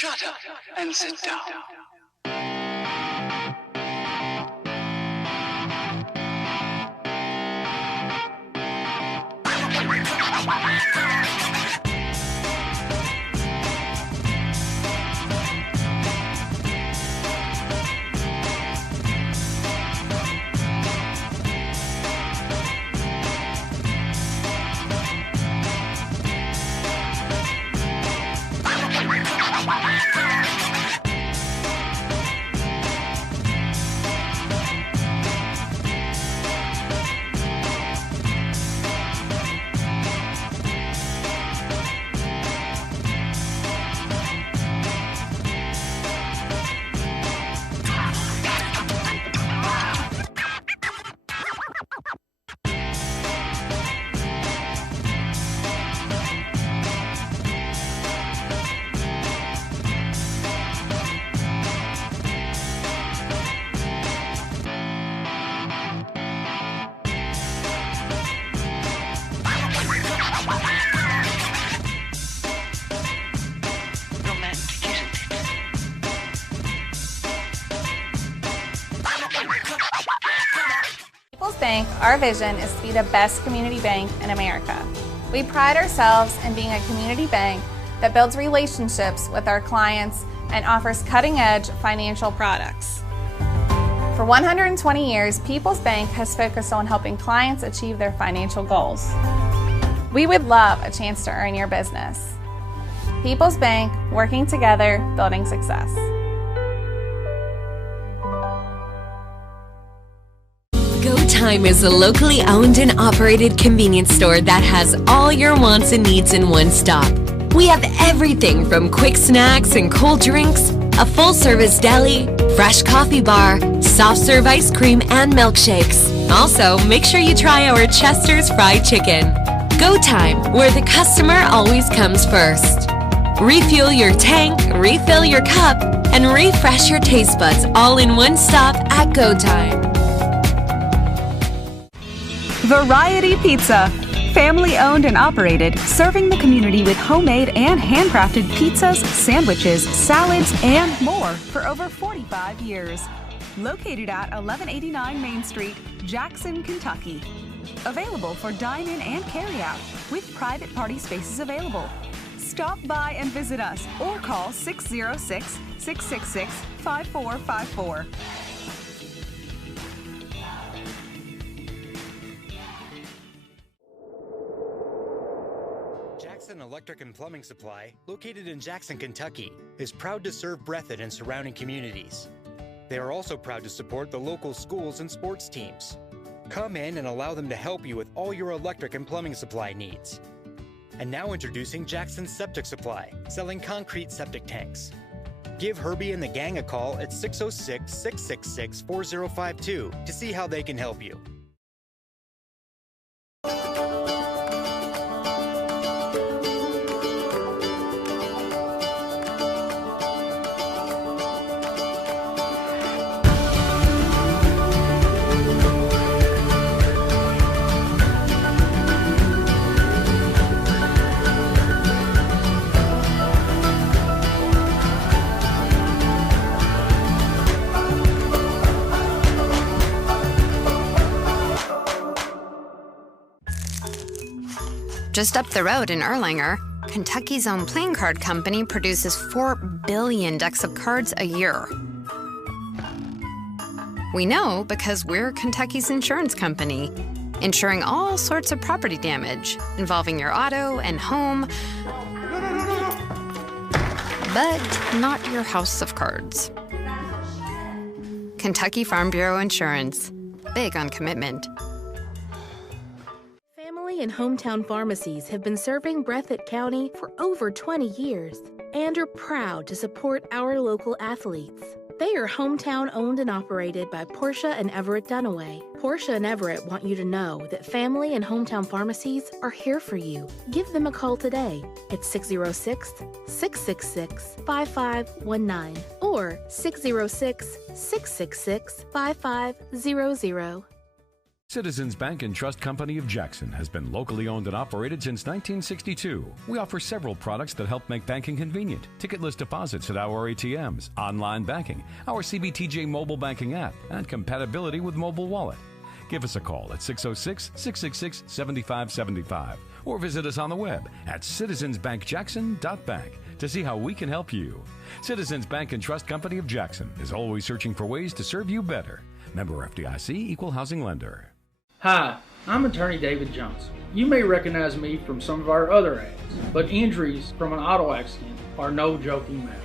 Shut up and sit down. Bank, our vision is to be the best community bank in America. We pride ourselves in being a community bank that builds relationships with our clients and offers cutting-edge financial products. For 120 years, People's Bank has focused on helping clients achieve their financial goals. We would love a chance to earn your business. People's Bank, working together, building success. GoTime is a locally owned and operated convenience store that has all your wants and needs in one stop. We have everything from quick snacks and cold drinks, a full-service deli, fresh coffee bar, soft-serve ice cream, and milkshakes. Also, make sure you try our Chester's fried chicken. GoTime, where the customer always comes first. Refuel your tank, refill your cup, and refresh your taste buds all in one stop at GoTime. Variety Pizza. Family owned and operated, serving the community with homemade and handcrafted pizzas, sandwiches, salads, and more for over 45 years. Located at 1189 Main Street, Jackson, Kentucky. Available for dine-in and carry-out, with private party spaces available. Stop by and visit us or call 606-666-5454. Jackson Electric and Plumbing Supply, located in Jackson, Kentucky, is proud to serve Breathitt and surrounding communities. They are also proud to support the local schools and sports teams. Come in and allow them to help you with all your electric and plumbing supply needs. And now introducing Jackson Septic Supply, selling concrete septic tanks. Give Herbie and the gang a call at 606-666-4052 to see how they can help you. Just up the road in Erlanger, Kentucky's own playing card company produces 4 billion decks of cards a year. We know because we're Kentucky's insurance company, insuring all sorts of property damage involving your auto and home, but not your house of cards. Kentucky Farm Bureau Insurance, big on commitment. Family and hometown pharmacies have been serving Breathitt County for over 20 years and are proud to support our local athletes. They are hometown owned and operated by Portia and Everett Dunaway. Portia and Everett want you to know that family and hometown pharmacies are here for you. Give them a call today at 606-666-5519 or 606-666-5500. Citizens Bank and Trust Company of Jackson has been locally owned and operated since 1962. We offer several products that help make banking convenient. Ticketless deposits at our ATMs, online banking, our CBTJ mobile banking app, and compatibility with mobile wallet. Give us a call at 606-666-7575 or visit us on the web at citizensbankjackson.bank to see how we can help you. Citizens Bank and Trust Company of Jackson is always searching for ways to serve you better. Member FDIC, Equal Housing Lender. Hi, I'm attorney David Johnson. You may recognize me from some of our other ads, but injuries from an auto accident are no joking matter.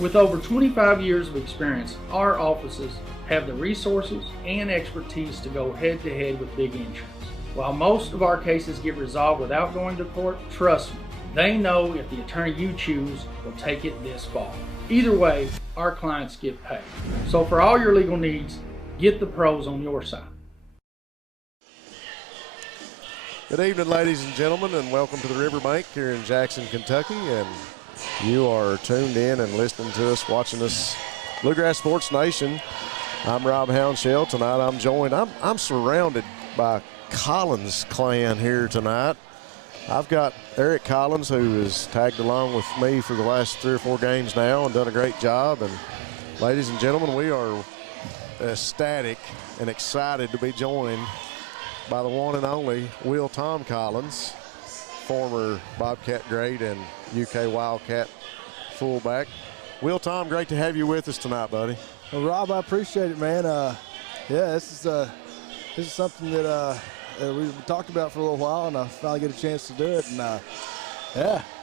With over 25 years of experience, our offices have the resources and expertise to go head to head with big insurance. While most of our cases get resolved without going to court, trust me, they know if the attorney you choose will take it this far. Either way, our clients get paid. So for all your legal needs, get the pros on your side. Good evening, ladies and gentlemen, and welcome to the Riverbank here in Jackson, Kentucky. And you are tuned in and listening to us, watching us, Bluegrass Sports Nation. I'm Rob Houndshell. Tonight I'm joined, I'm surrounded by Collins clan here tonight. I've got Eric Collins, who has tagged along with me for the last 3 or 4 games now and done a great job. And ladies and gentlemen, we are ecstatic and excited to be joined by the one and only Will Tom Collins, former Bobcat great and UK Wildcat fullback. Will Tom, great to have you with us tonight, buddy. Well, Rob, I appreciate it, man. This is something that we talked about for a little while, and I finally get a chance to do it. And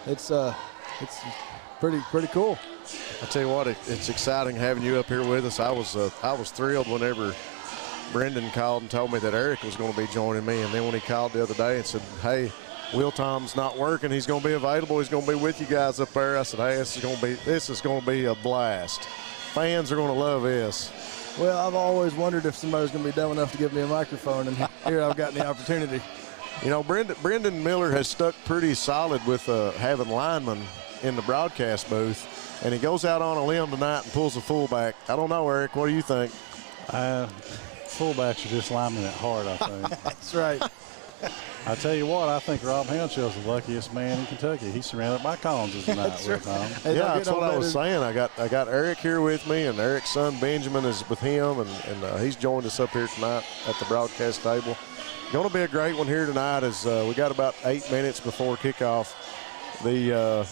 it's pretty cool. I tell you what, it's exciting having you up here with us. I was thrilled whenever Brendan called and told me that Eric was going to be joining me, and then when he called the other day and said, hey, Will Tom's not working, he's going to be available, he's going to be with you guys up there, I said, hey, this is going to be a blast. Fans are going to love this. Well, I've always wondered if somebody's going to be dumb enough to give me a microphone, and here I've gotten the opportunity. You know, Brendan Miller has stuck pretty solid with having linemen in the broadcast booth, and he goes out on a limb tonight and pulls a fullback. I don't know, Eric, what do you think? Fullbacks are just linemen at heart, I think. That's right. I tell you what, I think Rob Houndshell's the luckiest man in Kentucky. He's surrounded by Collinses tonight. That's with right. Tom. Yeah, that's what I was saying. I got Eric here with me, and Eric's son Benjamin is with him, and he's joined us up here tonight at the broadcast table. Going to be a great one here tonight as we got about 8 minutes before kickoff. The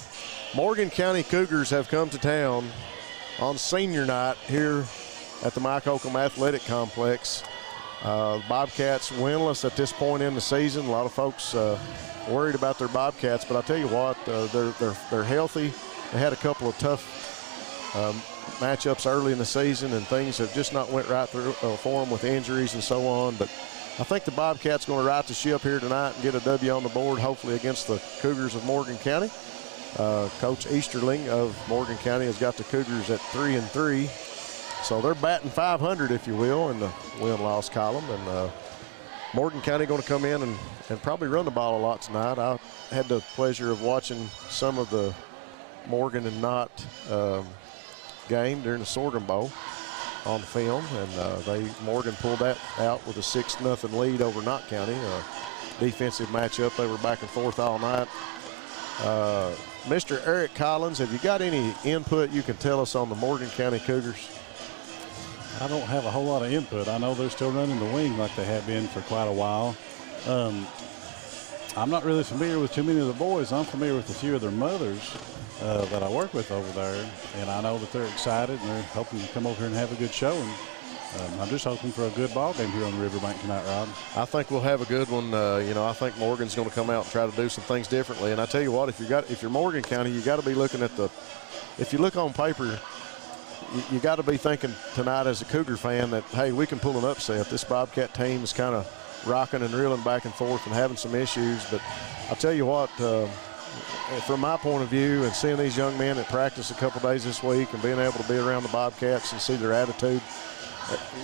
Morgan County Cougars have come to town on senior night here at the Mike Holcomb Athletic Complex. Bobcats winless at this point in the season. A lot of folks worried about their Bobcats, but I tell you what, they're healthy. They had a couple of tough matchups early in the season, and things have just not went right through for them with injuries and so on. But I think the Bobcats going to right the ship here tonight and get a W on the board, hopefully against the Cougars of Morgan County. Coach Easterling of Morgan County has got the Cougars at 3-3. So they're batting 500, if you will, in the win-loss column. And Morgan County going to come in and probably run the ball a lot tonight. I had the pleasure of watching some of the Morgan and Knott game during the Sorghum Bowl on film. And Morgan pulled that out with a 6-0 lead over Knott County. Defensive matchup. They were back and forth all night. Mr. Eric Collins, have you got any input you can tell us on the Morgan County Cougars? I don't have a whole lot of input. I know they're still running the wing like they have been for quite a while. I'm not really familiar with too many of the boys. I'm familiar with a few of their mothers that I work with over there, and I know that they're excited and they're hoping to come over here and have a good show. And I'm just hoping for a good ball game here on the Riverbank tonight, Rob. I think we'll have a good one. I think Morgan's going to come out and try to do some things differently. And I tell you what, if you're Morgan County, you got to be looking at if you look on paper, you got to be thinking tonight as a Cougar fan that, hey, we can pull an upset. This Bobcat team is kind of rocking and reeling back and forth and having some issues. But I'll tell you what, from my point of view and seeing these young men at practice a couple days this week and being able to be around the Bobcats and see their attitude,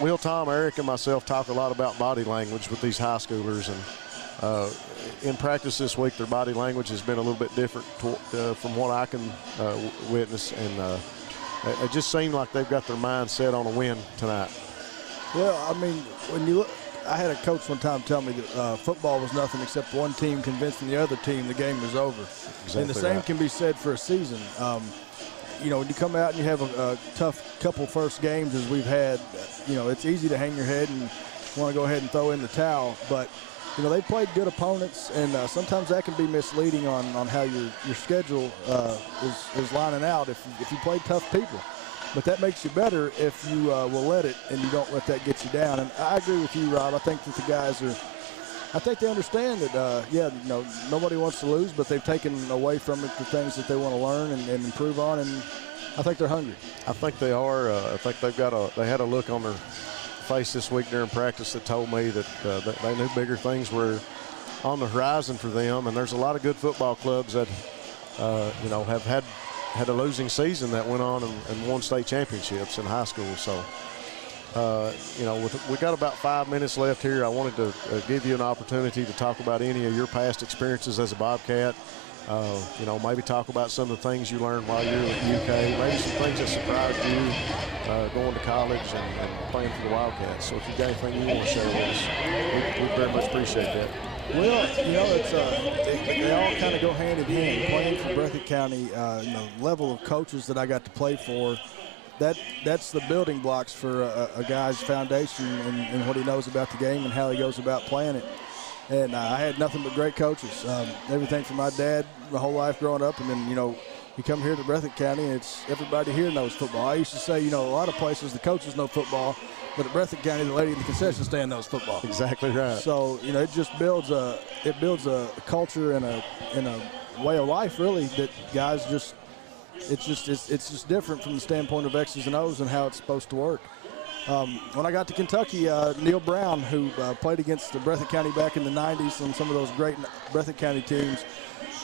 Will, Tom, Eric, and myself talk a lot about body language with these high schoolers. And in practice this week, their body language has been a little bit different from what I can witness. And it just seemed like they've got their mind set on a win tonight. Well, I mean, when you look, I had a coach one time tell me that football was nothing except one team convincing the other team the game was over. Exactly. And the same can be said for a season. You know, when you come out and you have a tough couple first games as we've had, you know, it's easy to hang your head and want to go ahead and throw in the towel. But, you know, they played good opponents, and sometimes that can be misleading on how your schedule is lining out if you play tough people. But that makes you better if you will let it and you don't let that get you down. And I agree with you, Rob. I think that the guys I think they understand that, yeah, you know, nobody wants to lose, but they've taken away from it the things that they want to learn and improve on, and I think they're hungry. I think they are. I think they had a look on their face this week during practice that told me that they knew bigger things were on the horizon for them, and there's a lot of good football clubs that, you know, have had a losing season that went on and won state championships in high school. So, you know, we got about 5 minutes left here. I wanted to give you an opportunity to talk about any of your past experiences as a Bobcat. You know, maybe talk about some of the things you learned while you were at UK, maybe some things that surprised you going to college and playing for the Wildcats. So if you got anything you want to share with us, we very much appreciate that. Well, you know, it's they all kind of go hand in hand. Playing for Breathitt County, you know, level of coaches that I got to play for, that's the building blocks for a guy's foundation and what he knows about the game and how he goes about playing it. And I had nothing but great coaches. Everything from my dad my whole life growing up, and then, you know, you come here to Breathitt County, and it's everybody here knows football. I used to say, you know, a lot of places the coaches know football, but at Breathitt County, the lady in the concession stand knows football. Exactly right. So, you know, it just builds a culture and a way of life, really, that guys just it's just different from the standpoint of X's and O's and how it's supposed to work. When I got to Kentucky, Neil Brown, who played against the Breathitt County back in the 90s and some of those great Breathitt County teams,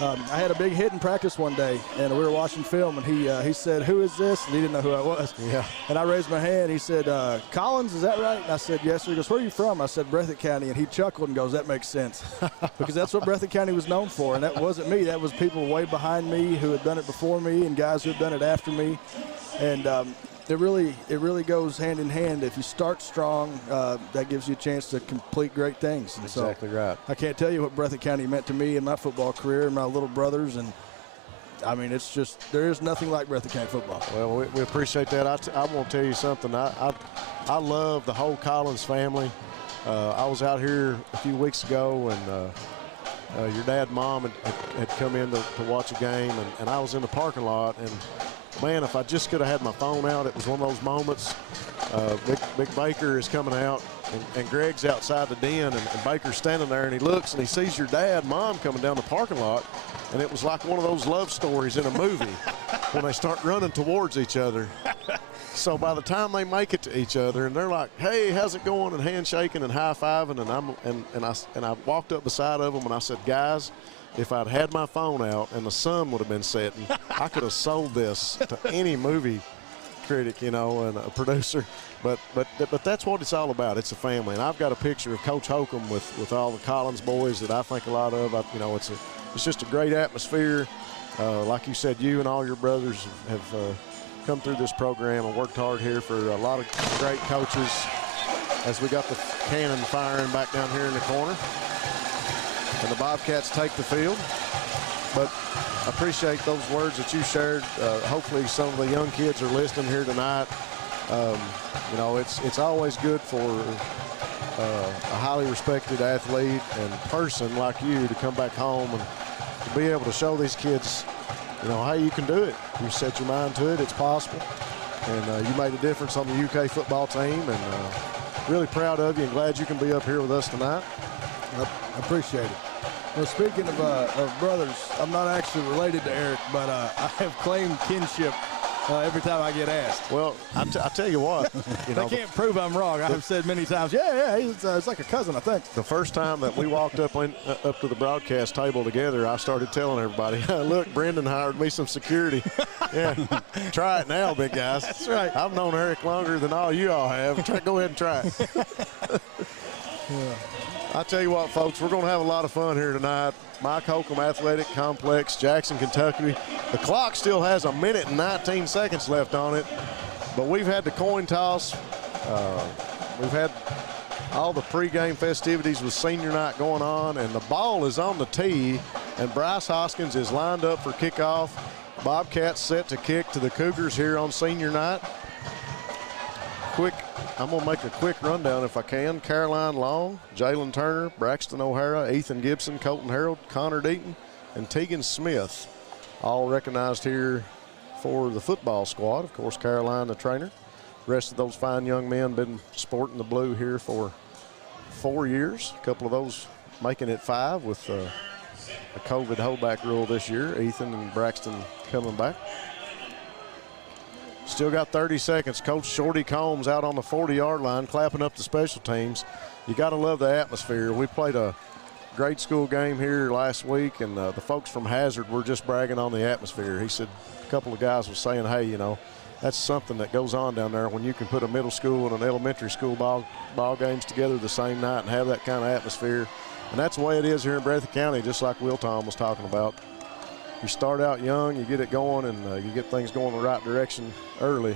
I had a big hit in practice one day, and we were watching film, and he said, "Who is this?" And he didn't know who I was. Yeah. And I raised my hand. He said, "Collins, is that right?" And I said, "Yes, sir." He goes, "Where are you from?" I said, "Breathitt County." And he chuckled and goes, "That makes sense." Because that's what Breathitt County was known for, and that wasn't me. That was people way behind me who had done it before me and guys who had done it after me. And it really goes hand in hand. If you start strong, that gives you a chance to complete great things. And exactly right. I can't tell you what Breathitt County meant to me in my football career and my little brothers. And I mean, it's just, there is nothing like Breathitt County football. Well, we appreciate that. I want to tell you something. I love the whole Collins family. I was out here a few weeks ago, and your dad and mom had come in to watch a game, and I was in the parking lot, and man, if I just could have had my phone out, it was one of those moments. Big Baker is coming out, and Greg's outside the den, and Baker's standing there, and he looks, and he sees your dad and mom coming down the parking lot, and it was like one of those love stories in a movie when they start running towards each other. So by the time they make it to each other, and they're like, "Hey, how's it going?" and handshaking and high-fiving, and I walked up beside of them, and I said, "Guys, if I'd had my phone out and the sun would have been setting, I could have sold this to any movie critic, you know, and a producer." But that's what it's all about. It's a family, and I've got a picture of Coach Holcomb with all the Collins boys that I think a lot of. You know, it's just a great atmosphere. Like you said, you and all your brothers have come through this program and worked hard here for a lot of great coaches. As we got the cannon firing back down here in the corner. And the Bobcats take the field. But I appreciate those words that you shared. Hopefully some of the young kids are listening here tonight. You know, it's always good for a highly respected athlete and person like you to come back home and to be able to show these kids, you know, how you can do it. You set your mind to it, it's possible. And you made a difference on the UK football team, and really proud of you and glad you can be up here with us tonight. I appreciate it. Well, speaking of brothers, I'm not actually related to Eric, but I have claimed kinship every time I get asked. Well, I tell you what. You know, they can't prove I'm wrong. I've said many times, yeah, it's like a cousin, I think. The first time that we walked up to the broadcast table together, I started telling everybody, "Look, Brendan hired me some security." Yeah, try it now, big guys. That's right. I've known Eric longer than all you all have. Go ahead and try it. Yeah. I tell you what, folks, we're going to have a lot of fun here tonight. Mike Holcomb Athletic Complex, Jackson, Kentucky. The clock still has 1 minute and 19 seconds left on it, but we've had the coin toss. We've had all the pregame festivities with senior night going on, and the ball is on the tee, and Bryce Hoskins is lined up for kickoff. Bobcats set to kick to the Cougars here on senior night. I'm going to make a quick rundown if I can. Caroline Long, Jalen Turner, Braxton O'Hara, Ethan Gibson, Colton Harold, Connor Deaton, and Tegan Smith, all recognized here for the football squad. Of course, Caroline, the trainer. The rest of those fine young men been sporting the blue here for 4 years. A couple of those making it 5 with the COVID holdback rule this year. Ethan and Braxton coming back. Still got 30 seconds. Coach Shorty Combs out on the 40-yard line, clapping up the special teams. You got to love the atmosphere. We played a grade school game here last week, and the folks from Hazard were just bragging on the atmosphere. He said a couple of guys were saying, hey, you know, that's something that goes on down there when you can put a middle school and an elementary school ball games together the same night and have that kind of atmosphere. And that's the way it is here in Breathitt County, just like Will Tom was talking about. You start out young, you get it going, and you get things going the right direction early.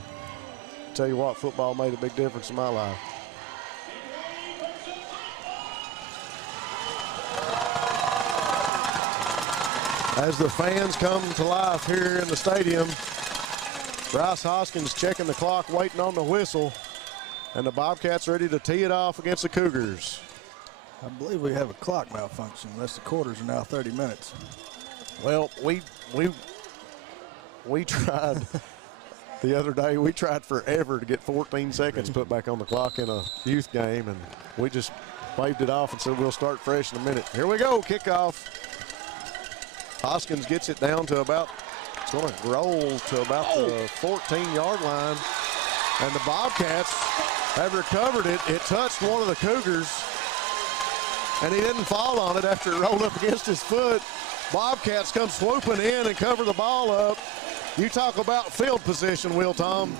Tell you what, football made a big difference in my life. As the fans come to life here in the stadium, Bryce Hoskins checking the clock, waiting on the whistle, and the Bobcats ready to tee it off against the Cougars. I believe we have a clock malfunction, unless the quarters are now 30 minutes. Well, we tried the other day. We tried forever to get 14 seconds put back on the clock in a youth game, and we just waved it off and said we'll start fresh in a minute. Here we go, kickoff. Hoskins gets it down to about, it's going to roll to about the 14-yard line, and the Bobcats have recovered it. It touched one of the Cougars, and he didn't fall on it after it rolled up against his foot. Bobcats come swooping in and cover the ball up. You talk about field position, Will Tom.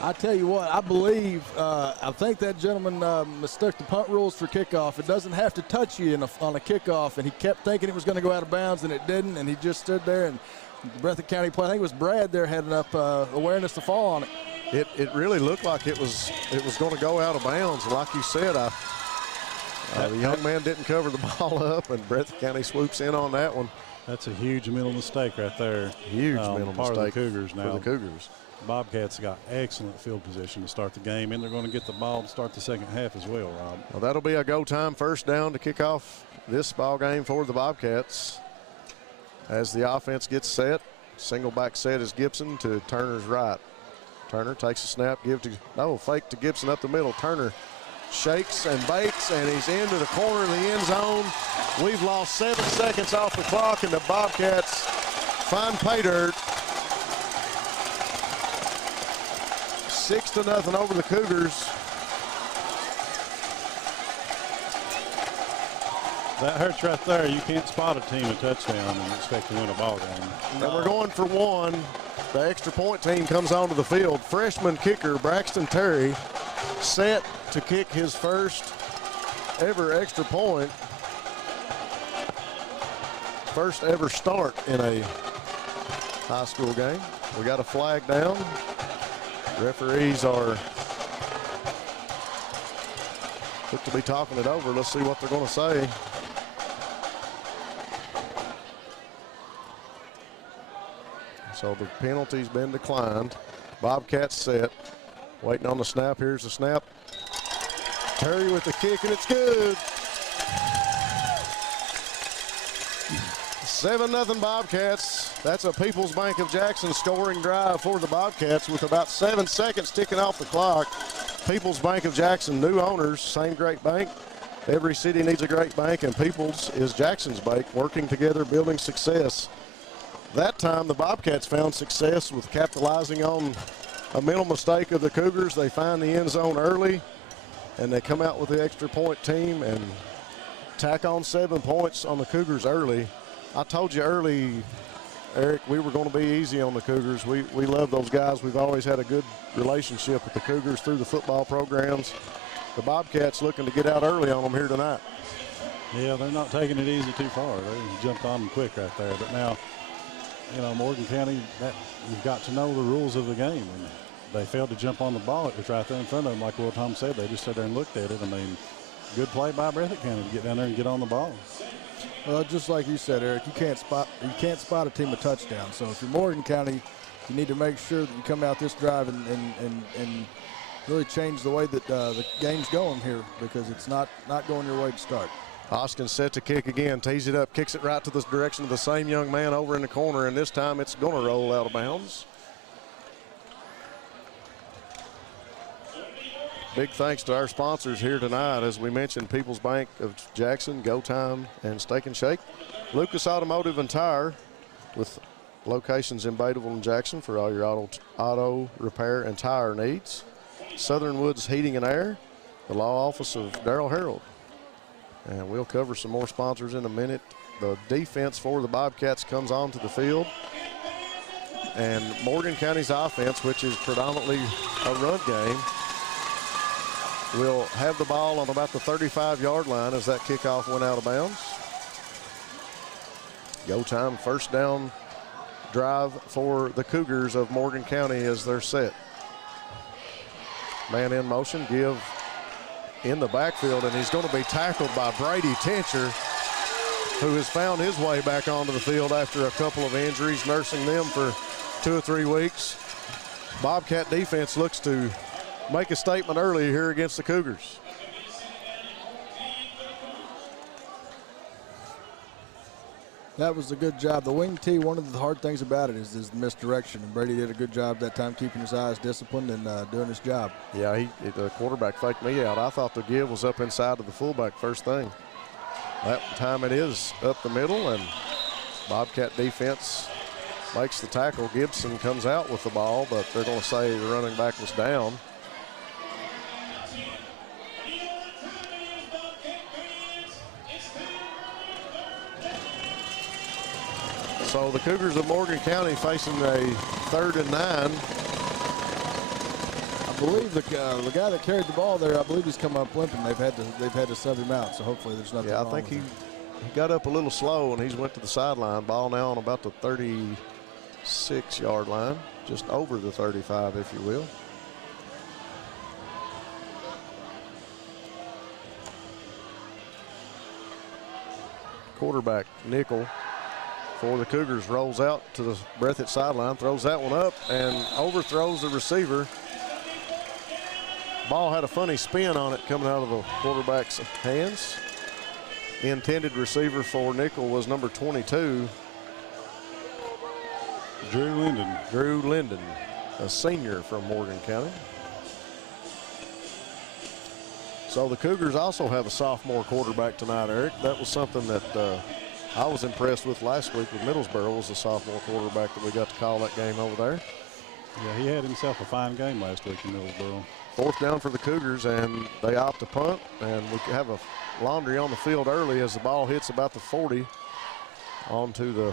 I tell you what, I believe, I think that gentleman mistook the punt rules for kickoff. It doesn't have to touch you on a kickoff, and he kept thinking it was going to go out of bounds, and it didn't, and he just stood there, and the Breathitt County play, I think it was Brad there, had enough awareness to fall on it. It really looked like it was going to go out of bounds. Like you said, the young man didn't cover the ball up, and Breathitt County swoops in on that one. That's a huge mental mistake right there. Huge mental part mistake of the Cougars now. For the Cougars. Bobcats got excellent field position to start the game, and they're going to get the ball to start the second half as well, Rob. Well, that'll be a go time first down to kick off this ball game for the Bobcats. As the offense gets set, single back set is Gibson to Turner's right. Turner takes a snap, fake to Gibson up the middle. Turner shakes and bakes, and he's into the corner of the end zone. We've lost 7 seconds off the clock, and the Bobcats find pay dirt. 6-0 over the Cougars. That hurts right there. You can't spot a team a touchdown and expect to win a ball game. And we're going for one. The extra point team comes onto the field. Freshman kicker Braxton Terry set to kick his first ever extra point. First ever start in a high school game. We got a flag down. Referees are look to be talking it over. Let's see what they're going to say. So the penalty's been declined. Bobcats set. Waiting on the snap. Here's the snap. Terry with the kick, and it's good. 7-0 Bobcats. That's a People's Bank of Jackson scoring drive for the Bobcats with about 7 seconds ticking off the clock. People's Bank of Jackson, new owners, same great bank. Every city needs a great bank, and People's is Jackson's bank, working together, building success. That time, the Bobcats found success with capitalizing on a mental mistake of the Cougars. They find the end zone early, and they come out with the extra point team and tack on 7 points on the Cougars early. I told you early, Eric, we were going to be easy on the Cougars. We love those guys. We've always had a good relationship with the Cougars through the football programs. The Bobcats looking to get out early on them here tonight. Yeah, they're not taking it easy too far. They jumped on them quick right there. But now, you know, Morgan County, you've got to know the rules of the game. And they failed to jump on the ball. It was right there in front of them, like Will Tom said. They just sat there and looked at it. I mean, good play by Breathitt County to get down there and get on the ball. Well, just like you said, Eric, you can't spot a team a touchdown. So if you're Morgan County, you need to make sure that you come out this drive and really change the way that the game's going here, because it's not going your way to start. Hoskins set to kick again, tees it up, kicks it right to the direction of the same young man over in the corner, and this time it's going to roll out of bounds. Big thanks to our sponsors here tonight. As we mentioned, People's Bank of Jackson, Go Time, and Steak and Shake. Lucas Automotive and Tire, with locations in Bateville and Jackson for all your auto repair and tire needs. Southern Woods Heating and Air, the law office of Darrell Harold. And we'll cover some more sponsors in a minute. The defense for the Bobcats comes onto the field. And Morgan County's offense, which is predominantly a run game, will have the ball on about the 35-yard line as that kickoff went out of bounds. Go Time first down drive for the Cougars of Morgan County as they're set. Man in motion, give in the backfield, and he's going to be tackled by Brady Tincher, who has found his way back onto the field after a couple of injuries, nursing them for 2 or 3 weeks. Bobcat defense looks to make a statement early here against the Cougars. That was a good job. The wing tee, one of the hard things about it is the misdirection, and Brady did a good job that time keeping his eyes disciplined and doing his job. Yeah, the quarterback faked me out. I thought the give was up inside of the fullback first thing. That time it is up the middle, and Bobcat defense makes the tackle. Gibson comes out with the ball, but they're going to say the running back was down. So the Cougars of Morgan County facing a 3rd and 9. I believe the guy that carried the ball there, I believe he's come up limping. They've had to sub him out, so hopefully there's nothing wrong. Yeah, I think he got up a little slow and he's went to the sideline. Ball now on about the 36-yard line, just over the 35, if you will. Quarterback nickel for the Cougars rolls out to the Breathitt sideline, throws that one up and overthrows the receiver. Ball had a funny spin on it coming out of the quarterback's hands. The intended receiver for nickel was number 22. Drew Linden, a senior from Morgan County. So the Cougars also have a sophomore quarterback tonight, Eric. That was something that I was impressed with last week with Middlesboro, was the sophomore quarterback that we got to call that game over there. Yeah, he had himself a fine game last week in Middlesboro. 4th down for the Cougars, and they opt to punt, and we have a Laundry on the field early as the ball hits about the 40 onto the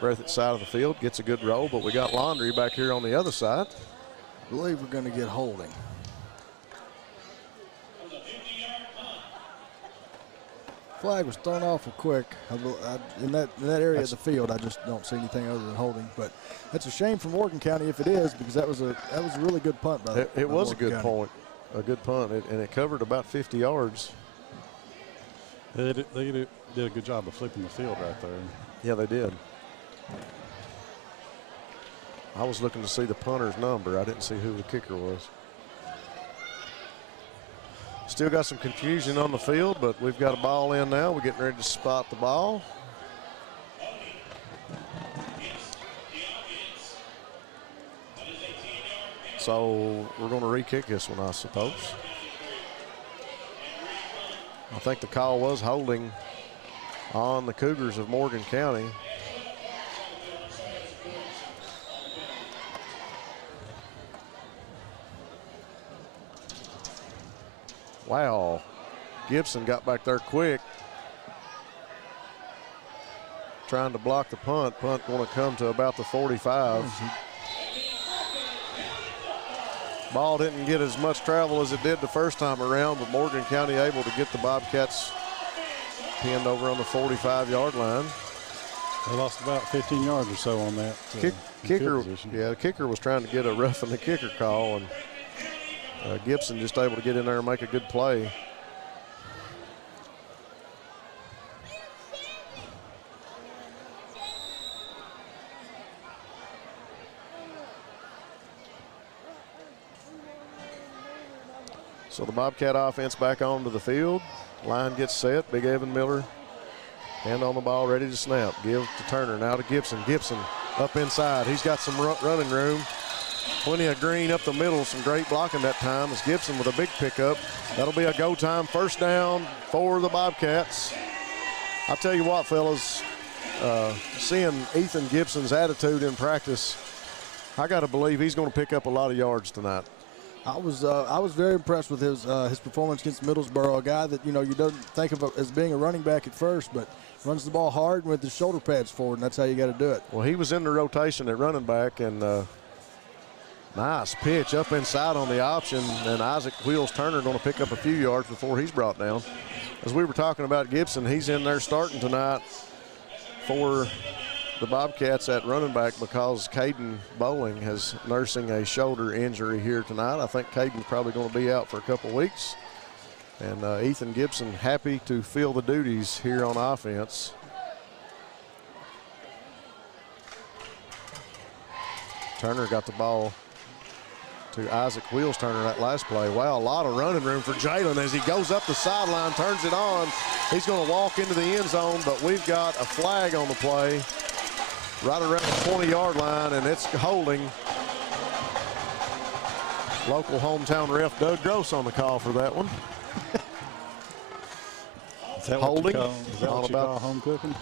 Breathitt side of the field. Gets a good roll, but we got Laundry back here on the other side. I believe we're going to get holding. Flag was thrown awful quick. In that area of the field, I just don't see anything other than holding. But that's a shame for Morgan County if it is, because that was a really good punt by it was Morgan a good a good punt, and it covered about 50 yards. They did a good job of flipping the field right there. Yeah, they did. I was looking to see the punter's number. I didn't see who the kicker was. Still got some confusion on the field, but we've got a ball in now. We're getting ready to spot the ball. So we're going to re-kick this one, I suppose. I think the call was holding on the Cougars of Morgan County. Wow, Gibson got back there quick, trying to block the punt. Punt going to come to about the 45. Ball didn't get as much travel as it did the first time around, but Morgan County able to get the Bobcats pinned over on the 45-yard line. They lost about 15 yards or so on that. Kicker, yeah, the kicker was trying to get a roughing the kicker call, and Gibson just able to get in there and make a good play. So the Bobcat offense back onto the field. Line gets set. Big Evan Miller, hand on the ball, ready to snap. Give to Turner, now to Gibson. Gibson up inside. He's got some running room. Plenty of green up the middle. Some great blocking that time as Gibson with a big pickup. That'll be a go time. First down for the Bobcats. I'll tell you what, fellas, seeing Ethan Gibson's attitude in practice, I got to believe he's going to pick up a lot of yards tonight. I was very impressed with his performance against Middlesboro, a guy that, you don't think of as being a running back at first, but runs the ball hard with his shoulder pads forward, and that's how you got to do it. Well, he was in the rotation at running back, and nice pitch up inside on the option, and Isaac Wheels Turner going to pick up a few yards before he's brought down. As we were talking about Gibson, he's in there starting tonight for the Bobcats at running back because Caden Bowling is nursing a shoulder injury here tonight. I think Caden's probably going to be out for a couple weeks. And Ethan Gibson happy to fill the duties here on offense. Turner got the ball to Isaac Wheels Turner that last play. Wow, a lot of running room for Jalen as he goes up the sideline, turns it on. He's going to walk into the end zone, but we've got a flag on the play right around the 20-yard line, and it's holding. Local hometown ref Doug Gross on the call for that one. Is that holding. Is that what you call home cooking?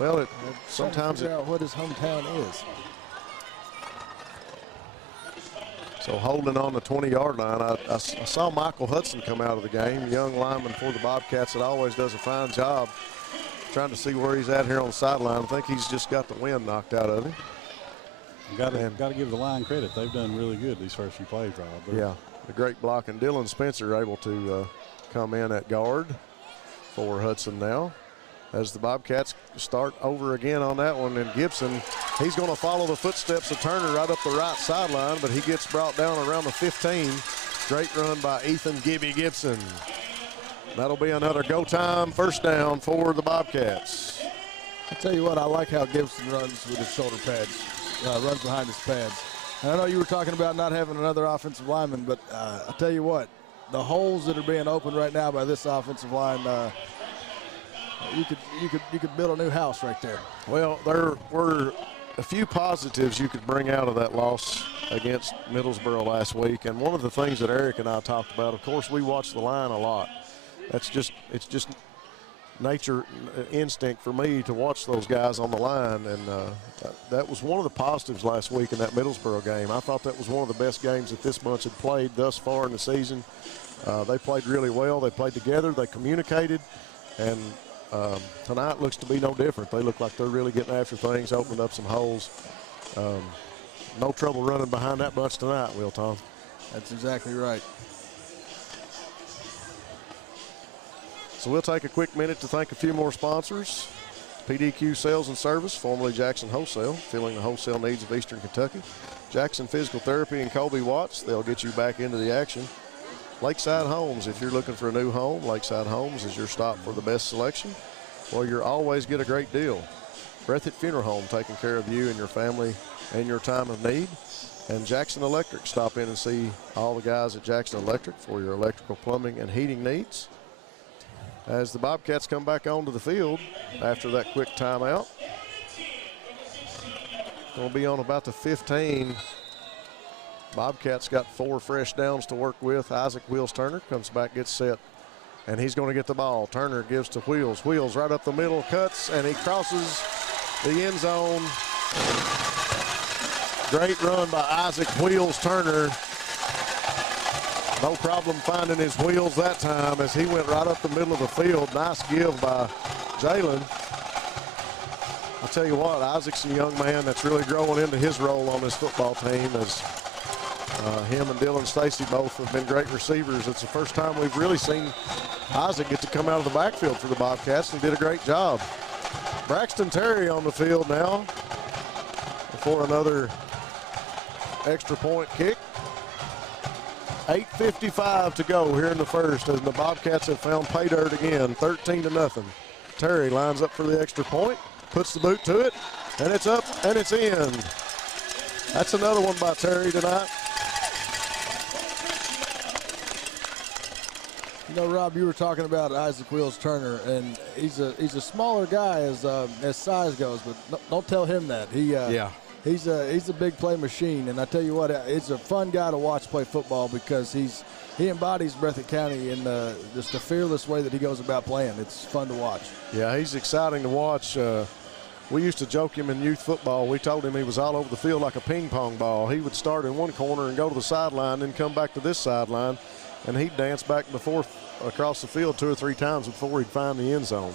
Well, sometimes figure out what his hometown is. So holding on the 20-yard line. I saw Michael Hudson come out of the game, young lineman for the Bobcats that always does a fine job. Trying to see where he's at here on the sideline. I think he's just got the wind knocked out of him. Got to give the line credit. They've done really good these first few plays, Rob. Yeah, a great block. And Dylan Spencer able to come in at guard for Hudson now. As the Bobcats start over again on that one, and Gibson, he's going to follow the footsteps of Turner right up the right sideline, but he gets brought down around the 15. Great run by Ethan Gibby Gibson. That'll be another go time first down for the Bobcats. I'll tell you what, I like how Gibson runs with his shoulder pads, runs behind his pads. And I know you were talking about not having another offensive lineman, but I'll tell you what, the holes that are being opened right now by this offensive line, you could build a new house right there. Well, there were a few positives you could bring out of that loss against Middlesboro last week, and one of the things that Eric and I talked about, of course, we watch the line a lot. It's just nature, instinct for me to watch those guys on the line, and that was one of the positives last week in that Middlesboro game. I thought that was one of the best games that this bunch had played thus far in the season. They played really well. They played together. They communicated, and tonight looks to be no different. They look like they're really getting after things, opening up some holes. No trouble running behind that bunch tonight, Will Tom. That's exactly right. So we'll take a quick minute to thank a few more sponsors. PDQ Sales and Service, formerly Jackson Wholesale, filling the wholesale needs of Eastern Kentucky. Jackson Physical Therapy and Colby Watts, they'll get you back into the action. Lakeside Homes, if you're looking for a new home, Lakeside Homes is your stop for the best selection, where you'll always get a great deal. Breathitt Funeral Home, taking care of you and your family in your time of need. And Jackson Electric, stop in and see all the guys at Jackson Electric for your electrical, plumbing, and heating needs. As the Bobcats come back onto the field after that quick timeout. Going to be on about the 15. Bobcats got 4 fresh downs to work with. Isaac Wheels Turner comes back, gets set, and he's going to get the ball. Turner gives to Wheels. Wheels right up the middle, cuts, and he crosses the end zone. Great run by Isaac Wheels Turner. No problem finding his wheels that time as he went right up the middle of the field. Nice give by Jalen. I'll tell you what, Isaac's a young man that's really growing into his role on this football team, as him and Dylan Stacy both have been great receivers. It's the first time we've really seen Isaac get to come out of the backfield for the Bobcats, and did a great job. Braxton Terry on the field now for another extra point kick. 8:55 to go here in the first, as the Bobcats have found pay dirt again, 13-0. Terry lines up for the extra point, puts the boot to it, and it's up and it's in. That's another one by Terry tonight. You know, Rob, you were talking about Isaac Wheels Turner, and he's a smaller guy as size goes, but don't tell him that. He's a big play machine, and I tell you what, it's a fun guy to watch play football because he embodies Breathitt County in just the fearless way that he goes about playing. It's fun to watch. Yeah, he's exciting to watch. We used to joke him in youth football. We told him he was all over the field like a ping pong ball. He would start in one corner and go to the sideline, then come back to this sideline, and he'd dance back and forth across the field 2 or 3 times before he'd find the end zone.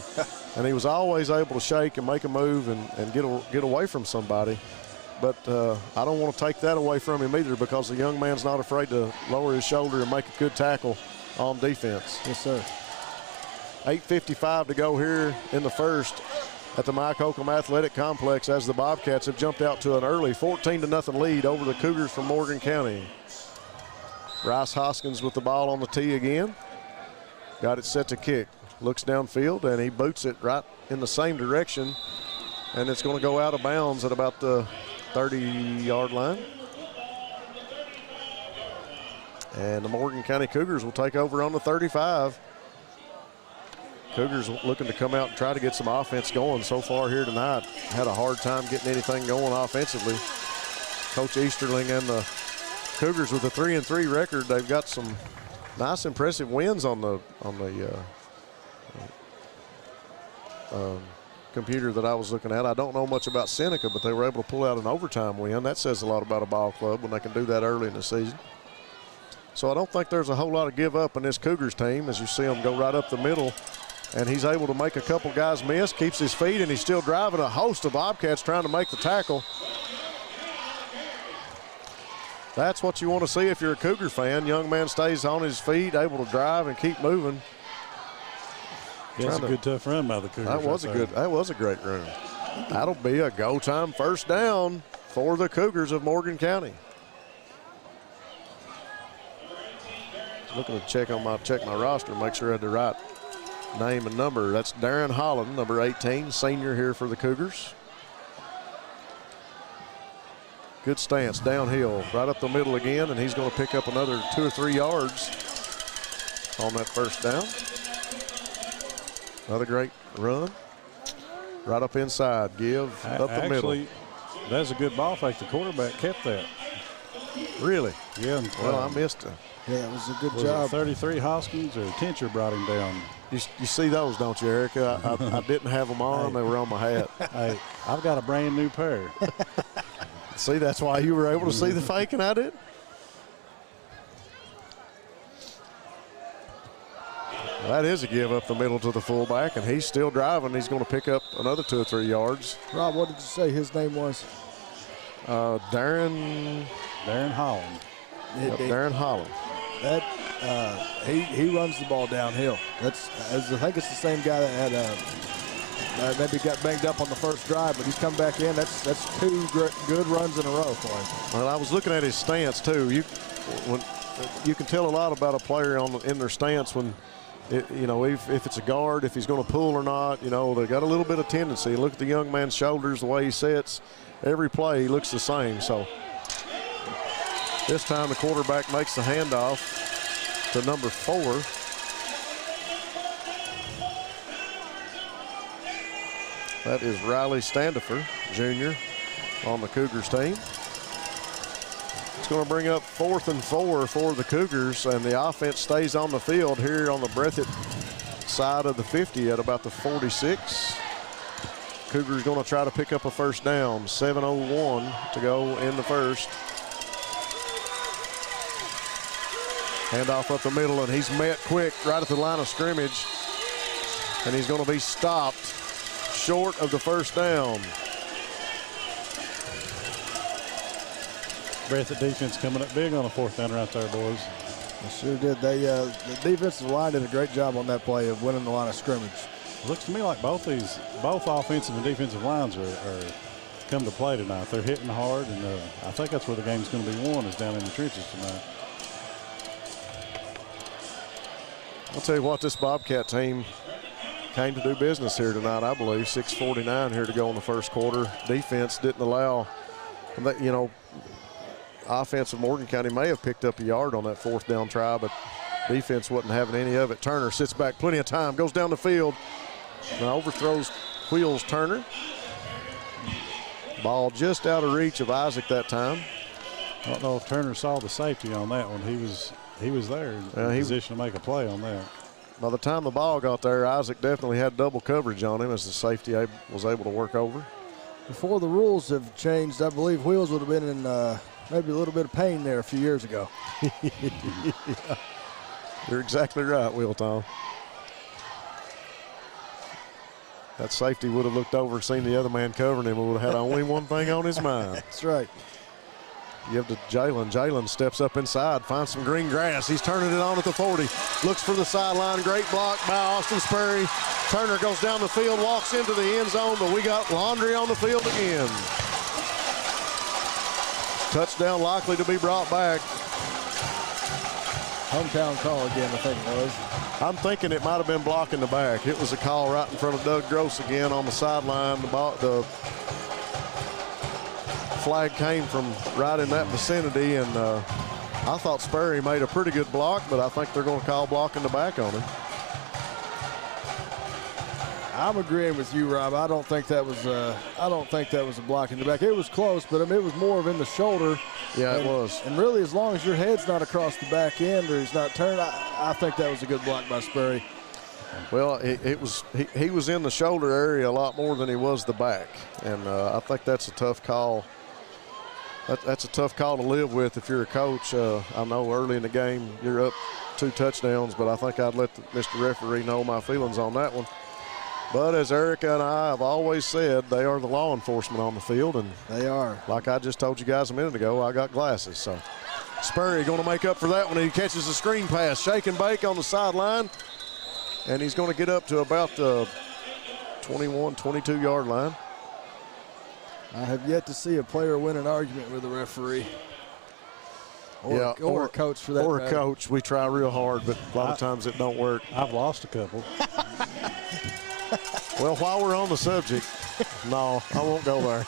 And he was always able to shake and make a move and get away from somebody. But I don't want to take that away from him either, because the young man's not afraid to lower his shoulder and make a good tackle on defense. Yes, sir. 8:55 to go here in the first at the Holcomb Athletic Complex, as the Bobcats have jumped out to an early 14-0 lead over the Cougars from Morgan County. Rice Hoskins with the ball on the tee again. Got it set to kick. Looks downfield, and he boots it right in the same direction, and it's going to go out of bounds at about the 30-yard line. And the Morgan County Cougars will take over on the 35. Cougars looking to come out and try to get some offense going so far here tonight. Had a hard time getting anything going offensively. Coach Easterling and the Cougars with a 3-3 record. They've got some nice, impressive wins on the computer that I was looking at. I don't know much about Seneca, but they were able to pull out an overtime win. That says a lot about a ball club when they can do that early in the season. So I don't think there's a whole lot of give up in this Cougars team, as you see them go right up the middle. And he's able to make a couple guys miss, keeps his feet, and he's still driving. A host of Bobcats trying to make the tackle. That's what you want to see if you're a Cougar fan. Young man stays on his feet, able to drive and keep moving. Yeah, that's a good tough run by the Cougars. That was a great run. That'll be a go time first down for the Cougars of Morgan County. Looking to check my roster, make sure I had the right name and number. That's Darren Holland, number 18, senior here for the Cougars. Good stance, downhill, right up the middle again, and he's going to pick up another 2 or 3 yards on that first down. Another great run. Right up inside, up the middle. That's a good ball fake. The quarterback kept that. Really? Yeah. Well, I missed it. Yeah, it was a good job. 33 Hoskins or Tincher brought him down. You see those, don't you, Erica? I didn't have them on. They were on my hat. Hey, I've got a brand new pair. See, that's why you were able to see the fake and I did. That is a give up the middle to the fullback, and he's still driving. He's going to pick up another 2 or 3 yards. Rob, what did you say his name was? Darren Holland. Yep, Darren Holland. That he runs the ball downhill. I think it's the same guy that had maybe got banged up on the first drive, but he's come back in. That's 2 good runs in a row for him. Well, I was looking at his stance too. You can tell a lot about a player in their stance when, if it's a guard, if he's going to pull or not. They got a little bit of tendency. Look at the young man's shoulders, the way he sits. Every play he looks the same. So this time the quarterback makes the handoff to number 4. That is Riley Standifer, Jr., on the Cougars team. It's going to bring up 4th and 4 for the Cougars, and the offense stays on the field here on the Breathitt side of the 50 at about the 46. Cougars going to try to pick up a first down. 7:01 to go in the first. Handoff up the middle, and he's met quick right at the line of scrimmage, and he's going to be stopped short of the first down. Breathitt defense coming up big on a 4th down right there, boys. They sure did. The defensive line did a great job on that play of winning the line of scrimmage. It looks to me like both offensive and defensive lines are come to play tonight. They're hitting hard, and I think that's where the game's going to be won, is down in the trenches tonight. I'll tell you what, this Bobcat team came to do business here tonight, I believe. 6:49 here to go in the first quarter. Defense didn't allow, offense of Morgan County may have picked up a yard on that 4th down try, but Defense wasn't having any of it. Turner sits back, plenty of time, goes down the field. Now overthrows Wheels Turner. Ball just out of reach of Isaac that time. I don't know if Turner saw the safety on that one. He was there in position to make a play on that. By the time the ball got there, Isaac definitely had double coverage on him as the safety was able to work over. Before the rules have changed, I believe Wheels would have been in maybe a little bit of pain there a few years ago. Yeah. You're exactly right, Will Tom. That safety would have looked over and seen the other man covering him and would have had only one thing on his mind. That's right. Give to Jalen. Jalen steps up inside, finds some green grass. He's turning it on at the 40. Looks for the sideline. Great block by Austin Sperry. Turner goes down the field, walks into the end zone, but we got Laundry on the field again. Touchdown likely to be brought back. Hometown call again, I think it was. I'm thinking it might have been blocking the back. It was a call right in front of Doug Gross again on the sideline. The flag came from right in that vicinity, and I thought Sperry made a pretty good block, but I think they're going to call blocking the back on him. I'm agreeing with you, Rob. I don't think that was a block in the back. It was close, but I mean, it was more of in the shoulder. Yeah, it was. And really, as long as your head's not across the back end or he's not turned, I think that was a good block by Sperry. Well, he was in the shoulder area a lot more than he was the back, and I think that's a tough call. That's a tough call to live with if you're a coach. I know early in the game you're up 2 touchdowns, but I think I'd let Mr. Referee know my feelings on that one. But as Erica and I have always said, they are the law enforcement on the field, and they are. Like I just told you guys a minute ago, I got glasses. So Sperry going to make up for that when he catches the screen pass. Shake and bake on the sideline, and he's going to get up to about the 21, 22-yard line. I have yet to see a player win an argument with a referee. Or a coach for that Or matter. a coach. We try real hard, but a lot of times it don't work. I've lost a couple. Well, while we're on the subject, no, I won't go there.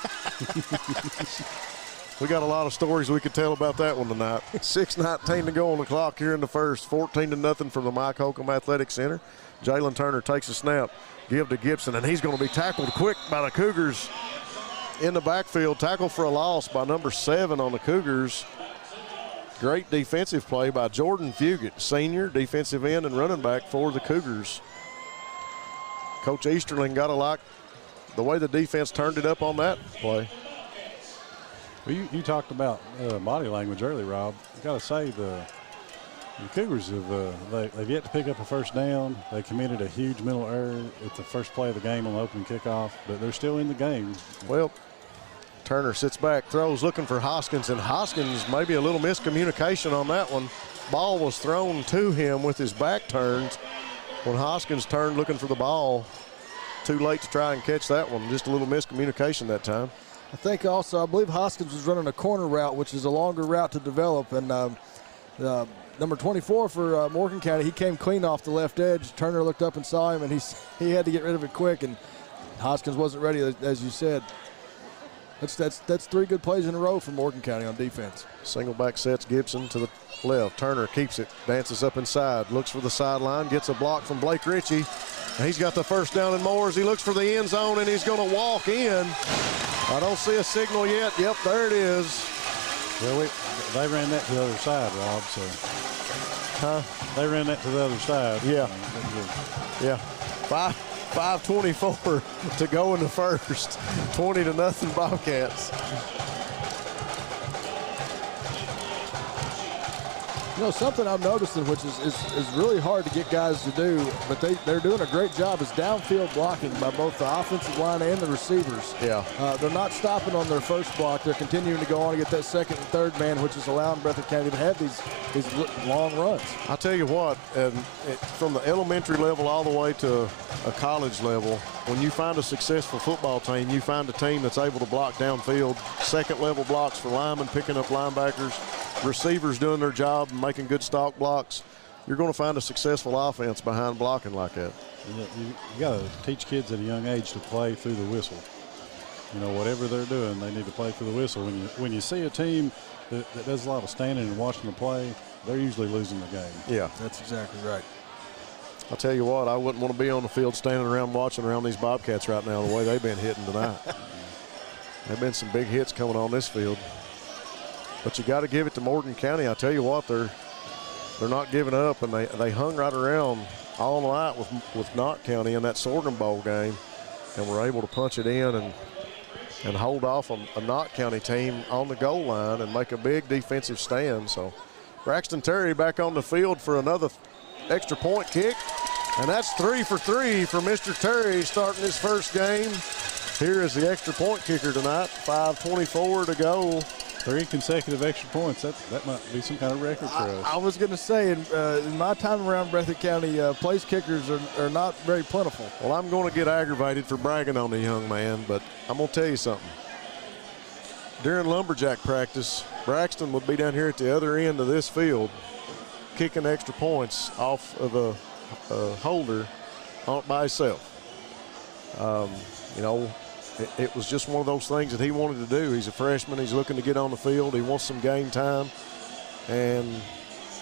We got a lot of stories we could tell about that one tonight. 6:19 to go on the clock here in the first. 14-0 from the Mike Holcomb Athletic Center. Jalen Turner takes a snap, give to Gibson, and he's going to be tackled quick by the Cougars in the backfield. Tackle for a loss by number 7 on the Cougars. Great defensive play by Jordan Fugit, senior defensive end and running back for the Cougars. Coach Easterling got to like the way the defense turned it up on that play. Well, you talked about body language early, Rob. You got to say the Cougars they've yet to pick up a first down. They committed a huge mental error at the first play of the game on the opening kickoff, but they're still in the game. Well, Turner sits back, throws, looking for Hoskins, and Hoskins maybe a little miscommunication on that one. Ball was thrown to him with his back turned. When Hoskins turned looking for the ball, too late to try and catch that one. Just a little miscommunication that time. I think also, I believe Hoskins was running a corner route, which is a longer route to develop. And number 24 for Morgan County, he came clean off the left edge. Turner looked up and saw him, and he had to get rid of it quick, and Hoskins wasn't ready, as you said. That's 3 good plays in a row for Morgan County on defense. Single back sets Gibson to the left. Turner keeps it, dances up inside, looks for the sideline, gets a block from Blake Ritchie. He's got the first down and more as he looks for the end zone, and he's going to walk in. I don't see a signal yet. Yep, there it is. Well, they ran that to the other side, Rob. So, They ran that to the other side. Yeah. Yeah. 5:24 to go in the first. 20-0 Bobcats. You know, something I'm noticing, which is really hard to get guys to do, but they're doing a great job, is downfield blocking by both the offensive line and the receivers. Yeah. They're not stopping on their first block. They're continuing to go on and get that second and third man, which is allowing Breathitt County to have these long runs. I tell you what, from the elementary level all the way to a college level, when you find a successful football team, you find a team that's able to block downfield, second level blocks for linemen, picking up linebackers, receivers doing their job and making good stock blocks. You're going to find a successful offense behind blocking like that. You got to teach kids at a young age to play through the whistle. You know, whatever they're doing, they need to play through the whistle. When you see a team that does a lot of standing and watching the play, they're usually losing the game. Yeah. That's exactly right. I'll tell you what, I wouldn't want to be on the field standing around watching around these Bobcats right now the way they've been hitting tonight. There have been some big hits coming on this field. But you got to give it to Morgan County. I tell you what, they're not giving up, and they hung right around all night with Knott County in that Sorghum Bowl game, and were able to punch it in and hold off a Knott County team on the goal line and make a big defensive stand. So Braxton Terry back on the field for another extra point kick, and that's 3 for 3 for Mr. Terry starting his first game. Here is the extra point kicker tonight. 5:24 to go. 3 consecutive extra points. That might be some kind of record for us. I was going to say, in my time around Breathitt County, place kickers are not very plentiful. Well, I'm going to get aggravated for bragging on the young man, but I'm going to tell you something. During lumberjack practice, Braxton would be down here at the other end of this field kicking extra points off of a holder by himself. You know, it was just one of those things that he wanted to do. He's a freshman. He's looking to get on the field. He wants some game time. And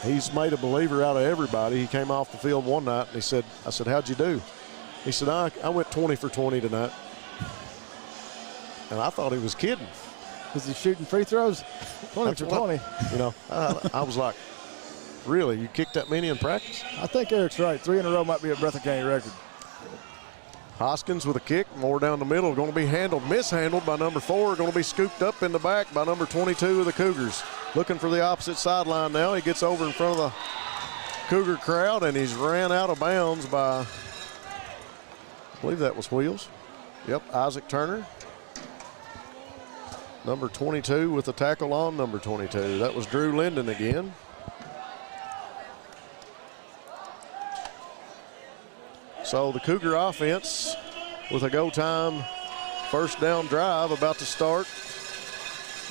he's made a believer out of everybody. He came off the field one night and I said, how'd you do? He said, I went 20 for 20 tonight. And I thought he was kidding. Is he shooting free throws? 20 for 20. You know, I was like, really? You kicked that many in practice? I think Eric's right. 3 in a row might be a Breathitt County record. Hoskins with a kick, more down the middle, going to be mishandled by number 4, going to be scooped up in the back by number 22 of the Cougars. Looking for the opposite sideline now. He gets over in front of the Cougar crowd, and he's ran out of bounds by, I believe that was Wheels. Yep, Isaac Turner. Number 22 with the tackle on number 22. That was Drew Linden again. So the Cougar offense with a go time first down drive about to start.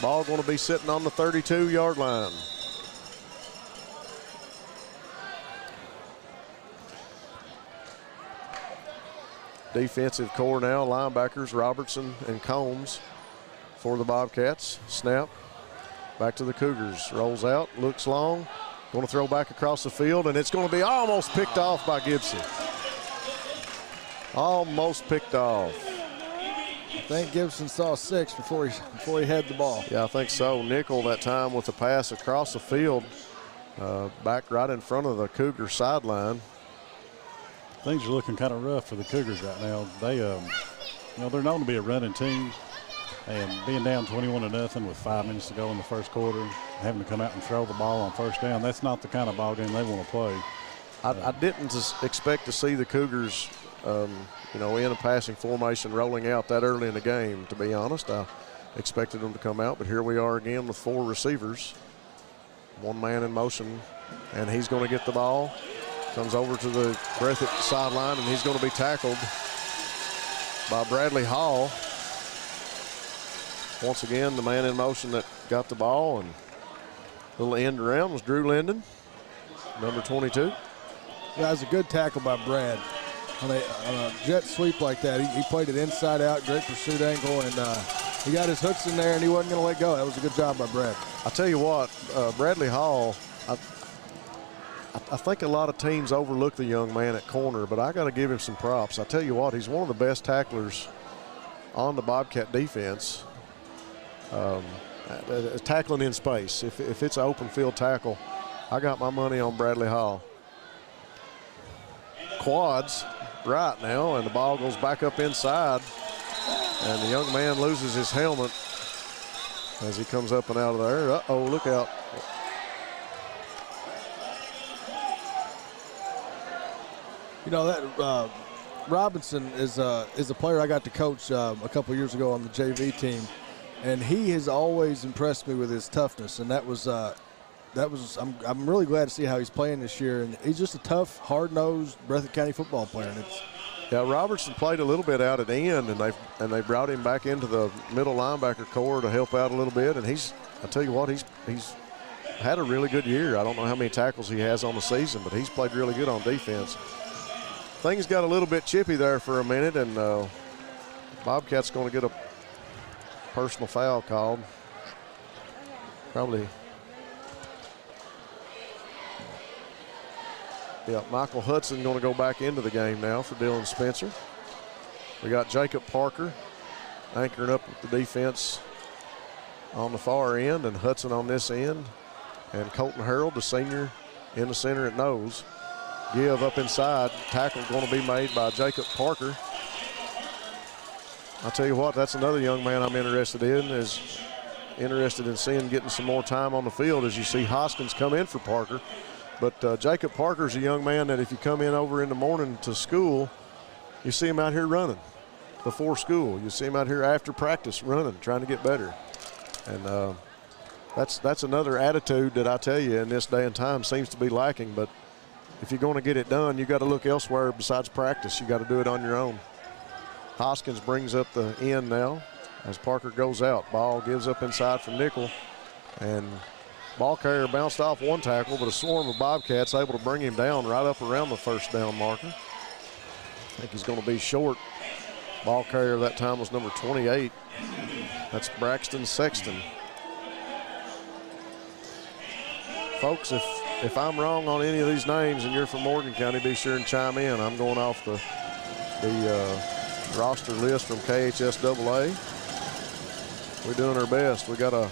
Ball going to be sitting on the 32-yard line. Defensive core now, linebackers Robertson and Combs for the Bobcats. Snap, back to the Cougars. Rolls out, looks long, going to throw back across the field, and it's going to be almost picked off by Gibson. Almost picked off. I think Gibson saw 6 before he had the ball. Yeah, I think so. Nickel that time with the pass across the field, back right in front of the Cougar sideline. Things are looking kind of rough for the Cougars right now. They, they're known to be a running team, and being down 21-0 with 5 minutes to go in the first quarter, having to come out and throw the ball on first down, that's not the kind of ball game they want to play. I didn't expect to see the Cougars in a passing formation rolling out that early in the game, to be honest. I expected them to come out, but here we are again with 4 receivers. 1 man in motion, and he's going to get the ball. Comes over to the Breathitt sideline, and he's going to be tackled by Bradley Hall. Once again, the man in motion that got the ball, and a little end around was Drew Linden, number 22. Yeah, that was a good tackle by Brad. On a jet sweep like that, he played it inside out, great pursuit angle, and he got his hooks in there, and he wasn't going to let go. That was a good job by Brad. I tell you what, Bradley Hall, I think a lot of teams overlook the young man at corner, but I got to give him some props. I tell you what, he's one of the best tacklers on the Bobcat defense. Tackling in space. If it's an open field tackle, I got my money on Bradley Hall. Quads right now, and the ball goes back up inside, and the young man loses his helmet as he comes up and out of there. Uh-oh, look out. You know, that Robinson is a player I got to coach a couple years ago on the JV team, and he has always impressed me with his toughness, and I'm really glad to see how he's playing this year, and he's just a tough, hard-nosed Breathitt County football player. Yeah, Robertson played a little bit out at end, and they brought him back into the middle linebacker core to help out a little bit, and I tell you what, he's had a really good year. I don't know how many tackles he has on the season, but he's played really good on defense. Things got a little bit chippy there for a minute, and Bobcat's going to get a personal foul called. Probably Yeah, Michael Hudson going to go back into the game now for Dylan Spencer. We got Jacob Parker anchoring up with the defense on the far end, and Hudson on this end, and Colton Harold, the senior, in the center at nose. Give up inside. Tackle going to be made by Jacob Parker. I'll tell you what, that's another young man I'm interested in seeing getting some more time on the field as you see Hoskins come in for Parker. But Jacob Parker's a young man that if you come in over in the morning to school, you see him out here running before school. You see him out here after practice running, trying to get better. And that's another attitude that I tell you in this day and time seems to be lacking. But if you're going to get it done, you got to look elsewhere besides practice. You got to do it on your own. Hoskins brings up the end now as Parker goes out. Ball gives up inside from Nickel, and ball carrier bounced off one tackle, but a swarm of Bobcats able to bring him down right up around the first down marker. I think he's going to be short. Ball carrier that time was number 28. That's Braxton Sexton. Folks, if I'm wrong on any of these names and you're from Morgan County, be sure and chime in. I'm going off the roster list from KHSAA. We're doing our best. We got a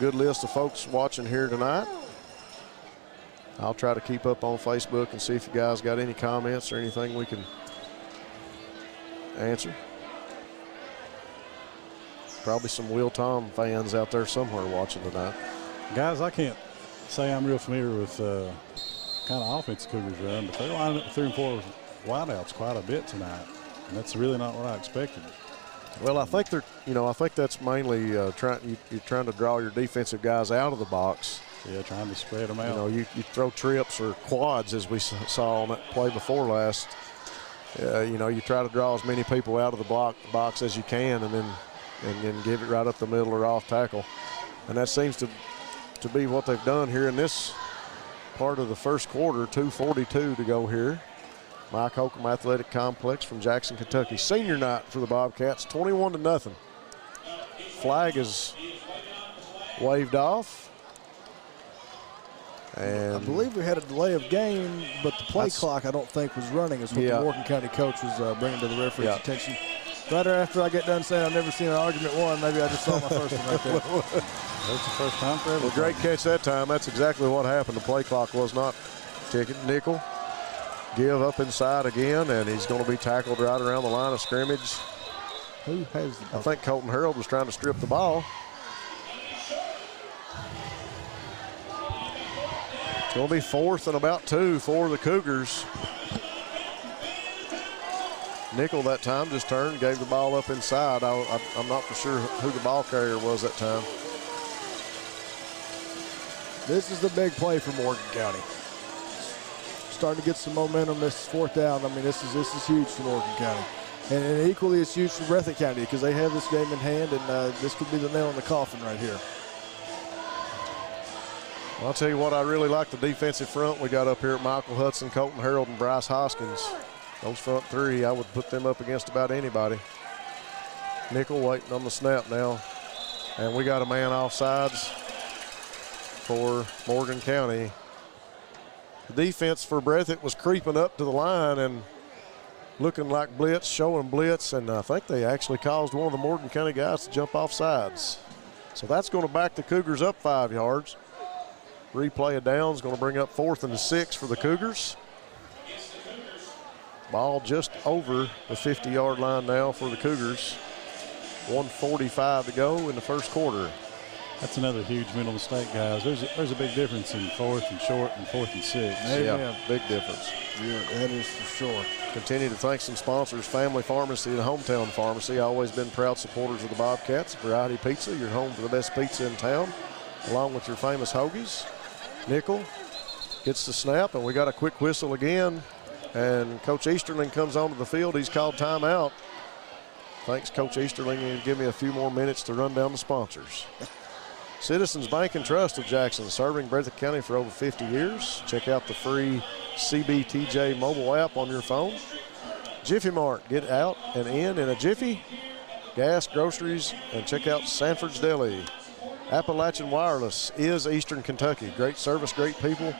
good list of folks watching here tonight. I'll try to keep up on Facebook and see if you guys got any comments or anything we can answer. Probably some Will Tom fans out there somewhere watching tonight. Guys, I can't say I'm real familiar with kind of offense Cougars run, but they're lining up 3 and 4 wideouts quite a bit tonight, and that's really not what I expected. Well, I think I think that's mainly you're trying to draw your defensive guys out of the box. Yeah, trying to spread them out. You throw trips or quads as we saw on that play before last. You try to draw as many people out of the box as you can, and then give it right up the middle or off tackle, and that seems to be what they've done here in this part of the first quarter. 2:42 to go here. Mike Holcomb Athletic Complex from Jackson, Kentucky. Senior night for the Bobcats, 21-0. Flag is waved off. And I believe we had a delay of game, but the play clock I don't think was running, is what the Morgan County coach was bringing to the referee's attention. Right after I get done saying I've never seen an argument won, maybe I just saw my first one right there. That's the first time for everyone. Well, great catch that time. That's exactly what happened. The play clock was not ticking. Nickel give up inside again, and he's going to be tackled right around the line of scrimmage. Who has the ball? I think Colton Harold was trying to strip the ball. It's going to be 4th and about 2 for the Cougars. Nickel that time just turned, gave the ball up inside. I'm not for sure who the ball carrier was that time. This is the big play for Morgan County. Starting to get some momentum. This 4th down. I mean, this is huge for Morgan County, and equally it's huge for Breathitt County because they have this game in hand, and this could be the nail in the coffin right here. Well, I'll tell you what, I really like the defensive front we got up here at Michael Hudson, Colton Harold, and Bryce Hoskins. Those front 3, I would put them up against about anybody. Nickel waiting on the snap now, and we got a man offsides for Morgan County. The defense for Breathitt was creeping up to the line and looking like blitz, showing blitz, and I think they actually caused one of the Morgan County guys to jump off sides. So that's going to back the Cougars up 5 yards. Replay of downs going to bring up 4th and 6 for the Cougars. Ball just over the 50-yard line now for the Cougars. 1:45 to go in the first quarter. That's another huge mental mistake, guys. There's a big difference in 4th and short and 4th and 6. Yeah, big difference. Yeah, that is for sure. Continue to thank some sponsors, Family Pharmacy and Hometown Pharmacy. Always been proud supporters of the Bobcats. Variety Pizza, your home for the best pizza in town, along with your famous hoagies. Nickel gets the snap, and we got a quick whistle again. And Coach Easterling comes onto the field. He's called timeout. Thanks, Coach Easterling. He'll give me a few more minutes to run down the sponsors. Citizens Bank and Trust of Jackson, serving Breathitt County for over 50 years. Check out the free CBTJ mobile app on your phone. Jiffy Mart, get out and in a jiffy. Gas, groceries, and check out Sanford's Deli. Appalachian Wireless is Eastern Kentucky. Great service, great people.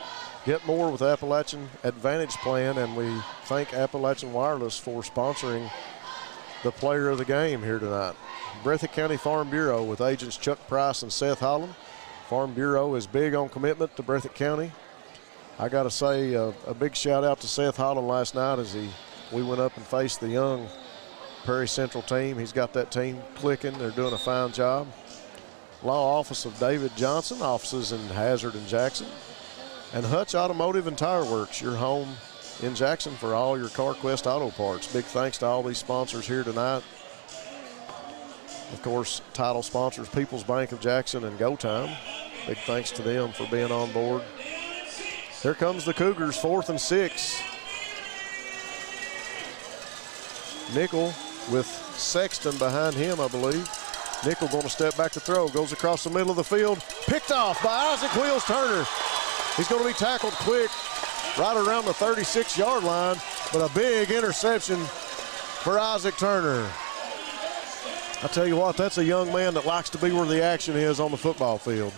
Get more with Appalachian Advantage Plan, and we thank Appalachian Wireless for sponsoring the player of the game here tonight. Breathitt County Farm Bureau with agents Chuck Price and Seth Holland. Farm Bureau is big on commitment to Breathitt County. I got to say a big shout out to Seth Holland last night as we went up and faced the young Prairie Central team. He's got that team clicking. They're doing a fine job. Law Office of David Johnson, offices in Hazard and Jackson. And Hutch Automotive and Tire Works, your home in Jackson for all your CarQuest auto parts. Big thanks to all these sponsors here tonight. Of course, title sponsors People's Bank of Jackson and Go Time. Big thanks to them for being on board. Here comes the Cougars, 4th and 6. Nickel with Sexton behind him, I believe. Nickel going to step back to throw, goes across the middle of the field, picked off by Isaac Wheels Turner. He's going to be tackled quick right around the 36-yard line, but a big interception for Isaac Turner. I tell you what, that's a young man that likes to be where the action is on the football field.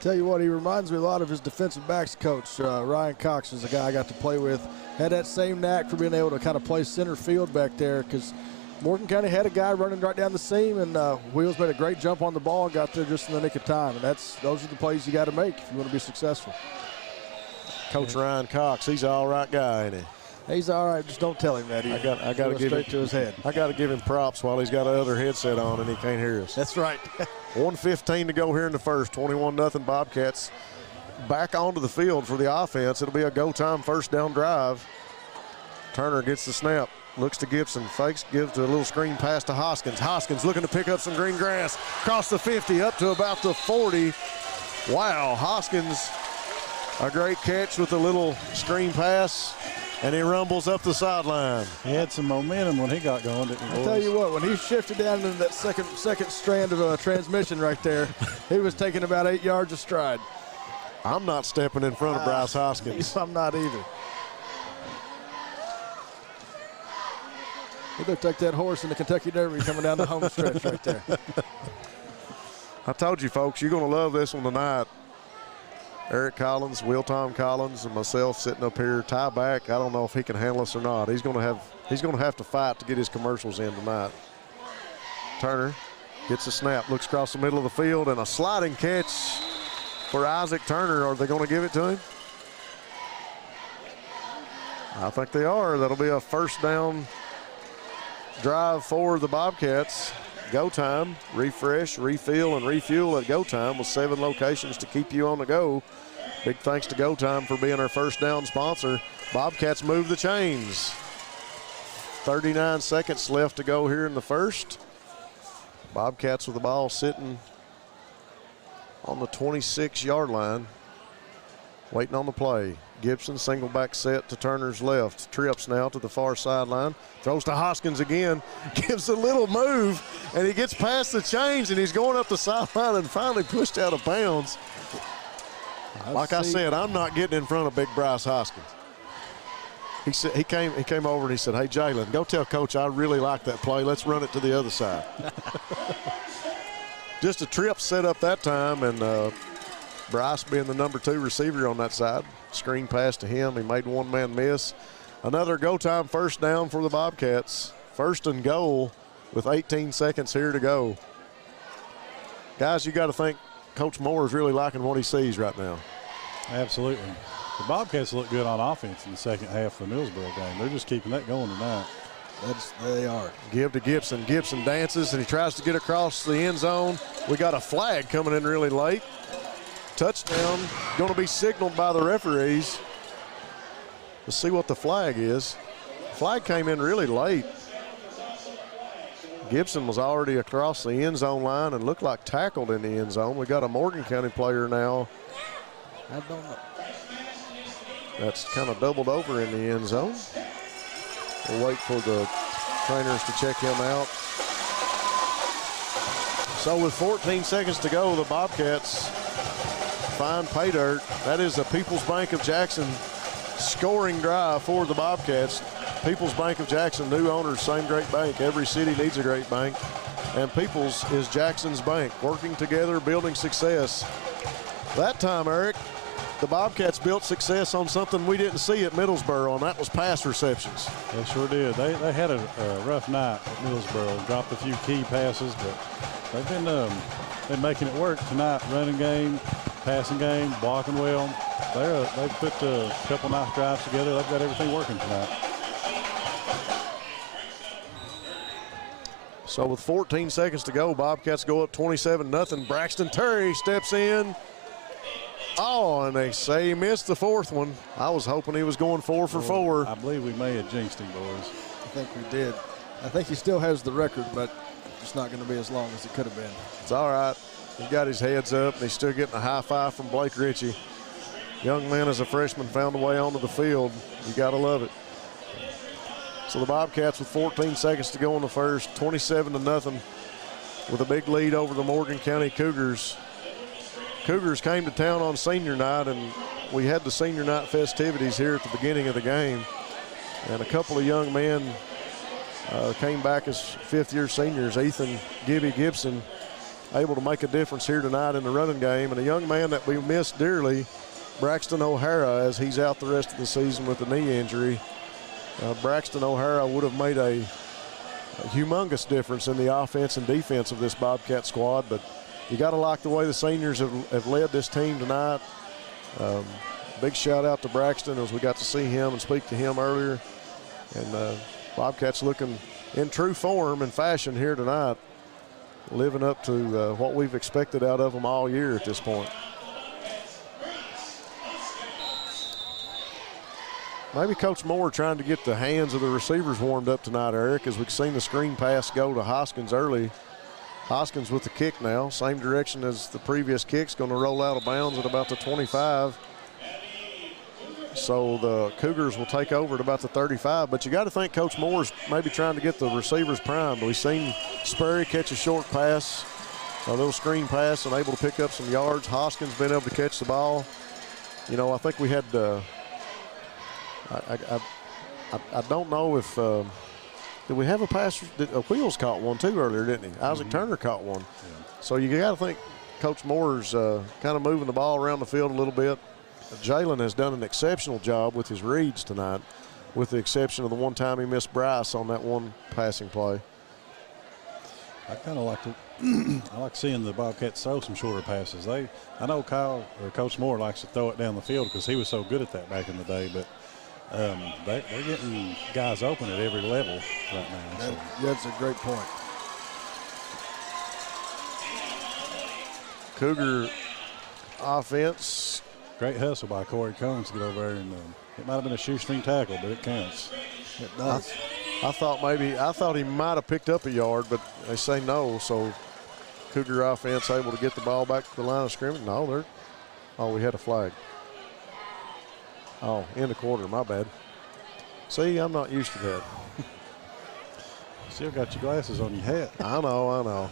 Tell you what, he reminds me a lot of his defensive backs coach. Ryan Cox is a guy I got to play with. Had that same knack for being able to kind of play center field back there, because Morgan County had a guy running right down the seam, and Wheels made a great jump on the ball and got there just in the nick of time. And those are the plays you got to make if you want to be successful. Coach Ryan Cox, he's an all right guy, ain't he? He's all right. Just don't tell him that. I got to give straight to his head. I got to give him props while he's got another headset on and he can't hear us. That's right. 1:15 to go here in the first. 21-0 Bobcats back onto the field for the offense. It'll be a go-time first down drive. Turner gets the snap. Looks to Gibson, fakes, gives a little screen pass to Hoskins. Hoskins looking to pick up some green grass. Across the 50, up to about the 40. Wow, Hoskins, a great catch with a little screen pass, and he rumbles up the sideline. He had some momentum when he got going, didn't he? I tell you what, when he shifted down into that second strand of transmission right there, he was taking about 8 yards of stride. I'm not stepping in front of Bryce Hoskins. I'm not either. He looked like that horse in the Kentucky Derby coming down the home stretch right there. I told you, folks, you're going to love this one tonight. Eric Collins, Will Tom Collins, and myself sitting up here, tie back. I don't know if he can handle us or not. He's going to have to fight to get his commercials in tonight. Turner gets a snap, looks across the middle of the field, and a sliding catch for Isaac Turner. Are they going to give it to him? I think they are. That'll be a first down drive for the Bobcats. Go time, refresh, refill, and refuel at Go Time with 7 locations to keep you on the go. Big thanks to Go Time for being our first down sponsor. Bobcats move the chains. 39 seconds left to go here in the first. Bobcats with the ball sitting on the 26-yard line, waiting on the play. Gibson, single back set to Turner's left. Trips now to the far sideline. Throws to Hoskins again. Gives a little move, and he gets past the chains, and he's going up the sideline and finally pushed out of bounds. Like I said, I'm not getting in front of big Bryce Hoskins. He said he came over and he said, "Hey, Jalen, go tell Coach I really like that play. Let's run it to the other side." Just a trip set up that time, and Bryce being the number 2 receiver on that side. Screen pass to him. He made one man miss. Another go-time first down for the Bobcats. First and goal with 18 seconds here to go. Guys, you got to think Coach Moore is really liking what he sees right now. Absolutely. The Bobcats look good on offense in the second half of the Millsboro game. They're just keeping that going tonight. They are. Give to Gibson. Gibson dances, and he tries to get across the end zone. We got a flag coming in really late. Touchdown going to be signaled by the referees. Let's see what the flag is. Flag came in really late. Gibson was already across the end zone line and looked like tackled in the end zone. We got a Morgan County player now. I don't know. That's kind of doubled over in the end zone. We'll wait for the trainers to check him out. So with 14 seconds to go, the Bobcats find pay dirt. That is the People's Bank of Jackson scoring drive for the Bobcats. People's Bank of Jackson, new owners, same great bank. Every city needs a great bank. and people's is Jackson's bank. Working together, building success. That time, Eric, the Bobcats built success on something we didn't see at Middlesboro, and that was pass receptions. They sure did. They had a rough night at Middlesboro. Dropped a few key passes, but they've been making it work tonight. Running game, passing game, blocking well. They've put a couple nice drives together. They've got everything working tonight. So with 14 seconds to go, Bobcats go up 27-0. Braxton Terry steps in. Oh, and they say he missed the fourth one. I was hoping he was going 4 for 4. I believe we may have jinxed him, boys. I think we did. I think he still has the record, but it's not going to be as long as it could have been. It's all right. He got his heads up, and he's still getting a high five from Blake Ritchie. Young man, as a freshman, found a way onto the field. You got to love it. So the Bobcats with 14 seconds to go in the first, 27-0, with a big lead over the Morgan County Cougars. Cougars came to town on senior night, and we had the senior night festivities here at the beginning of the game. And a couple of young men came back as fifth-year seniors. Ethan Gibby Gibson able to make a difference here tonight in the running game. And a young man that we missed dearly, Braxton O'Hara, as he's out the rest of the season with a knee injury. Braxton O'Hara would have made a humongous difference in the offense and defense of this Bobcat squad, but you got to like the way the seniors have led this team tonight. Big shout out to Braxton, as we got to see him and speak to him earlier. And Bobcats looking in true form and fashion here tonight, living up to what we've expected out of them all year at this point. Maybe Coach Moore trying to get the hands of the receivers warmed up tonight, Eric, as we've seen the screen pass go to Hoskins early. Hoskins with the kick now, same direction as the previous kick's going to roll out of bounds at about the 25. So the Cougars will take over at about the 35, but you got to think Coach Moore's maybe trying to get the receivers primed. We've seen Sperry catch a short pass, a little screen pass, and able to pick up some yards. Hoskins been able to catch the ball. You know, I think we had I don't know if did we have a pass? Wheels caught one too earlier, didn't he? Isaac Turner caught one. Yeah. So you got to think Coach Moore's kind of moving the ball around the field a little bit. Jalen has done an exceptional job with his reads tonight, with the exception of the one time he missed Bryce on that one passing play. I kind of like to I like seeing the Bobcats throw some shorter passes. I know Coach Moore likes to throw it down the field because he was so good at that back in the day, but they're getting guys open at every level right now. That's a great point. Cougar offense. Great hustle by Corey Combs to get over there, and it might have been a shoestring tackle, but it counts. It does. I thought he might have picked up a yard, but they say no. So Cougar offense able to get the ball back to the line of scrimmage. No, we had a flag. Oh, in the quarter, my bad. See, I'm not used to that. Still got your glasses on your hat. I know.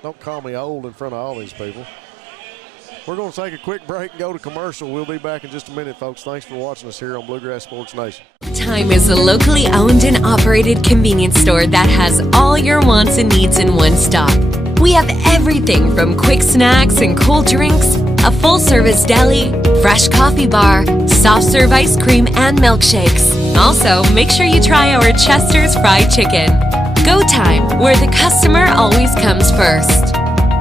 Don't call me old in front of all these people. We're going to take a quick break and go to commercial. We'll be back in just a minute, folks. Thanks for watching us here on Bluegrass Sports Nation. Time is a locally owned and operated convenience store that has all your wants and needs in one stop. We have everything from quick snacks and cold drinks, a full-service deli, fresh coffee bar, soft-serve ice cream, and milkshakes. Also, make sure you try our Chester's Fried Chicken. Go Time, where the customer always comes first.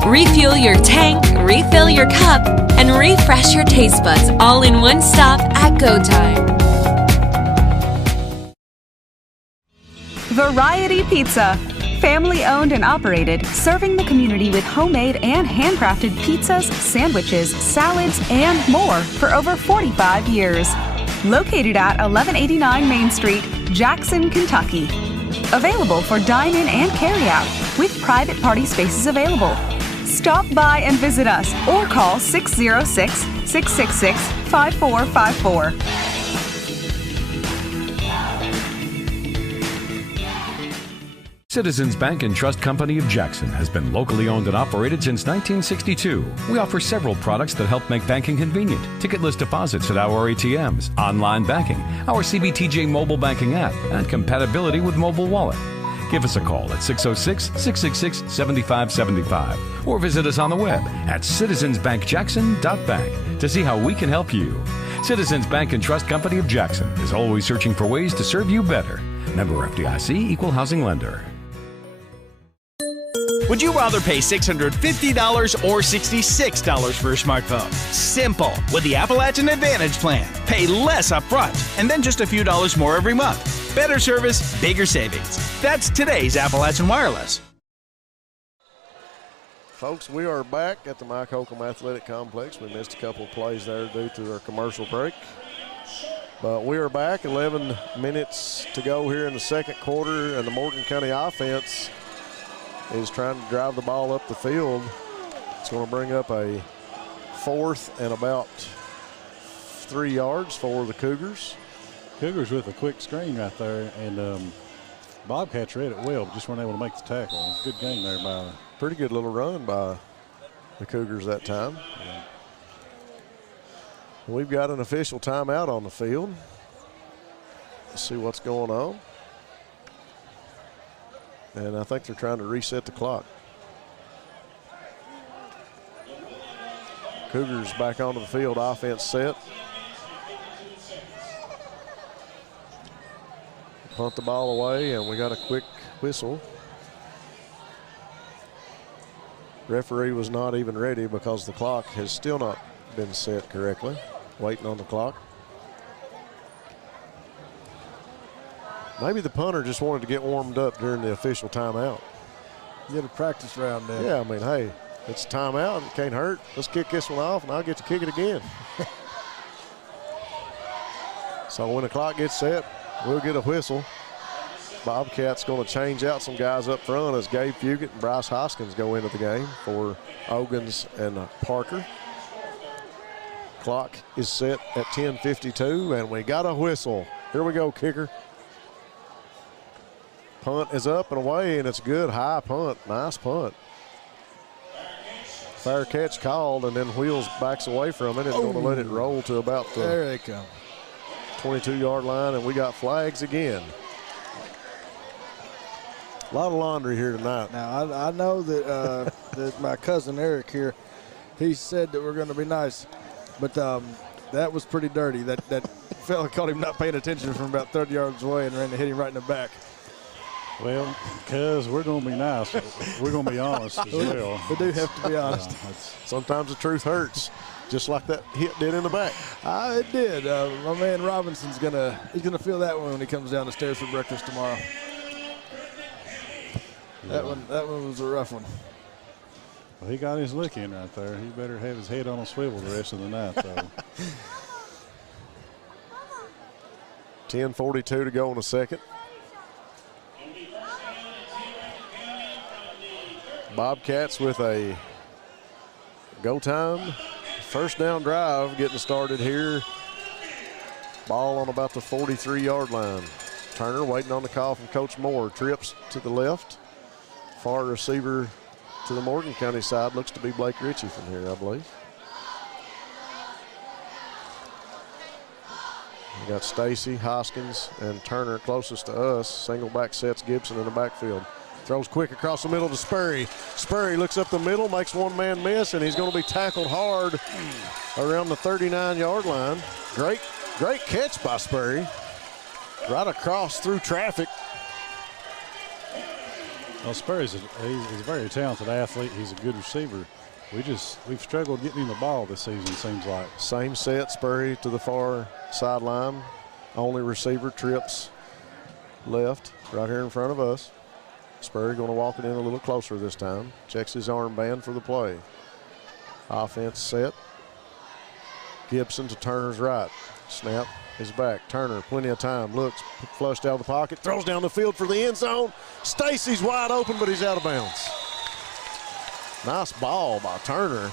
Refuel your tank, refill your cup, and refresh your taste buds all in one stop at Go Time. Variety Pizza. Family owned and operated, serving the community with homemade and handcrafted pizzas, sandwiches, salads, and more for over 45 years. Located at 1189 Main Street, Jackson, Kentucky. Available for dine-in and carry-out, with private party spaces available. Stop by and visit us or call 606-666-5454. Citizens Bank and Trust Company of Jackson has been locally owned and operated since 1962. We offer several products that help make banking convenient. Ticketless deposits at our ATMs, online banking, our CBTJ mobile banking app, and compatibility with mobile wallet. Give us a call at 606-666-7575 or visit us on the web at citizensbankjackson.bank to see how we can help you. Citizens Bank and Trust Company of Jackson is always searching for ways to serve you better. Member FDIC, Equal Housing Lender. Would you rather pay $650 or $66 for a smartphone? Simple. With the Appalachian Advantage plan. Pay less up front and then just a few dollars more every month. Better service, bigger savings. That's today's Appalachian Wireless. Folks, we are back at the Mike Holcomb Athletic Complex. We missed a couple of plays there due to our commercial break. But we are back, 11 minutes to go here in the second quarter, and the Morgan County offense is trying to drive the ball up the field. It's going to bring up a 4th and about 3 yards for the Cougars. Cougars with a quick screen right there, and Bobcats read it well, but just weren't able to make the tackle. It was a good game there by pretty good little run by the Cougars that time. Yeah. We've got an official timeout on the field. Let's see what's going on. And I think they're trying to reset the clock. Cougars back onto the field, offense set. Punt the ball away, and we got a quick whistle. Referee was not even ready because the clock has still not been set correctly. Waiting on the clock. Maybe the punter just wanted to get warmed up during the official timeout. Get a practice round there. Yeah, I mean, hey, it's a timeout. It can't hurt. Let's kick this one off, and I'll get to kick it again. So when the clock gets set, we'll get a whistle. Bobcats going to change out some guys up front as Gabe Fugit and Bryce Hoskins go into the game for Ogans and Parker. Clock is set at 10:52, and we got a whistle. Here we go, kicker. Punt is up and away, and it's good. High punt. Nice punt. Fair catch called, and then Wheels backs away from it and going to let it roll to about the there they come. 22-yard line, and we got flags again. A lot of laundry here tonight. Now, I know that, that my cousin Eric here, he said that we're going to be nice, but that was pretty dirty. That fella caught him not paying attention from about 30 yards away and ran to hit him right in the back. Well, because we're going to be nice. We're going to be honest as well. We do have to be honest. Sometimes the truth hurts, just like that hit did in the back. It did. My man Robinson's he's gonna feel that one when he comes down the stairs for breakfast tomorrow. Yeah. That one was a rough one. Well, he got his lick in right there. He better have his head on a swivel the rest of the night, though. 10:42 to go in the second. Bobcats with a go time. First down drive getting started here. Ball on about the 43-yard line. Turner waiting on the call from Coach Moore. Trips to the left. Far receiver to the Morgan County side looks to be Blake Ritchie from here, I believe. We got Stacy, Hoskins, and Turner closest to us. Single back sets Gibson in the backfield. Throws quick across the middle to Sperry. Sperry looks up the middle, makes one man miss, and he's going to be tackled hard around the 39-yard line. Great catch by Sperry. Right across through traffic. Well, Sperry's he's a very talented athlete. He's a good receiver. We've struggled getting him the ball this season, seems like. Same set, Sperry to the far sideline. Only receiver trips left right here in front of us. Sperry going to walk it in a little closer this time. Checks his armband for the play. Offense set. Gibson to Turner's right. Snap is back. Turner, plenty of time. Looks, flushed out of the pocket. Throws down the field for the end zone. Stacy's wide open, but he's out of bounds. Nice ball by Turner.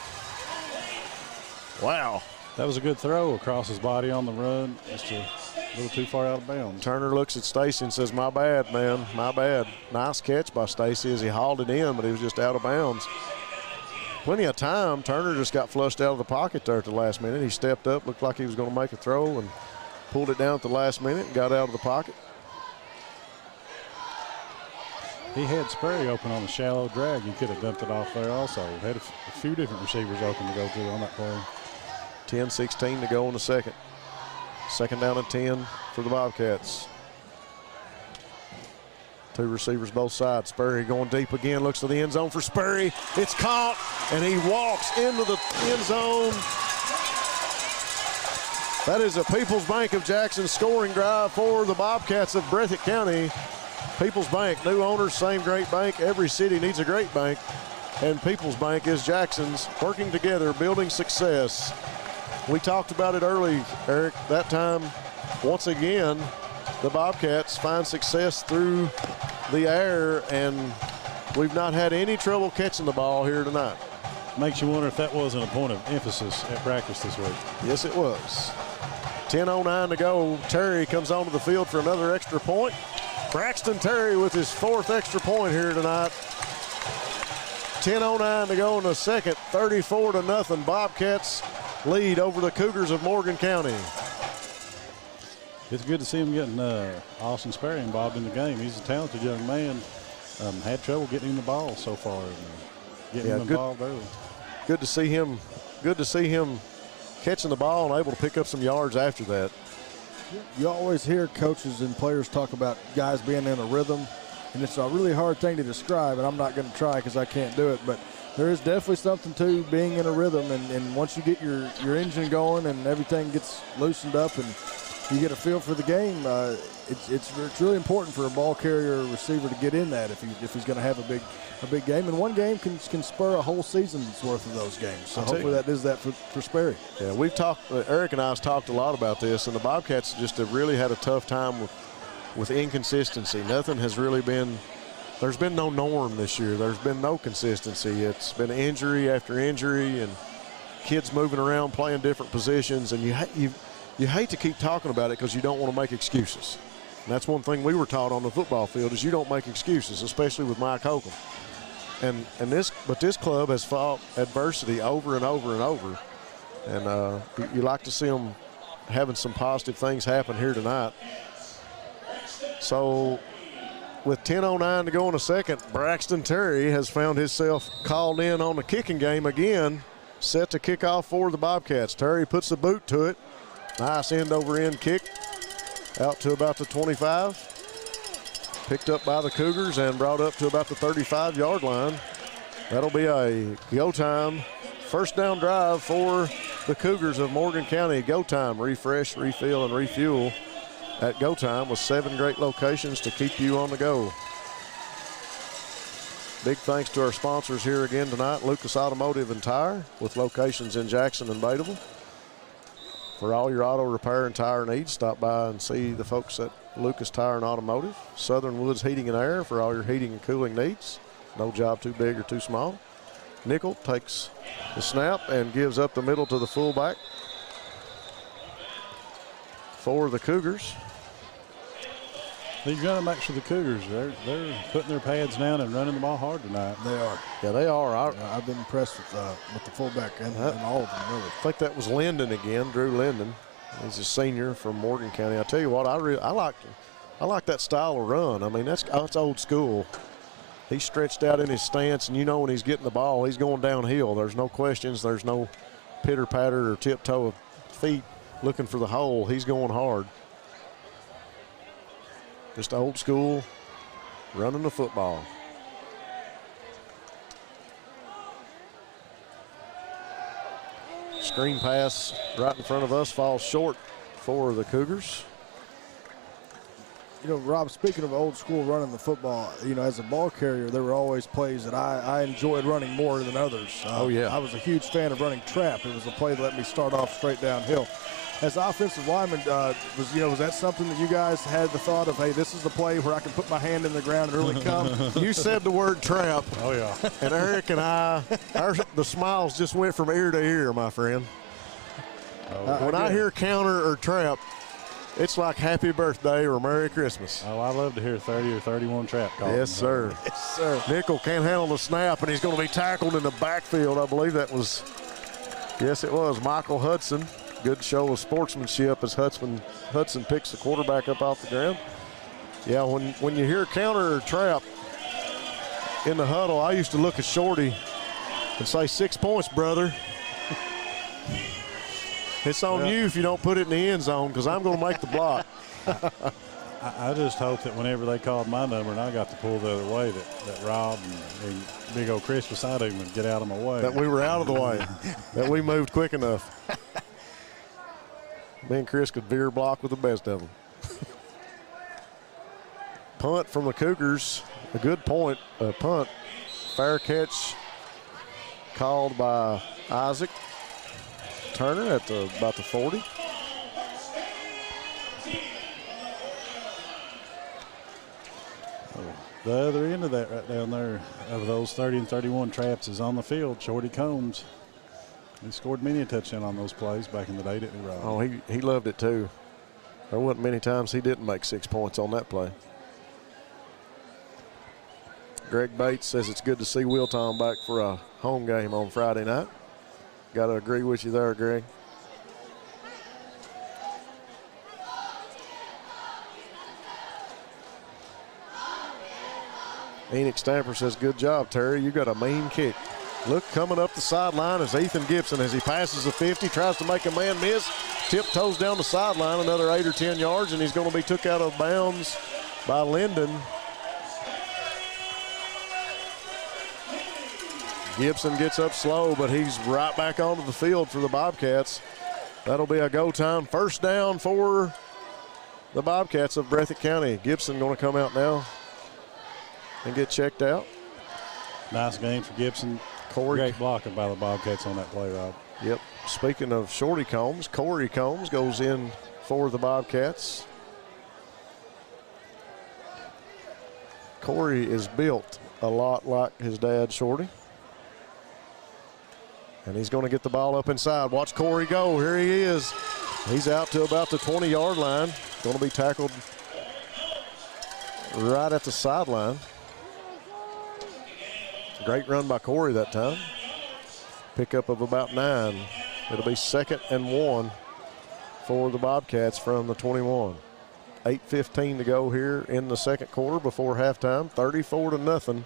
Wow. That was a good throw across his body on the run. Just a little too far out of bounds. Turner looks at Stacy and says, my bad, man, my bad. Nice catch by Stacy as he hauled it in, but he was just out of bounds. Plenty of time. Turner just got flushed out of the pocket there at the last minute. He stepped up, looked like he was going to make a throw, and pulled it down at the last minute and got out of the pocket. he had Sperry open on the shallow drag. He could have dumped it off there also. Had a few different receivers open to go through on that play. 10-16 to go in the second. Second down and 10 for the Bobcats. Two receivers both sides. Sperry going deep again, looks to the end zone for Sperry. It's caught, and he walks into the end zone. That is a People's Bank of Jackson scoring drive for the Bobcats of Breathitt County. People's Bank, new owners, same great bank. Every city needs a great bank, and People's Bank is Jackson's, working together, building success. We talked about it early, Eric. That time, once again, the Bobcats find success through the air, and we've not had any trouble catching the ball here tonight. Makes you wonder if that wasn't a point of emphasis at practice this week. Yes, it was. 10:09 to go. Terry comes onto the field for another extra point. Braxton Terry with his fourth extra point here tonight. 10:09 to go in the second. 34-0. Bobcats lead over the Cougars of Morgan County. It's good to see him getting Austin Sperry involved in the game. He's a talented young man. Had trouble getting him the ball so far. Getting him involved early. Good to see him. Good to see him catching the ball and able to pick up some yards after that. You always hear coaches and players talk about guys being in a rhythm, and it's a really hard thing to describe, and I'm not going to try because I can't do it, but there is definitely something to being in a rhythm, and once you get your engine going and everything gets loosened up and you get a feel for the game, it's really important for a ball carrier or receiver to get in that if he's going to have a big game, and one game can spur a whole season's worth of those games. So hopefully that does that for Sperry. Yeah, we've talked. Eric and I have talked a lot about this, and the Bobcats just have really had a tough time with inconsistency. Nothing has really been. There's been no norm this year. There's been no consistency. It's been injury after injury, and kids moving around playing different positions, and you hate to keep talking about it because you don't want to make excuses. And that's one thing we were taught on the football field is you don't make excuses, especially with Mike Holcomb. But this club has fought adversity over and over and over. And you like to see them having some positive things happen here tonight. So with 10:09 to go in the second, Braxton Terry has found himself called in on the kicking game again, set to kick off for the Bobcats. Terry puts the boot to it. Nice end-over-end kick out to about the 25. Picked up by the Cougars and brought up to about the 35-yard line. That'll be a go time first down drive for the Cougars of Morgan County. Go time, refresh, refill, and refuel at go time with 7 great locations to keep you on the go. Big thanks to our sponsors here again tonight, Lucas Automotive and Tire, with locations in Jackson and Bateville. For all your auto repair and tire needs, stop by and see the folks at Lucas Tire and Automotive. Southern Woods Heating and Air for all your heating and cooling needs. No job too big or too small. Nickel takes the snap and gives up the middle to the fullback for the Cougars. They've got to make sure the Cougars, they're putting their pads down and running the ball hard tonight. They are. Yeah, they are. I've been impressed with the fullback and all of them, really. I think that was Linden again, Drew Linden. He's a senior from Morgan County. I tell you what, I like that style of run. I mean, that's old school. He's stretched out in his stance, and you know when he's getting the ball, he's going downhill. There's no questions. There's no pitter-patter or tiptoe of feet looking for the hole. He's going hard. Just old school, running the football. Screen pass right in front of us falls short for the Cougars. You know, Rob, speaking of old school running the football, you know, as a ball carrier, there were always plays that I enjoyed running more than others. Oh, yeah. I was a huge fan of running trap. It was a play that let me start off straight downhill. As offensive lineman, was that something that you guys had the thought of, hey, this is the play where I can put my hand in the ground and really come? You said the word trap. Oh, yeah. And Eric and the smiles just went from ear to ear, my friend. When I hear counter or trap, it's like happy birthday or Merry Christmas. Oh, I love to hear 30 or 31 trap calls. Yes, sir. Yes, sir. Nickel can't handle the snap, and he's going to be tackled in the backfield. I believe that was, yes, it was Michael Hudson. Good show of sportsmanship as Hudson picks the quarterback up off the ground. Yeah, when you hear counter or trap, in the huddle, I used to look at Shorty and say, 6 points, brother. It's on you if you don't put it in the end zone, because I'm going to make the block. I just hope that whenever they called my number and I got to pull the other way, that Rob and big old Chris beside him would get out of my way. That we were out of the way, that we moved quick enough. Me and Chris could veer block with the best of them. Punt from the Cougars, a good punt. Fair catch called by Isaac Turner at about the 40. The other end of that right down there of those 30 and 31 traps is on the field. Shorty Combs. He scored many a touchdown on those plays back in the day, didn't he, Rob? Oh, he loved it too. There wasn't many times he didn't make 6 points on that play. Greg Bates says it's good to see Wilton back for a home game on Friday night. Got to agree with you there, Greg. Enoch Stamper says, good job, Terry. You got a mean kick. Look, coming up the sideline is Ethan Gibson as he passes the 50, tries to make a man miss, tiptoes down the sideline another 8 or 10 yards, and he's going to be took out of bounds by Linden. Gibson gets up slow, but he's right back onto the field for the Bobcats. That'll be a go time. First down for the Bobcats of Breathitt County. Gibson going to come out now and get checked out. Nice game for Gibson. Great blocking by the Bobcats on that play, Rob. Yep. Speaking of Shorty Combs, Corey Combs goes in for the Bobcats. Corey is built a lot like his dad, Shorty. And he's going to get the ball up inside. Watch Corey go. Here he is. He's out to about the 20-yard line. Going to be tackled right at the sideline. Great run by Corey that time. Pickup of about 9. It'll be 2nd and 1 for the Bobcats from the 21. 8:15 to go here in the second quarter before halftime. 34-0.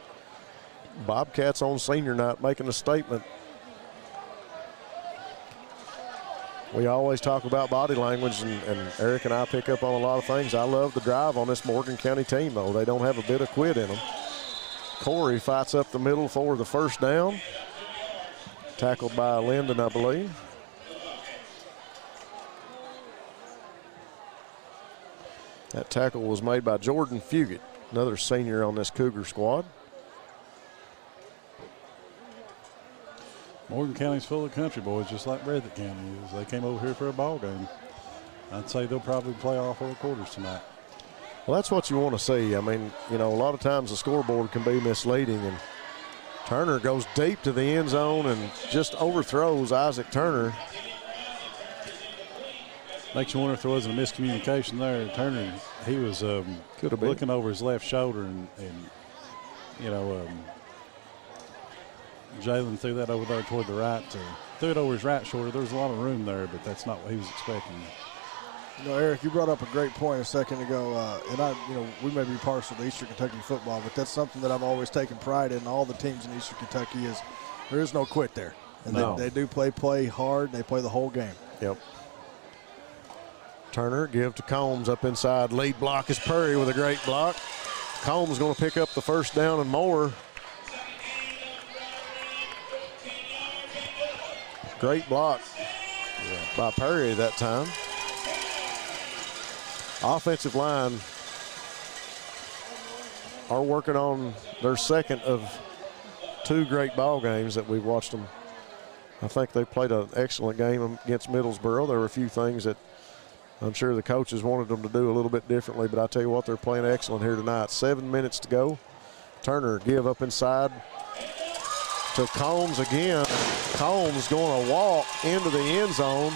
Bobcats on senior night making a statement. We always talk about body language, and Eric and I pick up on a lot of things. I love the drive on this Morgan County team, though. They don't have a bit of quit in them. Corey fights up the middle for the first down. Tackled by Linden, I believe. That tackle was made by Jordan Fugit, another senior on this Cougar squad. Morgan County's full of country boys, just like Breathitt County is. They came over here for a ball game. I'd say they'll probably play all 4 quarters tonight. Well, that's what you want to see. I mean, you know, a lot of times the scoreboard can be misleading, and Turner goes deep to the end zone and just overthrows Isaac Turner. Makes you wonder if there wasn't a miscommunication there. Turner, he was looking over his left shoulder, and you know, Jalen threw that over there toward the right. Threw it over his right shoulder. There was a lot of room there, but that's not what he was expecting. You know, Eric, you brought up a great point a second ago, and we may be partial to Eastern Kentucky football, but that's something that I've always taken pride in. All the teams in Eastern Kentucky is there is no quit there, and they do play hard. And they play the whole game. Yep. Turner give to Combs up inside. Lead block is Perry with a great block. Combs going to pick up the first down and more. Great block by Perry that time. Offensive line are working on their second of 2 great ball games that we've watched them. I think they played an excellent game against Middlesboro. There were a few things that I'm sure the coaches wanted them to do a little bit differently, but I tell you what, they're playing excellent here tonight. 7 minutes to go. Turner give up inside to Combs again. Combs going to walk into the end zone.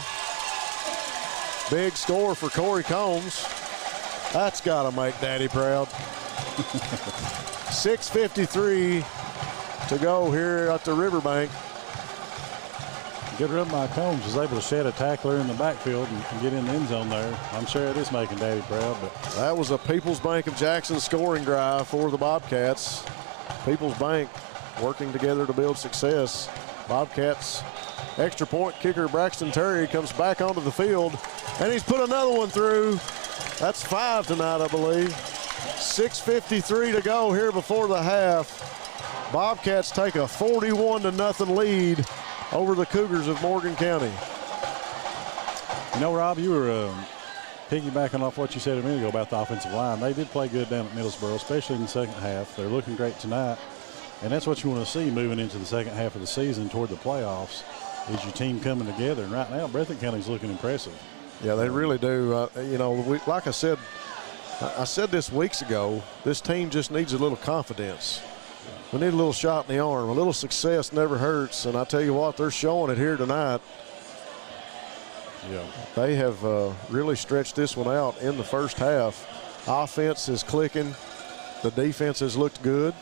Big score for Corey Combs. That's got to make Daddy proud. 6:53 to go here at the Riverbank. Good run by Combs. Was able to shed a tackler in the backfield and get in the end zone there. I'm sure it is making Daddy proud. But that was a People's Bank of Jackson scoring drive for the Bobcats. People's Bank working together to build success. Bobcats extra point kicker Braxton Terry comes back onto the field, and he's put another one through. That's 5 tonight, I believe. 6:53 to go here before the half. Bobcats take a 41-0 lead over the Cougars of Morgan County. You know, Rob, you were piggybacking off what you said a minute ago about the offensive line. They did play good down at Middlesboro, especially in the second half. They're looking great tonight, and that's what you want to see moving into the second half of the season toward the playoffs, is your team coming together. And right now, Breathitt County's looking impressive. Yeah, they really do. You know, like I said this weeks ago, this team just needs a little confidence. We need a little shot in the arm. A little success never hurts, and I tell you what, they're showing it here tonight. Yeah. They have really stretched this one out in the first half. Offense is clicking. The defense has looked good.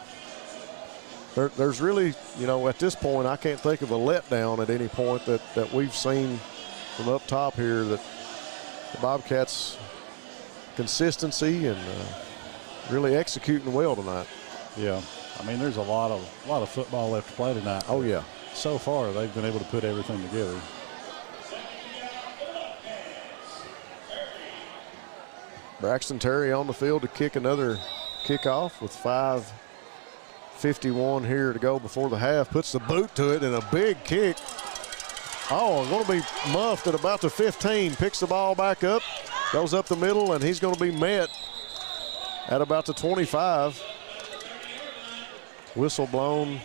There's really, you know, at this point, I can't think of a letdown at any point that we've seen from up top here, that the Bobcats' consistency and really executing well tonight. Yeah. I mean, there's a lot of football left to play tonight. Oh, yeah. So far, they've been able to put everything together. Braxton Terry on the field to kick another kickoff with 5:51 here to go before the half. Puts the boot to it and a big kick. Oh, going to be muffed at about the 15. Picks the ball back up, goes up the middle, and he's going to be met at about the 25. Whistle blown.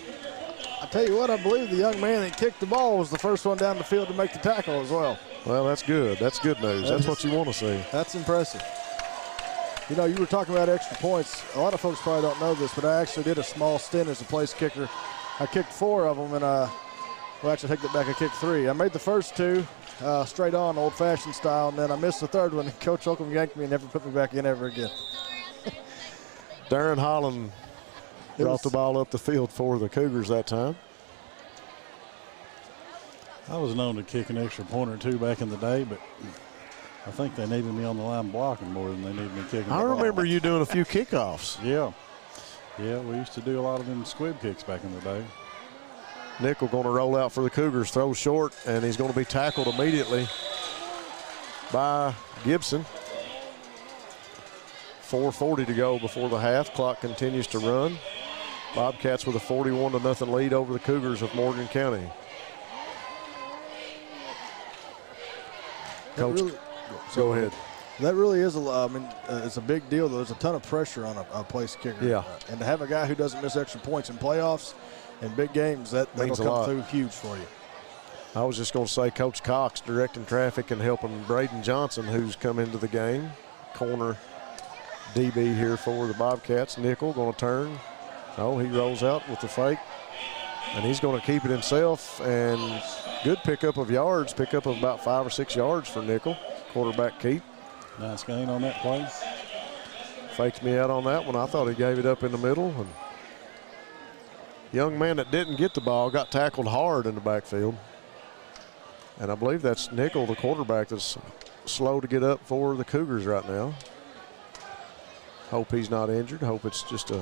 I tell you what, I believe the young man that kicked the ball was the first one down the field to make the tackle as well. Well, that's good. That's good news. That's what you want to see. That's impressive. You know, you were talking about extra points. A lot of folks probably don't know this, but I actually did a small stint as a place kicker. I kicked 4 of them, and well, actually, take that back. I kicked 3. I made the first 2 straight on, old-fashioned style, and then I missed the third one. And Coach Holcomb yanked me and never put me back in ever again. Darren Holland brought the ball up the field for the Cougars that time. I was known to kick an extra point or 2 back in the day, but I think they needed me on the line blocking more than they needed me kicking the ball. I remember you doing a few kickoffs. Yeah. Yeah, we used to do a lot of them squib kicks back in the day. Nickel going to roll out for the Cougars, throw short, and he's going to be tackled immediately by Gibson. 4:40 to go before the half. Clock continues to run. Bobcats with a 41-0 lead over the Cougars of Morgan County. Coach, go ahead. That really is it's a big deal, though. There's a ton of pressure on a place kicker. Yeah. And to have a guy who doesn't miss extra points in playoffs and big games, that'll come through huge for you. I was just going to say Coach Cox directing traffic and helping Braden Johnson, who's come into the game. Corner DB here for the Bobcats. Nickel going to turn. No, he rolls out with the fake. And he's going to keep it himself. And good pickup of yards, pickup of about 5 or 6 yards for Nickel. Quarterback keep. Nice gain on that play. Faked me out on that one. I thought he gave it up in the middle. And young man that didn't get the ball got tackled hard in the backfield. And I believe that's Nickel, the quarterback, that's slow to get up for the Cougars right now. Hope he's not injured. Hope it's just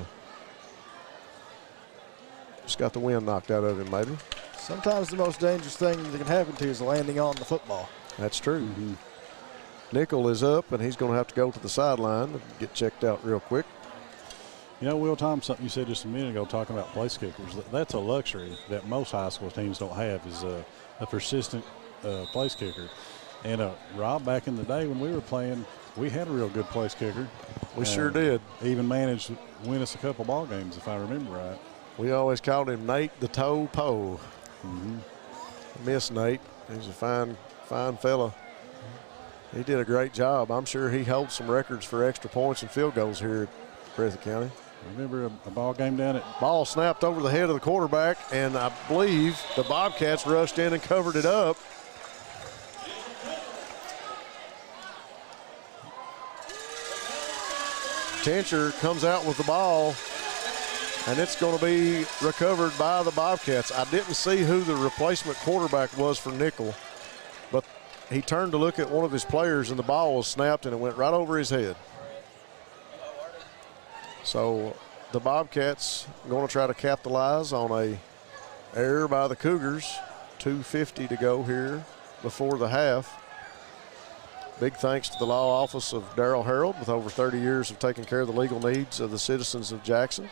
got the wind knocked out of him, maybe. Sometimes the most dangerous thing that can happen to you is landing on the football. That's true. Mm-hmm. Nickel is up, and he's going to have to go to the sideline and get checked out real quick. You know, Will, Tom, something you said just a minute ago talking about place kickers, that's a luxury that most high school teams don't have, is a persistent place kicker. And Rob, back in the day when we were playing, we had a real good place kicker. We sure did. Even managed to win us a couple ball games, if I remember right. We always called him Nate the Toe Poe. Mm-hmm. Miss Nate. He's a fine fella. He did a great job. I'm sure he holds some records for extra points and field goals here at Breathitt County. Remember a ball game down at... Ball snapped over the head of the quarterback, and I believe the Bobcats rushed in and covered it up. Tencher comes out with the ball, and it's going to be recovered by the Bobcats. I didn't see who the replacement quarterback was for Nickel, but he turned to look at one of his players, and the ball was snapped, and it went right over his head. So the Bobcats going to try to capitalize on a error by the Cougars. 2:50 to go here before the half. Big thanks to the law office of Darrell Harold, with over 30 years of taking care of the legal needs of the citizens of Jackson.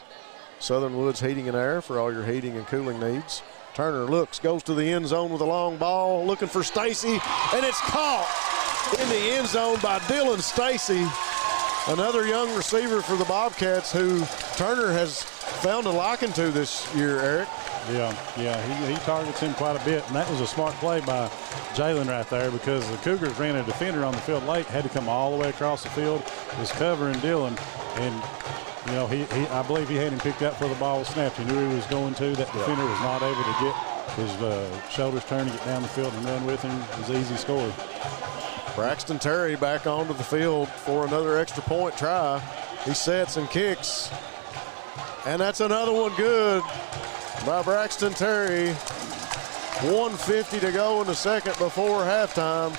Southern Woods Heating and Air for all your heating and cooling needs. Turner looks, goes to the end zone with a long ball, looking for Stacy, and it's caught in the end zone by Dylan Stacy. Another young receiver for the Bobcats who Turner has found a liking to this year, Eric. Yeah, he targets him quite a bit, and that was a smart play by Jalen right there, because the Cougars ran a defender on the field late, had to come all the way across the field, was covering Dylan, and you know, I believe he had him picked up for the ball was snapped. He knew he was going to. That defender was not able to get his shoulders turned to get down the field and run with him. It was an easy score. Braxton Terry back onto the field for another extra point try. He sets and kicks, and that's another one good by Braxton Terry. 1:50 to go in the second before halftime.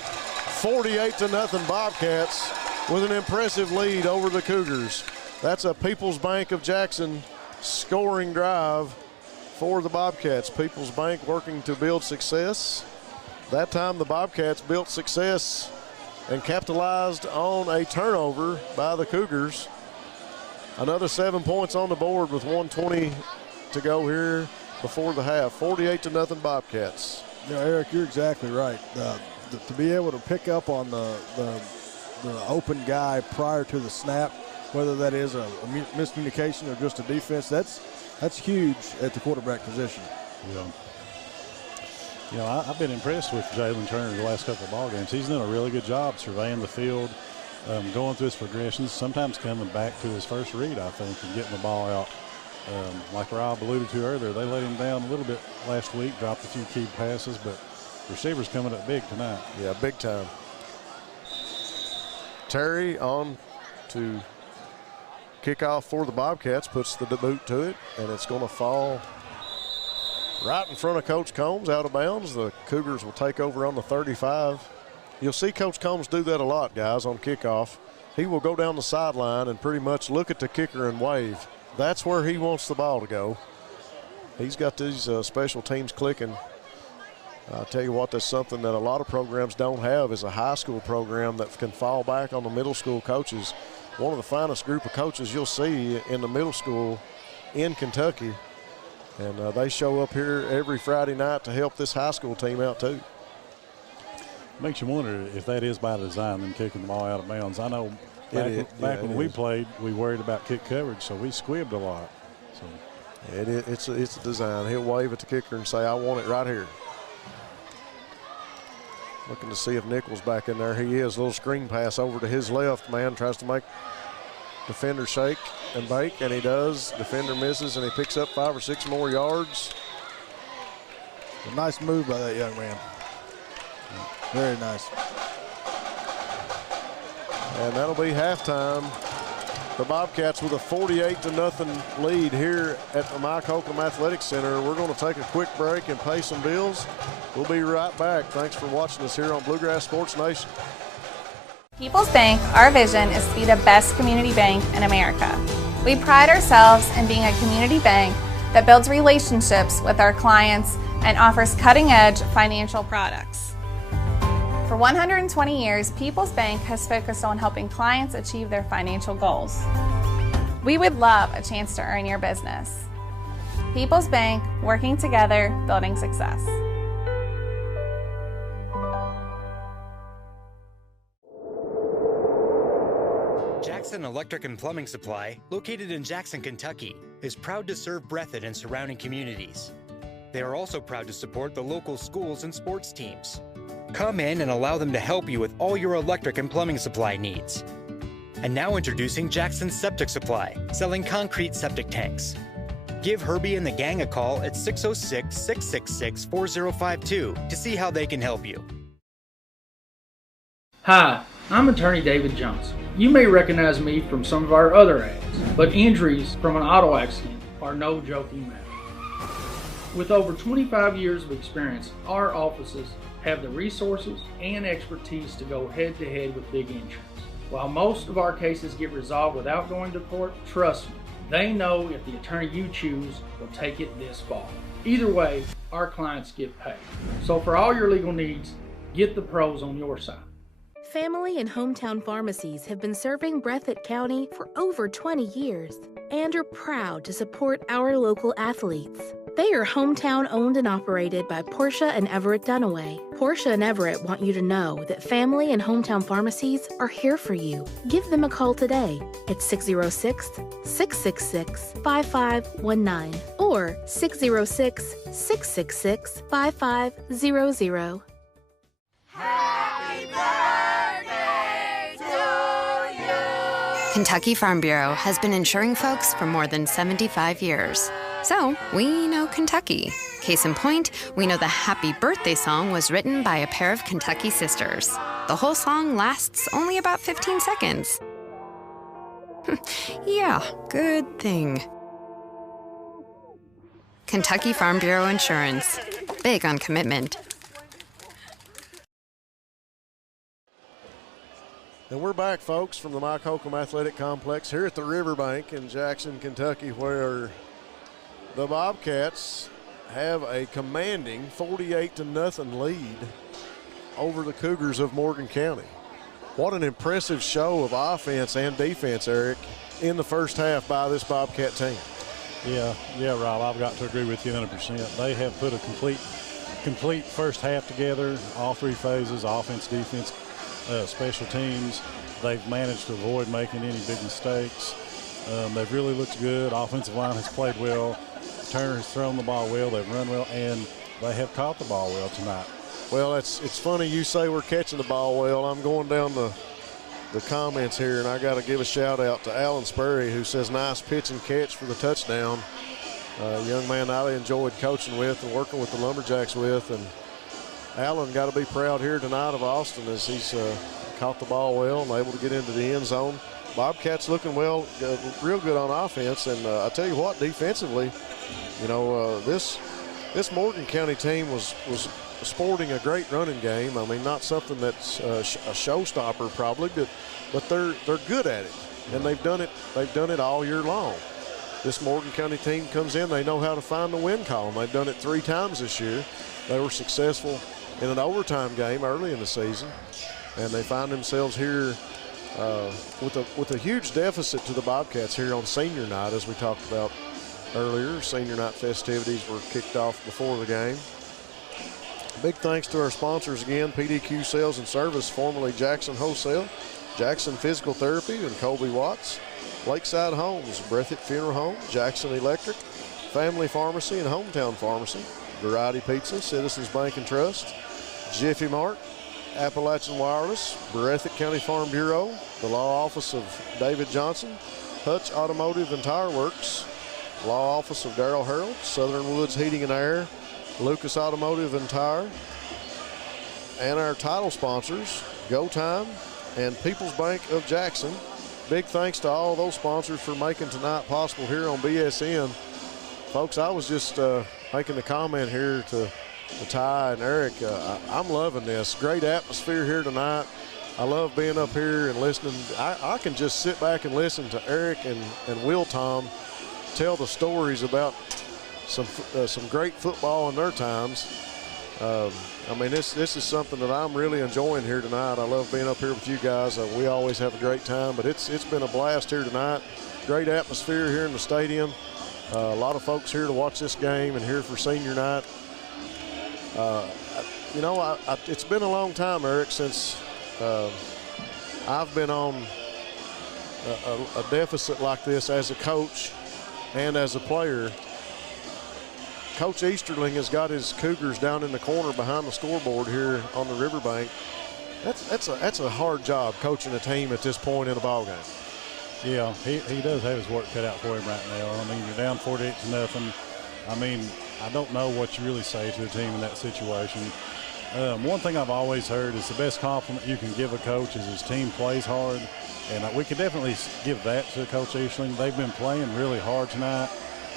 48-0 Bobcats with an impressive lead over the Cougars. That's a People's Bank of Jackson scoring drive for the Bobcats. People's Bank working to build success. That time the Bobcats built success and capitalized on a turnover by the Cougars. Another 7 points on the board with 1:20 to go here before the half. 48-0 Bobcats. You know, Eric, you're exactly right. To be able to pick up on the open guy prior to the snap, whether that is a miscommunication or just a defense, that's huge at the quarterback position. Yeah. You know, I've been impressed with Jalen Turner the last couple of ball games. He's done a really good job surveying the field, going through his progressions, sometimes coming back to his first read, I think, and getting the ball out. Like Rob alluded to earlier, they let him down a little bit last week, dropped a few key passes, but receivers coming up big tonight. Yeah, big time. Terry on to kickoff for the Bobcats, puts the boot to it, and it's going to fall right in front of Coach Combs, out of bounds. The Cougars will take over on the 35. You'll see Coach Combs do that a lot, guys, on kickoff. He will go down the sideline and pretty much look at the kicker and wave. That's where he wants the ball to go. He's got these special teams clicking. I'll tell you what, that's something that a lot of programs don't have, is a high school program that can fall back on the middle school coaches. One of the finest group of coaches you'll see in the middle school in Kentucky. And they show up here every Friday night to help this high school team out too. Makes you wonder if that is by design, them kicking the ball out of bounds. I know back when we played, we worried about kick coverage, so we squibbed a lot. So it's a design. He'll wave at the kicker and say, I want it right here. Looking to see if Nichols back in there. He is. A little screen pass over to his left. Man tries to make defender shake and bake, and he does. Defender misses, and he picks up 5 or 6 more yards. A nice move by that young man. Very nice. And that'll be halftime. The Bobcats with a 48-0 lead here at the Mike Holcomb Athletics Center. We're going to take a quick break and pay some bills. We'll be right back. Thanks for watching us here on Bluegrass Sports Nation. People's Bank, our vision is to be the best community bank in America. We pride ourselves in being a community bank that builds relationships with our clients and offers cutting-edge financial products. For 120 years, People's Bank has focused on helping clients achieve their financial goals. We would love a chance to earn your business. People's Bank, working together, building success. Jackson Electric and Plumbing Supply, located in Jackson, Kentucky, is proud to serve Breathitt and surrounding communities. They are also proud to support the local schools and sports teams. Come in and allow them to help you with all your electric and plumbing supply needs. And now introducing Jackson Septic Supply, selling concrete septic tanks. Give Herbie and the gang a call at 606-666-4052 to see how they can help you. Hi, I'm attorney David Jones. You may recognize me from some of our other ads, but injuries from an auto accident are no joking matter. With over 25 years of experience, our offices have the resources and expertise to go head-to-head with big insurance. While most of our cases get resolved without going to court, trust me, They know if the attorney you choose will take it this far. Either way, our clients get paid. So for all your legal needs, get the pros on your side. Family and hometown pharmacies have been serving Breathitt County for over 20 years and are proud to support our local athletes. They are hometown owned and operated by Portia and Everett Dunaway. Portia and Everett want you to know that family and hometown pharmacies are here for you. Give them a call today at 606-666-5519 or 606-666-5500. Happy birthday to you! Kentucky Farm Bureau has been insuring folks for more than 75 years. So, we know Kentucky. Case in point, we know the Happy Birthday song was written by a pair of Kentucky sisters. The whole song lasts only about 15 seconds. Yeah, good thing. Kentucky Farm Bureau Insurance. Big on commitment. And we're back, folks, from the Mike Holcomb Athletic Complex here at the Riverbank in Jackson, Kentucky, where the Bobcats have a commanding 48-0 lead over the Cougars of Morgan County. What an impressive show of offense and defense, Eric, in the first half by this Bobcat team. Yeah, Rob, I've got to agree with you 100%. They have put a complete first half together, all three phases, offense, defense, special teams. They've managed to avoid making any big mistakes. They've really looked good. Offensive line has played well. Turner has thrown the ball well. They've run well, and they have caught the ball well tonight. Well, it's funny you say we're catching the ball well. I'm going down the comments here, and I got to give a shout out to Alan Sperry, who says nice pitch and catch for the touchdown. A young man I enjoyed coaching with and working with the Lumberjacks with, and Alan got to be proud here tonight of Austin as he's caught the ball well and able to get into the end zone. Bobcats looking well, real good on offense, and I tell you what, defensively, you know, this Morgan County team was sporting a great running game. I mean, not something that's a showstopper probably, but they're good at it, and they've done it all year long. This Morgan County team comes in, they know how to find the win column. They've done it 3 times this year. They were successful in an overtime game early in the season, and they find themselves here with a huge deficit to the Bobcats here on senior night, as we talked about earlier. Senior night festivities were kicked off before the game. Big thanks to our sponsors again, PDQ Sales and Service, formerly Jackson Wholesale, Jackson Physical Therapy, and Colby Watts, Lakeside Homes, Breathitt Funeral Home, Jackson Electric, Family Pharmacy and Hometown Pharmacy, Variety Pizza, Citizens Bank and Trust, Jiffy Mart, Appalachian Wireless, Breathitt County Farm Bureau, the Law Office of David Johnson, Hutch Automotive and Tire Works, Law Office of Darrell Harold, Southern Woods Heating and Air, Lucas Automotive and Tire, and our title sponsors, Go Time and People's Bank of Jackson. Big thanks to all those sponsors for making tonight possible here on BSN. Folks, I was just making a comment here to Ty and Eric. I'm loving this. Great atmosphere here tonight. I love being up here and listening. I can just sit back and listen to Eric and Will Tom tell the stories about some great football in their times. I mean, this is something that I'm really enjoying here tonight. I love being up here with you guys. We always have a great time, but it's been a blast here tonight. Great atmosphere here in the stadium. A lot of folks here to watch this game and here for senior night. You know, it's been a long time, Eric, since I've been on a deficit like this as a coach and as a player. Coach Easterling has got his Cougars down in the corner behind the scoreboard here on the Riverbank. That's a hard job coaching a team at this point in a ball game. Yeah, he does have his work cut out for him right now. I mean, you're down 48-0. I mean, I don't know what you really say to a team in that situation. One thing I've always heard is the best compliment you can give a coach is his team plays hard, and we could definitely give that to Coach Easterling. They've been playing really hard tonight,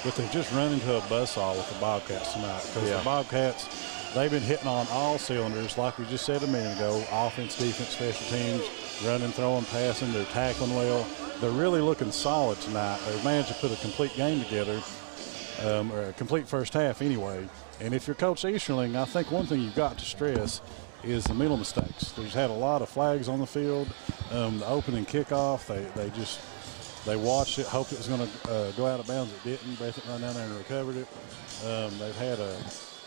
but they've just run into a buzzsaw with the Bobcats tonight because the Bobcats, they've been hitting on all cylinders, like we just said a minute ago, offense, defense, special teams, running, throwing, passing. They're tackling well. They're really looking solid tonight. They've managed to put a complete game together, or a complete first half anyway. And if you're Coach Easterling, I think one thing you've got to stress is the mental mistakes. There's had a lot of flags on the field. The opening kickoff, they watched it, hoped it was going to go out of bounds. It didn't. Breathitt run down there and recovered it. They've had a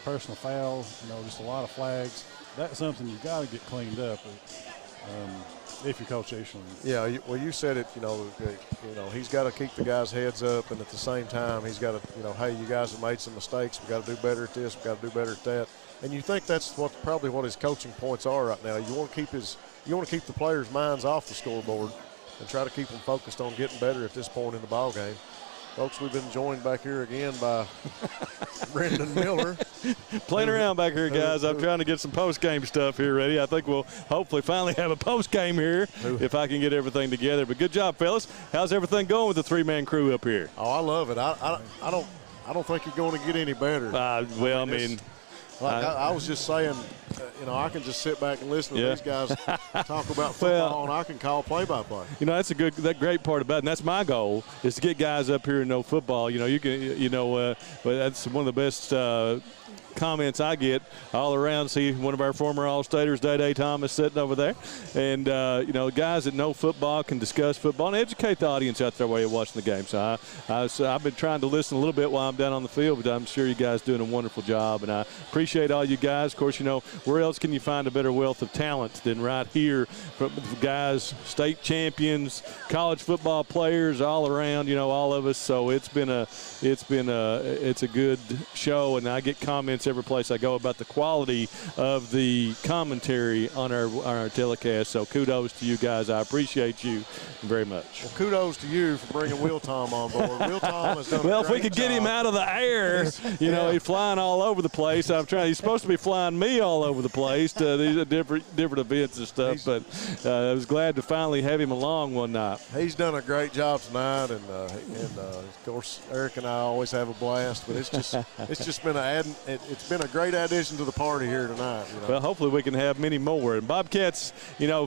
personal foul, just a lot of flags. That's something you've got to get cleaned up if you're Coach Easterling. Yeah, well, you said it. He's got to keep the guys' heads up, and at the same time, he's got to, hey, you guys have made some mistakes. We got to do better at this. We got to do better at that. And you think that's probably what his coaching points are right now. You want to keep the players' minds off the scoreboard and try to keep them focused on getting better at this point in the ball game. Folks, we've been joined back here again by Brendan Miller. Playing around back here, guys. I'm trying to get some post-game stuff here ready. I think we'll hopefully finally have a post-game here if I can get everything together. But good job, fellas. How's everything going with the three-man crew up here? Oh, I love it. I don't think you're going to get any better. I was just saying, I can just sit back and listen to these guys talk about football, and I can call play-by-play. That's that great part about it. And that's my goal, is to get guys up here who know football. But that's one of the best comments I get all around. See one of our former All-Staters, Day Thomas, sitting over there. And, guys that know football can discuss football and educate the audience out there while you're watching the game. So I've been trying to listen a little bit while I'm down on the field, but I'm sure you guys are doing a wonderful job. And I appreciate all you guys. Of course, where else can you find a better wealth of talent than right here from guys, state champions, college football players all around, all of us. So it's a good show, and I get comments every place I go about the quality of the commentary on our telecast. So kudos to you guys. I appreciate you very much. Well, kudos to you for bringing Will Tom on board. Will Tom has done if we could get him out of the air, he's flying all over the place. He's supposed to be flying me all over the place to these different events and stuff. But I was glad to finally have him along one night. He's done a great job tonight, and of course Eric and I always have a blast. But it's just been it's been a great addition to the party here tonight. Well, hopefully we can have many more. And Bobcats,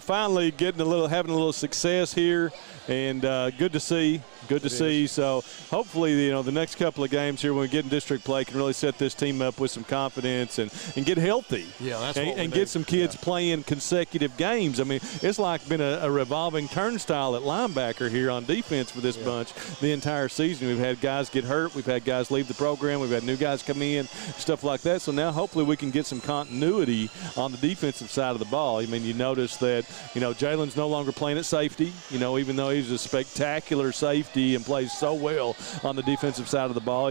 finally having a little success here, and good to see. Good to see. So hopefully, the next couple of games here when we get in district play can really set this team up with some confidence and get healthy. Yeah, that's and get some kids playing consecutive games. I mean, it's like been a revolving turnstile at linebacker here on defense for this bunch the entire season. We've had guys get hurt. We've had guys leave the program. We've had new guys come in, stuff like that. So now hopefully we can get some continuity on the defensive side of the ball. I mean, you notice that, Jalen's no longer playing at safety, even though he's a spectacular safety and plays so well on the defensive side of the ball,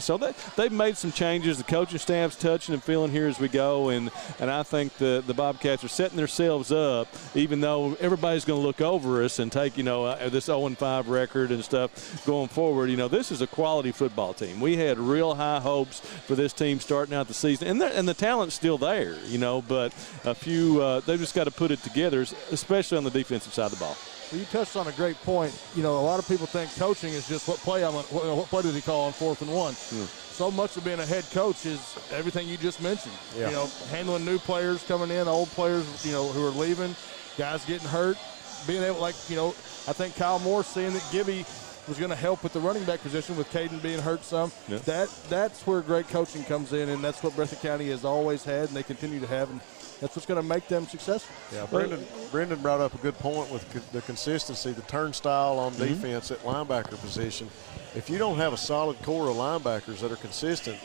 So they've made some changes. The coaching staff's touching and feeling here as we go, and I think the Bobcats are setting themselves up, even though everybody's going to look over us and take, this 0-5 record and stuff going forward. This is a quality football team. We had real high hopes for this team starting out the season, and the talent's still there, but a few, they've just got to put it together, especially on the defensive side of the ball. Well, you touched on a great point. A lot of people think coaching is just what play did he call on 4th and 1. So much of being a head coach is everything you just mentioned. Yeah. Handling new players coming in, old players, who are leaving, guys getting hurt, being able, I think Kyle Moore seeing that Gibby was going to help with the running back position with Caden being hurt some. Yeah. That's where great coaching comes in, and that's what Breathitt County has always had, and they continue to have. And that's what's going to make them successful. Yeah, Brendan brought up a good point with the consistency, the turnstile on defense at linebacker position. If you don't have a solid core of linebackers that are consistent,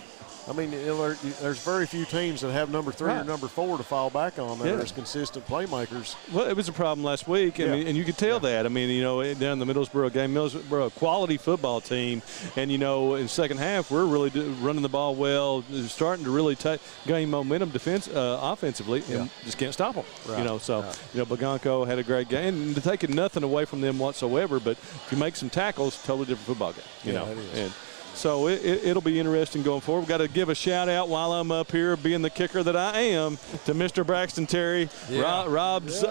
I mean, there's very few teams that have number 3 or number 4 to fall back on that are as consistent playmakers. Well, it was a problem last week, and you could tell that. I mean, down the Middlesboro game, Middlesboro, a quality football team, and, in the second half, we're really running the ball well, starting to really gain momentum offensively, and just can't stop them. Right. Baganco had a great game, and taking nothing away from them whatsoever, but if you make some tackles, totally different football game, And So it'll be interesting going forward. We've got to give a shout-out while I'm up here, being the kicker that I am, to Mr. Braxton Terry, Rob's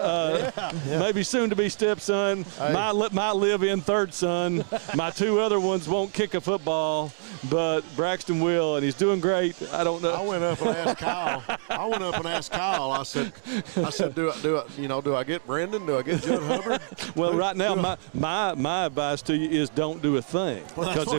maybe soon-to-be stepson, my live-in third son. My two other ones won't kick a football, but Braxton will, and he's doing great. I don't know. I went up and asked Kyle. I said, do I get Brendan? Do I get Judd Hubbard? Well, right now, my advice to you is don't do a thing, because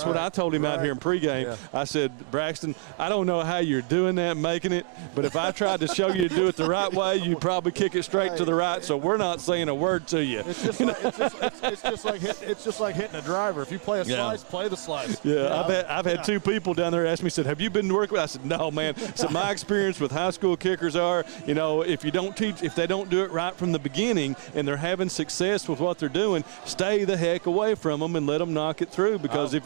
that's what I told him out here in pregame. Yeah. I said, Braxton, I don't know how you're doing that, making it, but if I tried to show you to do it the right way, you'd probably kick it straight to the right. So we're not saying a word to you. It's just like hitting a driver. If you play a slice, play the slice. Yeah, I've had two people down there ask me, said, have you been working with? I said, no, man. So my experience with high school kickers are, if they don't do it right from the beginning and they're having success with what they're doing, stay the heck away from them and let them knock it through. Because if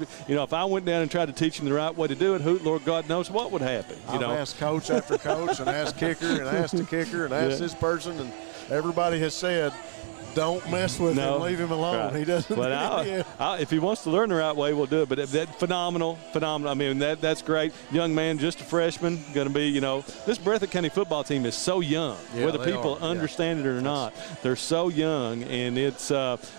I went down and tried to teach him the right way to do it, Lord God knows what would happen. I've asked coach after coach and asked kicker and asked the kicker and asked this person, and everybody has said, don't mess with him, leave him alone. Right. He doesn't. But if he wants to learn the right way, we'll do it. But that phenomenal. I mean, that's great. Young man, just a freshman, going to be, this Breathitt County football team is so young, whether people understand it or not. They're so young, and it's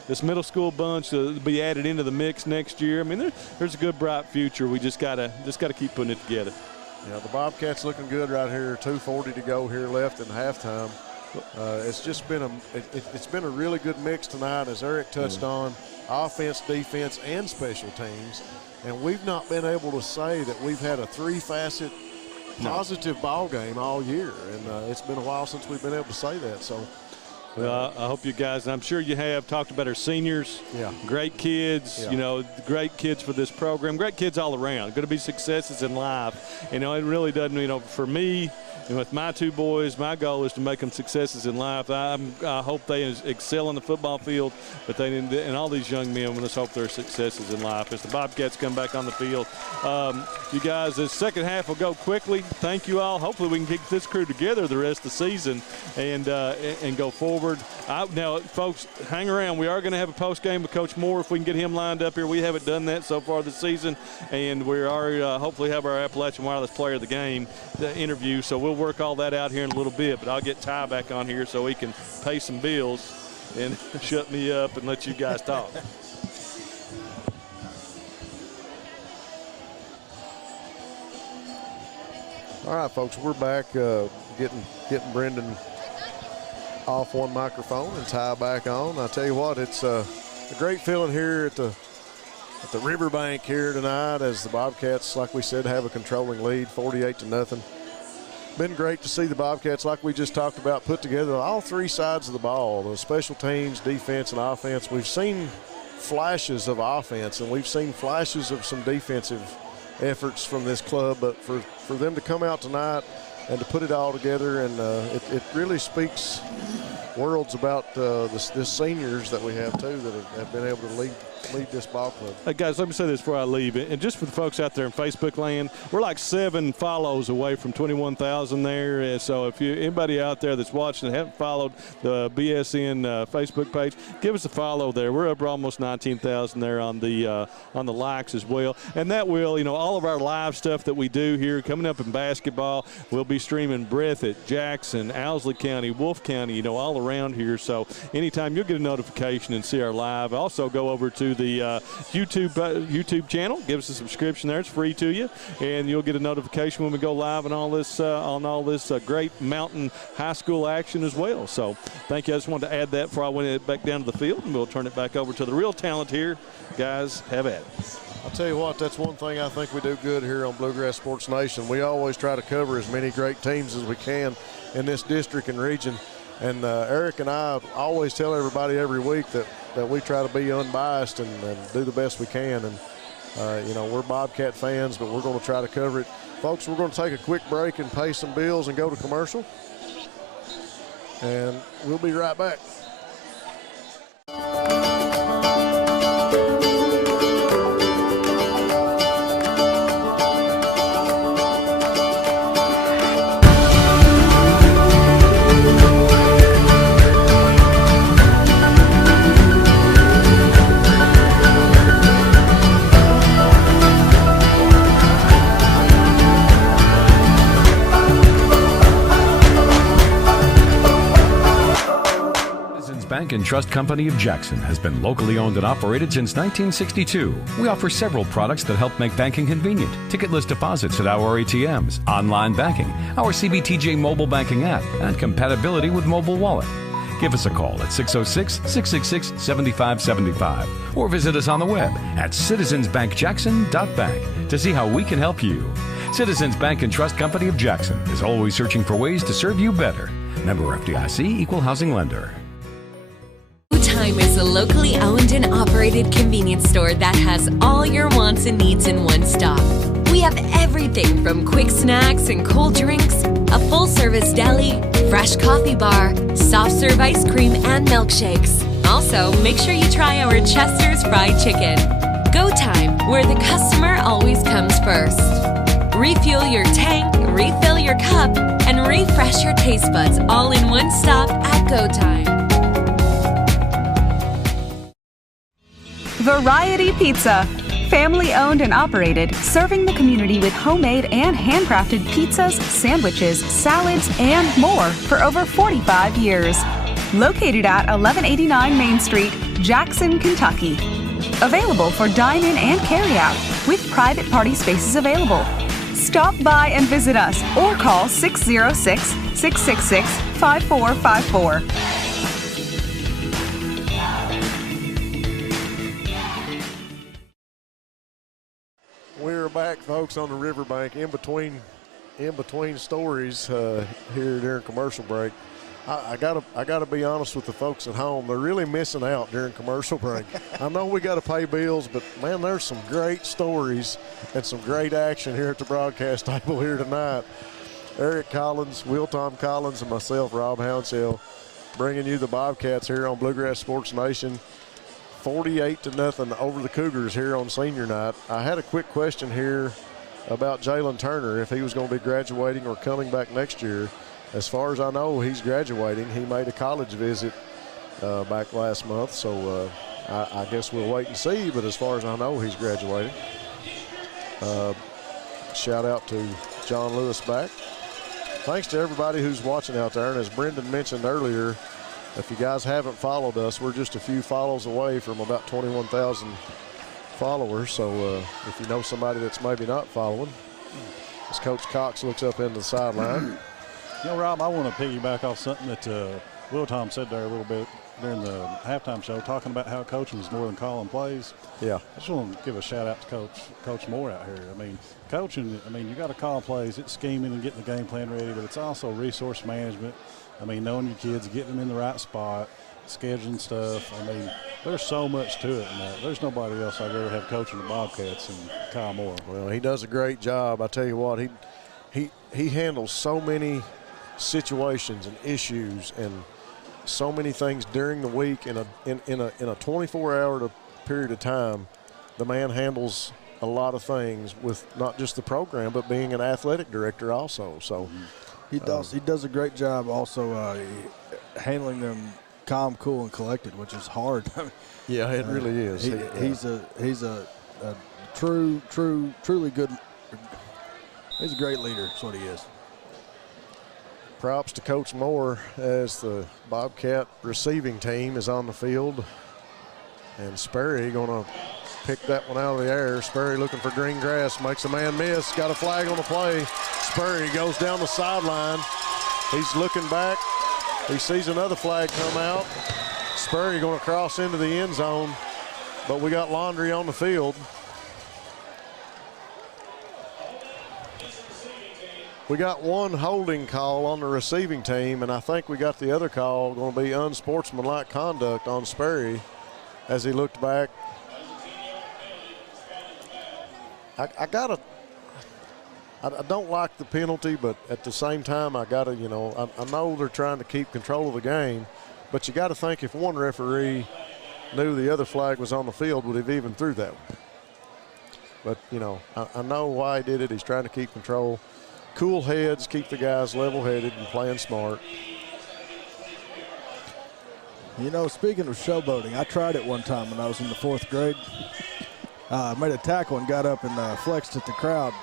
this middle school bunch will be added into the mix next year. I mean, there's a good, bright future. We just gotta keep putting it together. Yeah, the Bobcats looking good right here. 2:40 to go here left in halftime. It's just been a really good mix tonight, as Eric touched on, offense, defense, and special teams. And we've not been able to say that we've had a three-facet positive ball game all year. And it's been a while since we've been able to say that. So, well, I hope you guys, and I'm sure you have, talked about our seniors. Yeah. Great kids, great kids for this program. Great kids all around. Going to be successes in life. It really doesn't, for me, and with my two boys, my goal is to make them successes in life. I hope they excel on the football field, but and all these young men, let's hope they're successes in life as the Bobcats come back on the field. You guys, the second half will go quickly. Thank you all. Hopefully we can keep this crew together the rest of the season and go forward. Now, folks, hang around. We are going to have a post game with Coach Moore if we can get him lined up here. We haven't done that so far this season, and we are hopefully have our Appalachian Wireless Player of the Game interview. So we'll work all that out here in a little bit, but I'll get Ty back on here so he can pay some bills and shut me up and let you guys talk. All right, folks, we're back getting Brendan off one microphone and Ty back on. I tell you what, it's a great feeling here at the riverbank here tonight as the Bobcats, like we said, have a controlling lead, 48-0. Been great to see the Bobcats, like we just talked about, put together all three sides of the ball, the special teams, defense, and offense. We've seen flashes of offense, and we've seen flashes of some defensive efforts from this club, but for them to come out tonight and to put it all together, and it really speaks worlds about this seniors that we have, too, that have been able to lead this ball club. Hey guys, let me say this before I leave. And just for the folks out there in Facebook land, we're like 7 follows away from 21,000 there. And so if anybody out there that's watching and haven't followed the BSN Facebook page, give us a follow there. We're up almost 19,000 there on the likes as well. And that will, all of our live stuff that we do here coming up in basketball, we'll be streaming Breathitt, Jackson, Owsley County, Wolfe County, all around here. So anytime you'll get a notification and see our live. Also go over to the YouTube channel. Give us a subscription there. It's free to you, and you'll get a notification when we go live on all this great mountain high school action as well. So thank you. I just wanted to add that before I went back down to the field, and we'll turn it back over to the real talent here. Guys, have at it. I'll tell you what, that's one thing I think we do good here on Bluegrass Sports Nation. We always try to cover as many great teams as we can in this district and region. And Eric and I always tell everybody every week that we try to be unbiased and do the best we can. And, we're Bobcat fans, but we're going to try to cover it. Folks, we're going to take a quick break and pay some bills and go to commercial. And we'll be right back. Bank and Trust Company of Jackson has been locally owned and operated since 1962. We offer several products that help make banking convenient. Ticketless deposits at our ATMs, online banking, our CBTJ mobile banking app, and compatibility with mobile wallet. Give us a call at 606-666-7575 or visit us on the web at citizensbankjackson.bank to see how we can help you. Citizens Bank and Trust Company of Jackson is always searching for ways to serve you better. Member FDIC, Equal Housing Lender. Time is a locally owned and operated convenience store that has all your wants and needs in one stop. We have everything from quick snacks and cold drinks, a full-service deli, fresh coffee bar, soft-serve ice cream, and milkshakes. Also, make sure you try our Chester's Fried Chicken. Go Time, where the customer always comes first. Refuel your tank, refill your cup, and refresh your taste buds all in one stop at Go Time. Variety Pizza. Family owned and operated, serving the community with homemade and handcrafted pizzas, sandwiches, salads, and more for over 45 years. Located at 1189 Main Street, Jackson, Kentucky. Available for dine-in and carry-out, with private party spaces available. Stop by and visit us or call 606-666-5454. We're back, folks, on the riverbank in between stories here during commercial break. I gotta be honest with the folks at home. They're really missing out during commercial break. I know we got to pay bills, but man, there's some great stories and some great action here at the broadcast table here tonight. Eric Collins, Will Tom Collins, and myself, Rob Hounshell, bringing you the Bobcats here on Bluegrass Sports Nation. 48-0 over the Cougars here on senior night. I had a quick question here about Jalen Turner, if he was going to be graduating or coming back next year. As far as I know, he's graduating. He made a college visit back last month, so I guess we'll wait and see, but as far as I know, he's graduating. Shout out to John Lewis back. Thanks to everybody who's watching out there, and as Brendan mentioned earlier, if you guys haven't followed us, we're just a few follows away from about 21,000 followers. So if you know somebody that's maybe not following, as Coach Cox looks up into the sideline. You know, Rob, I want to piggyback off something that Will Tom said there a little bit during the halftime show, talking about how coaching is more than calling plays. Yeah. I just want to give a shout out to Coach Moore out here. I mean, coaching, you got to call plays. It's scheming and getting the game plan ready, but it's also resource management. Knowing your kids, getting them in the right spot, scheduling stuff. There's so much to it. And there's nobody else I've ever had coaching the Bobcats than Kyle Moore. Well, he does a great job. I tell you what, he handles so many situations and issues and so many things during the week in a 24-hour period of time. The man handles a lot of things with not just the program, but being an athletic director also. So. He does a great job also handling them calm, cool, and collected, which is hard. Yeah, it really is. He's a truly good. He's a great leader. That's what he is. Props to Coach Moore as the Bobcat receiving team is on the field, and Sperry going to pick that one out of the air. Sperry looking for green grass, makes a man miss, got a flag on the play. Sperry goes down the sideline. He's looking back. He sees another flag come out. Sperry going to cross into the end zone, but we got Laundry on the field. We got one holding call on the receiving team, and I think we got the other call going to be unsportsmanlike conduct on Sperry as he looked back. I don't like the penalty, but at the same time, I know they're trying to keep control of the game, but you got to think if one referee knew the other flag was on the field, would have even threw that one. But, I know why he did it. He's trying to keep control. Cool heads, keep the guys level-headed and playing smart. Speaking of showboating, I tried it one time when I was in the 4th grade. Made a tackle and got up and flexed at the crowd.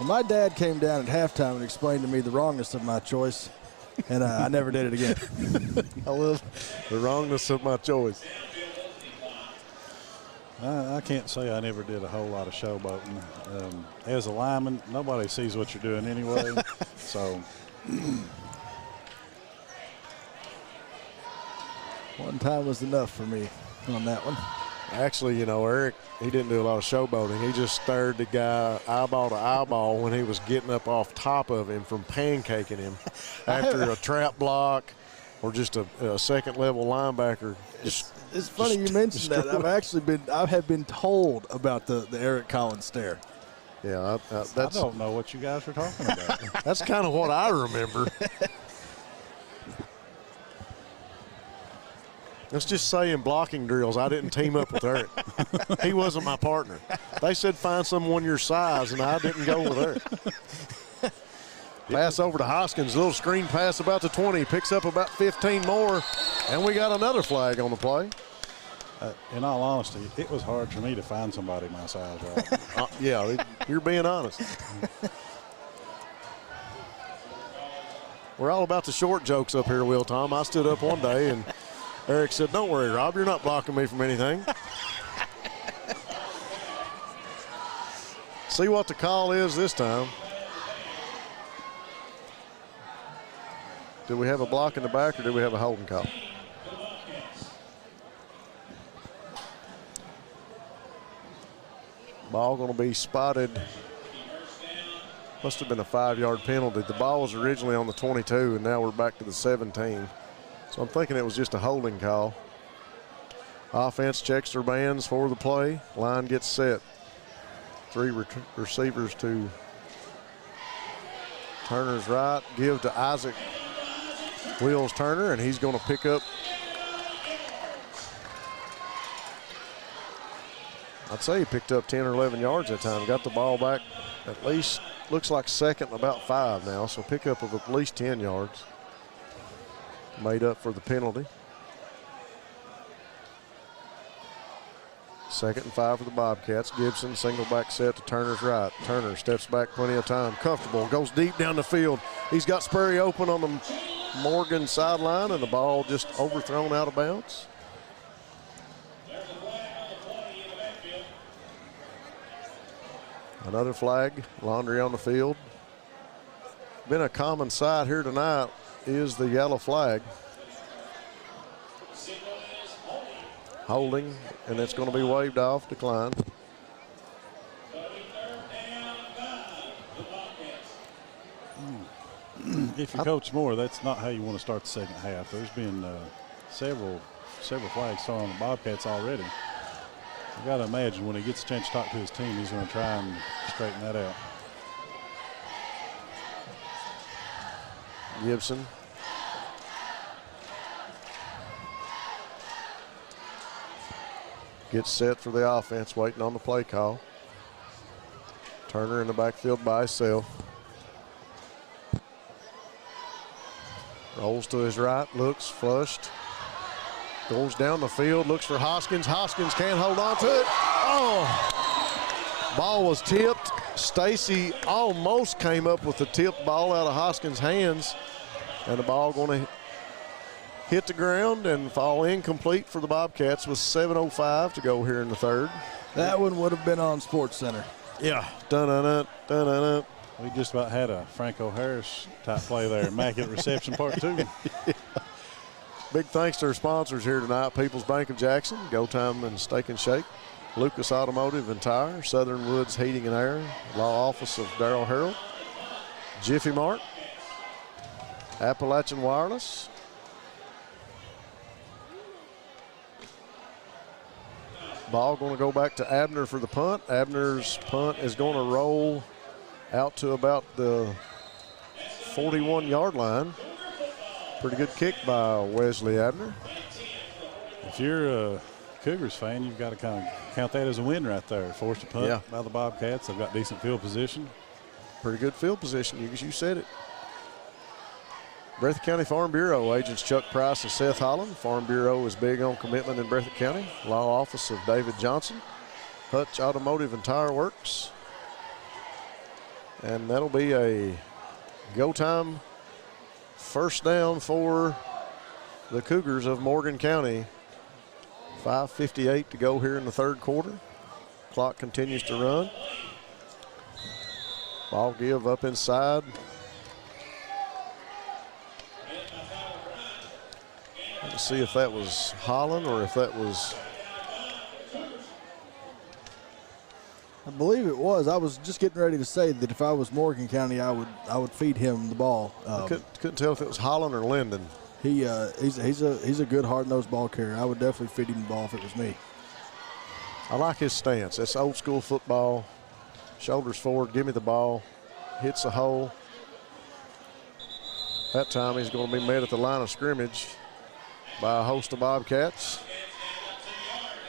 Well, my dad came down at halftime and explained to me the wrongness of my choice. and I never did it again. I love the wrongness of my choice. I can't say I never did a whole lot of showboating. As a lineman, nobody sees what you're doing anyway. So one time was enough for me on that one. Actually, you know, Eric, he didn't do a lot of showboating. He just stared the guy eyeball to eyeball when he was getting up off top of him from pancaking him after a trap block or just a second level linebacker. It's funny you mentioned that. I have been told about the Eric Collins stare. Yeah, I don't know what you guys are talking about. That's kind of what I remember. Let's just say in blocking drills, I didn't team up with Eric. He wasn't my partner. They said find someone your size, and I didn't go with Eric. Pass over to Hoskins, little screen pass about the 20, picks up about 15 more, and we got another flag on the play. In all honesty, it was hard for me to find somebody my size, right? Yeah, you're being honest. We're all about the short jokes up here, Will Tom. I stood up one day and Eric said, "Don't worry, Rob, you're not blocking me from anything." See what the call is this time. Do we have a block in the back or do we have a holding call? Ball going to be spotted. Must have been a 5-yard penalty. The ball was originally on the 22 and now we're back to the 17. So I'm thinking it was just a holding call. Offense checks their bands for the play. Line gets set. 3 receivers to Turner's right. Give to Isaac Wills Turner, and he's going to pick up, I'd say he picked up 10 or 11 yards that time. Got the ball back at least, looks like second and about 5 now, so pickup of at least 10 yards. Made up for the penalty. 2nd and 5 for the Bobcats. Gibson, single back set to Turner's right. Turner steps back plenty of time. Comfortable, goes deep down the field. He's got Spurry open on the Morgan sideline, and the ball just overthrown out of bounds. Another flag, Laundry on the field. Been a common sight here tonight is the yellow flag. Holding, and it's going to be waved off, declined. If you coach more, that's not how you want to start the second half. There's been several flags thrown on the Bobcats already. You got to imagine when he gets a chance to talk to his team, he's going to try and straighten that out. Gibson. Gets set for the offense, waiting on the play call. Turner in the backfield by himself. Rolls to his right, looks flushed. Goes down the field, looks for Hoskins. Hoskins can't hold on to it. Oh! Ball was tipped. Stacy almost came up with the tipped ball out of Hoskins' hands. And the ball going to hit the ground and fall incomplete for the Bobcats with 7:05 to go here in the third. That one would have been on Sports Center. Yeah. Dun-dun-dun, dun-dun-dun. We just about had a Franco Harris type play there. Immaculate reception part 2. Yeah. Big thanks to our sponsors here tonight. People's Bank of Jackson, Go Time and Steak and Shake, Lucas Automotive and Tire, Southern Woods Heating and Air, Law Office of Darrell Harold, Jiffy Mart, Appalachian Wireless, ball going to go back to Abner for the punt. Abner's punt is going to roll out to about the 41-yard line. Pretty good kick by Wesley Abner. If you're a Cougars fan, you've got to kind of count that as a win right there. Forced a punt by the Bobcats. They've got decent field position. Pretty good field position, you said it. Breathitt County Farm Bureau agents Chuck Price and Seth Holland. Farm Bureau is big on commitment in Breathitt County. Law Office of David Johnson. Hutch Automotive and Tire Works. And that'll be a go time First down for the Cougars of Morgan County. 5:58 to go here in the third quarter. Clock continues to run. Ball give up inside. Let's see if that was Holland or if that was. I believe it was. I was just getting ready to say that if I was Morgan County, I would feed him the ball. I couldn't tell if it was Holland or Linden. He's a good hard-nosed ball carrier. I would definitely feed him the ball if it was me. I like his stance. That's old school football. Shoulders forward, give me the ball. Hits the hole. That time he's going to be met at the line of scrimmage by a host of Bobcats.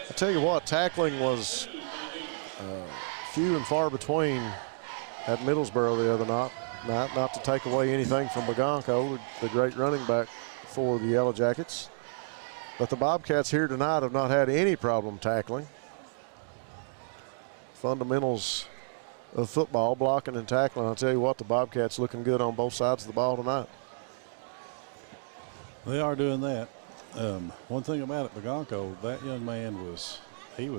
I tell you what, tackling was few and far between at Middlesboro the other night. Not to take away anything from Bagonco, the great running back for the Yellow Jackets. But the Bobcats here tonight have not had any problem tackling. Fundamentals of football, blocking and tackling. I'll tell you what, the Bobcats looking good on both sides of the ball tonight. They are doing that. One thing about it, Bagonco, that young man was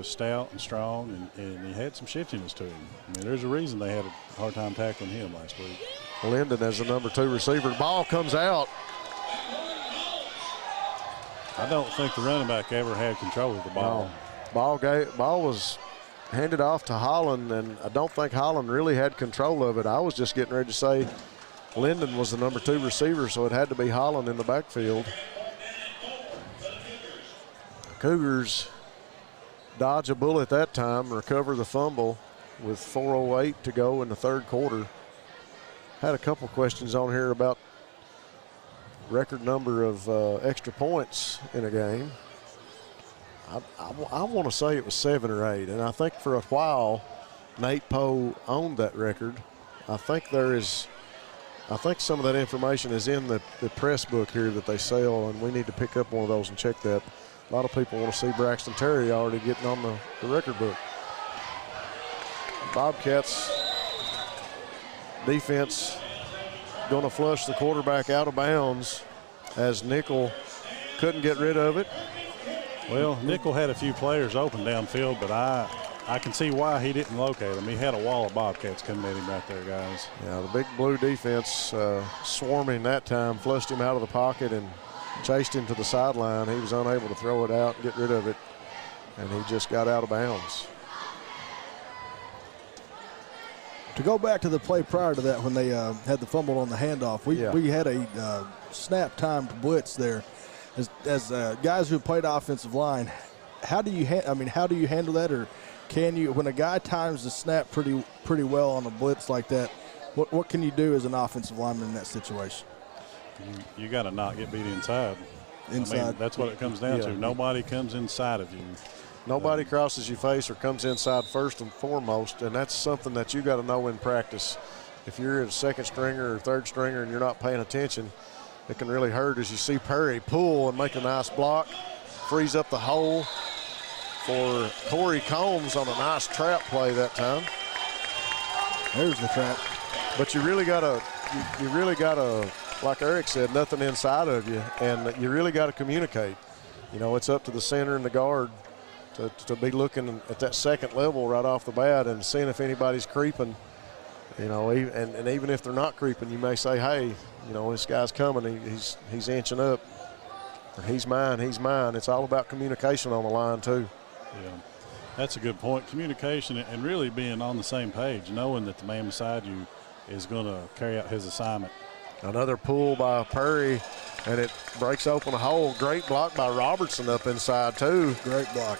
stout and strong, and he had some shiftiness to him. I mean, there's a reason they had a hard time tackling him last week. Linden as the number 2 receiver. Ball comes out. I don't think the running back ever had control of the ball. No. Ball was handed off to Holland, and I don't think Holland really had control of it. I was just getting ready to say Linden was the number 2 receiver, so it had to be Holland in the backfield. Cougars dodge a bullet that time, recover the fumble with 4:08 to go in the third quarter. Had a couple questions on here about record number of extra points in a game. I want to say it was 7 or 8, and I think for a while Nate Poe owned that record. I think some of that information is in the press book here that they sell, and we need to pick up one of those and check that. A lot of people want to see Braxton Terry already getting on the record book. Bobcats defense going to flush the quarterback out of bounds as Nickel couldn't get rid of it. Well, Nickel had a few players open downfield, but I can see why he didn't locate him. He had a wall of Bobcats coming at him right there, guys. Yeah, the big blue defense swarming that time, flushed him out of the pocket and chased him to the sideline. He was unable to throw it out and get rid of it, and he just got out of bounds. To go back to the play prior to that when they had the fumble on the handoff, we had a snap timed blitz there. As guys who played offensive line, how do you handle that, or can you, when a guy times the snap pretty well on a blitz like that, what can you do as an offensive lineman in that situation? You got to not get beat inside. I mean, that's what it comes down to. Nobody comes inside of you. Nobody crosses your face or comes inside first and foremost, and that's something that you got to know in practice. If you're a second stringer or third stringer and you're not paying attention, it can really hurt. As you see Perry pull and make a nice block, frees up the hole for Corey Combs on a nice trap play that time. There's the trap. But you really got to, like Eric said, nothing inside of you, and you really got to communicate. You know, it's up to the center and the guard to be looking at that second level right off the bat and seeing if anybody's creeping. You know, and even if they're not creeping, you may say, hey, you know, this guy's coming, he's inching up, or he's mine. It's all about communication on the line too. Yeah, that's a good point. Communication and really being on the same page, knowing that the man beside you is going to carry out his assignment. Another pull by Perry, and it breaks open a hole. Great block by Robertson up inside too. Great block.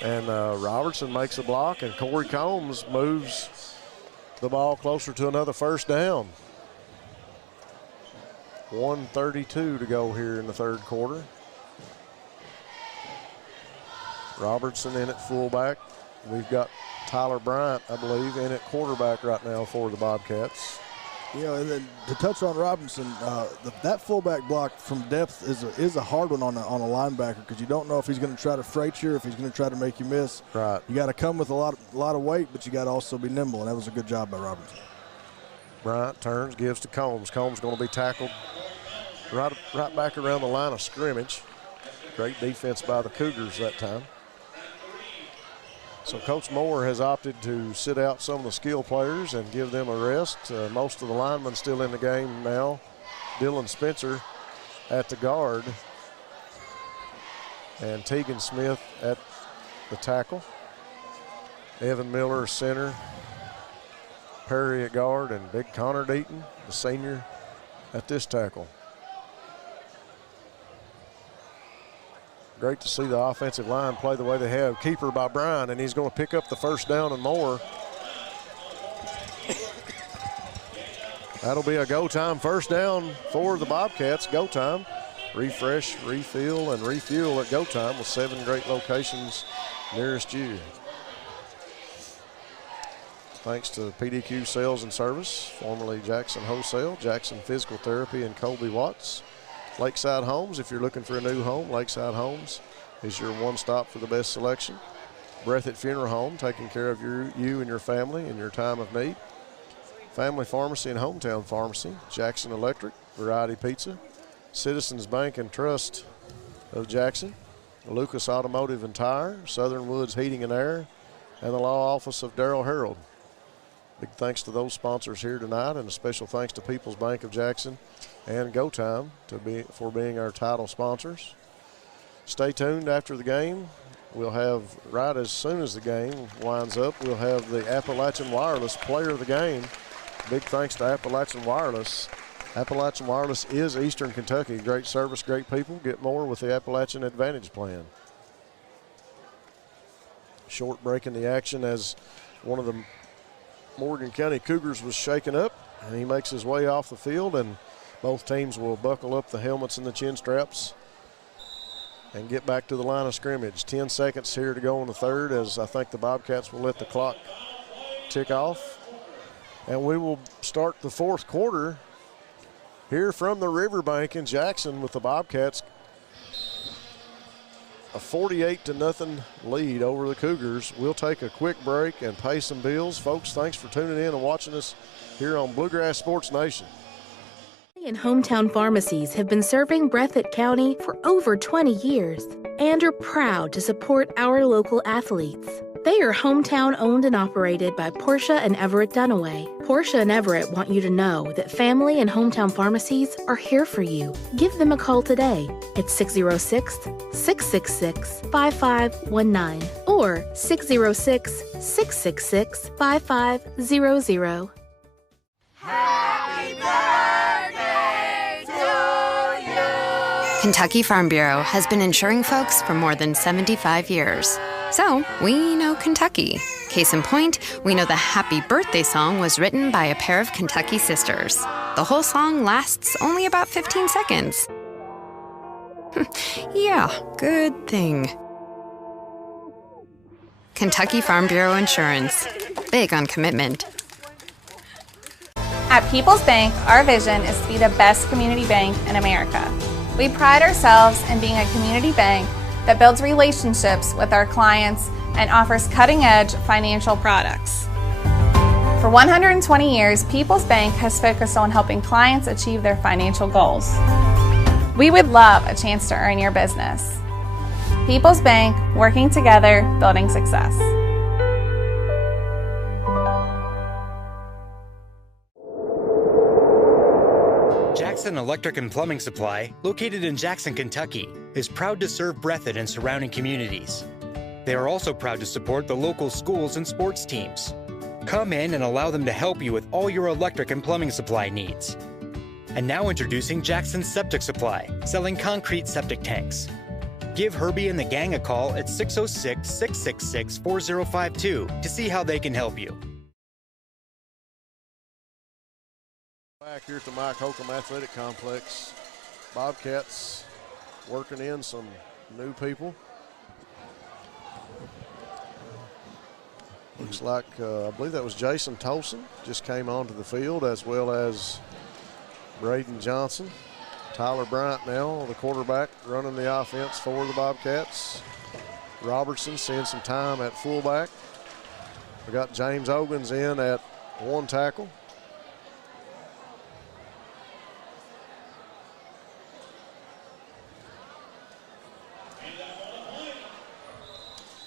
And Robertson makes a block, and Corey Combs moves the ball closer to another first down. 1:32 to go here in the third quarter. Robertson in at fullback. We've got Tyler Bryant, I believe, in at quarterback right now for the Bobcats. You know, and then to touch on Robinson, that fullback block from depth is a hard one on a linebacker, because you don't know if he's going to try to freight you or if he's going to try to make you miss. Right. You got to come with a lot of weight, but you got to also be nimble, and that was a good job by Robinson. Bryant turns, gives to Combs. Combs going to be tackled right back around the line of scrimmage. Great defense by the Cougars that time. So Coach Moore has opted to sit out some of the skill players and give them a rest. Most of the linemen still in the game now. Dylan Spencer at the guard and Tegan Smith at the tackle. Evan Miller, center. Perry at guard, and big Connor Deaton, the senior, at this tackle. Great to see the offensive line play the way they have. Keeper by Bryan, and he's going to pick up the first down and more. That'll be a go time first down for the Bobcats. Go time. Refresh, refill, and refuel at go time with 7 great locations nearest you. Thanks to PDQ Sales and Service, formerly Jackson Wholesale, Jackson Physical Therapy, and Colby Watts. Lakeside Homes, if you're looking for a new home, Lakeside Homes is your one-stop for the best selection. Breathitt Funeral Home, taking care of you and your family in your time of need. Family Pharmacy and Hometown Pharmacy, Jackson Electric, Variety Pizza, Citizens Bank and Trust of Jackson, Lucas Automotive and Tire, Southern Woods Heating and Air, and the Law Office of Darrell Harold. Big thanks to those sponsors here tonight, and a special thanks to People's Bank of Jackson and Go Time for being our title sponsors. Stay tuned after the game. We'll have, right as soon as the game winds up, we'll have the Appalachian Wireless Player of the Game. Big thanks to Appalachian Wireless. Appalachian Wireless is Eastern Kentucky. Great service, great people. Get more with the Appalachian Advantage Plan. Short break in the action as one of the Morgan County Cougars was shaken up, and he makes his way off the field, and both teams will buckle up the helmets and the chin straps and get back to the line of scrimmage. 10 seconds here to go in the third, as I think the Bobcats will let the clock tick off. And we will start the fourth quarter here from the Riverbank in Jackson with the Bobcats a 48-0 lead over the Cougars. We'll take a quick break and pay some bills. Folks, thanks for tuning in and watching us here on Bluegrass Sports Nation. And hometown pharmacies have been serving Breathitt County for over 20 years and are proud to support our local athletes. They are hometown owned and operated by Portia and Everett Dunaway. Portia and Everett want you to know that family and hometown pharmacies are here for you. Give them a call today at 606-666-5519 or 606-666-5500. Happy birthday to you! Kentucky Farm Bureau has been insuring folks for more than 75 years. So, we know Kentucky. Case in point, we know the Happy Birthday song was written by a pair of Kentucky sisters. The whole song lasts only about 15 seconds. Yeah, good thing. Kentucky Farm Bureau Insurance. Big on commitment. At People's Bank, our vision is to be the best community bank in America. We pride ourselves in being a community bank that builds relationships with our clients and offers cutting-edge financial products. For 120 years, People's Bank has focused on helping clients achieve their financial goals. We would love a chance to earn your business. People's Bank, working together, building success. Jackson Electric and Plumbing Supply, located in Jackson, Kentucky, is proud to serve Breathitt and surrounding communities. They are also proud to support the local schools and sports teams. Come in and allow them to help you with all your electric and plumbing supply needs. And now introducing Jackson Septic Supply, selling concrete septic tanks. Give Herbie and the gang a call at 606-666-4052 to see how they can help you. Back here at the Mike Holcomb Athletic Complex, Bobcats working in some new people. Looks like, I believe that was Jason Tolson, just came onto the field, as well as Braden Johnson. Tyler Bryant now, the quarterback, running the offense for the Bobcats. Robertson seeing some time at fullback. We got James Ogans in at one tackle.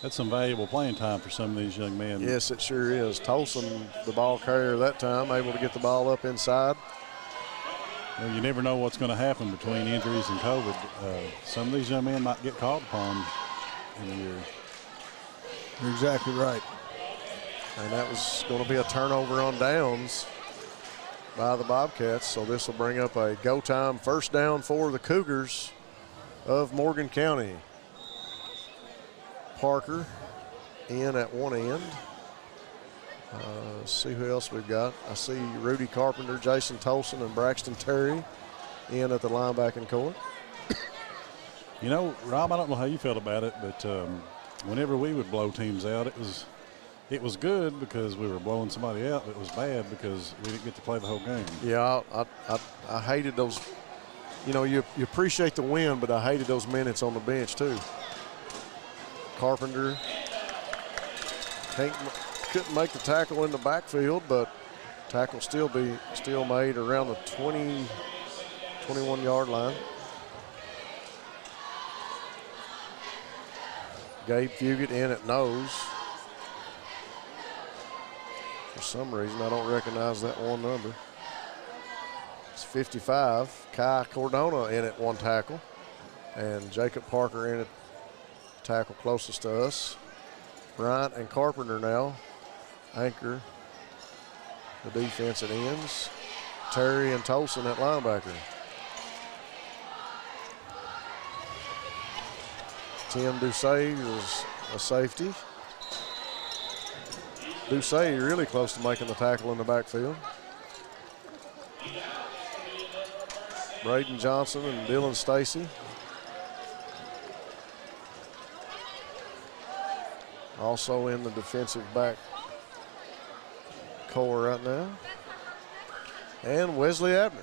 That's some valuable playing time for some of these young men. Yes, it sure is. Tolson, the ball carrier that time, able to get the ball up inside. Well, you never know what's going to happen between injuries and COVID. Some of these young men might get called upon in a year. You're exactly right. And that was going to be a turnover on downs by the Bobcats. So this will bring up a go time first down for the Cougars of Morgan County. Parker in at one end. Let's see who else we've got. I see Rudy Carpenter, Jason Tolson, and Braxton Terry in at the linebacking court. You know, Rob, I don't know how you felt about it, but whenever we would blow teams out, it was good because we were blowing somebody out. It was bad because we didn't get to play the whole game. Yeah, I hated those. You know, you appreciate the win, but I hated those minutes on the bench too. Carpenter couldn't make the tackle in the backfield, but tackle still made around the 21-yard line. Gabe Fugit in at nose. For some reason, I don't recognize that one number. It's 55. Kai Cordona in at one tackle. And Jacob Parker in at tackle closest to us. Bryant and Carpenter now anchor the defense at ends. Terry and Tolson at linebacker. Tim Doucet is a safety. Doucet really close to making the tackle in the backfield. Braden Johnson and Dylan Stacy. Also in the defensive back core right now. And Wesley Abner.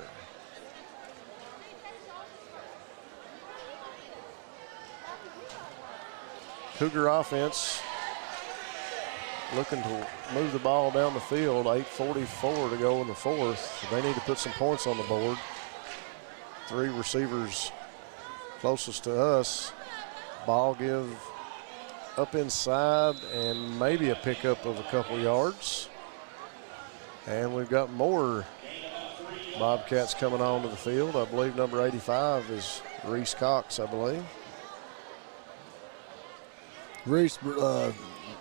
Cougar offense looking to move the ball down the field. 8:44 to go in the fourth. They need to put some points on the board. Three receivers closest to us. Ball give up inside and maybe a pickup of a couple yards. And we've got more Bobcats coming onto the field. I believe number 85 is Reese Cox, I believe. Reese,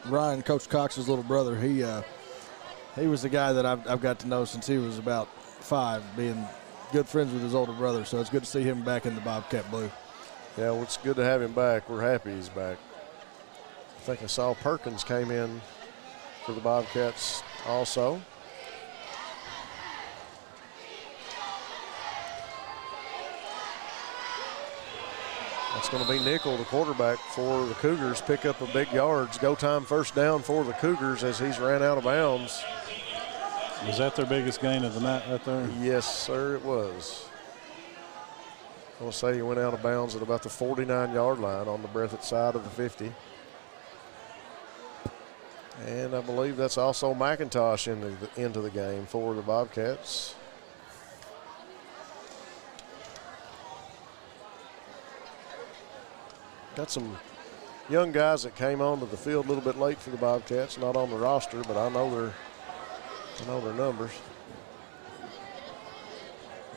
Ryan, Coach Cox's little brother, he was the guy that I've got to know since he was about 5, being good friends with his older brother. So it's good to see him back in the Bobcat blue. Yeah, well, it's good to have him back. We're happy he's back. I think I saw Perkins came in for the Bobcats also. That's going to be Nickel, the quarterback for the Cougars. Pick up a big yards. Go time first down for the Cougars as he's ran out of bounds. Was that their biggest gain of the night right there? Yes, sir, it was. I want to say he went out of bounds at about the 49-yard line on the Breathitt side of the 50. And I believe that's also McIntosh into the game for the Bobcats. Got some young guys that came onto the field a little bit late for the Bobcats, not on the roster, but I know their numbers.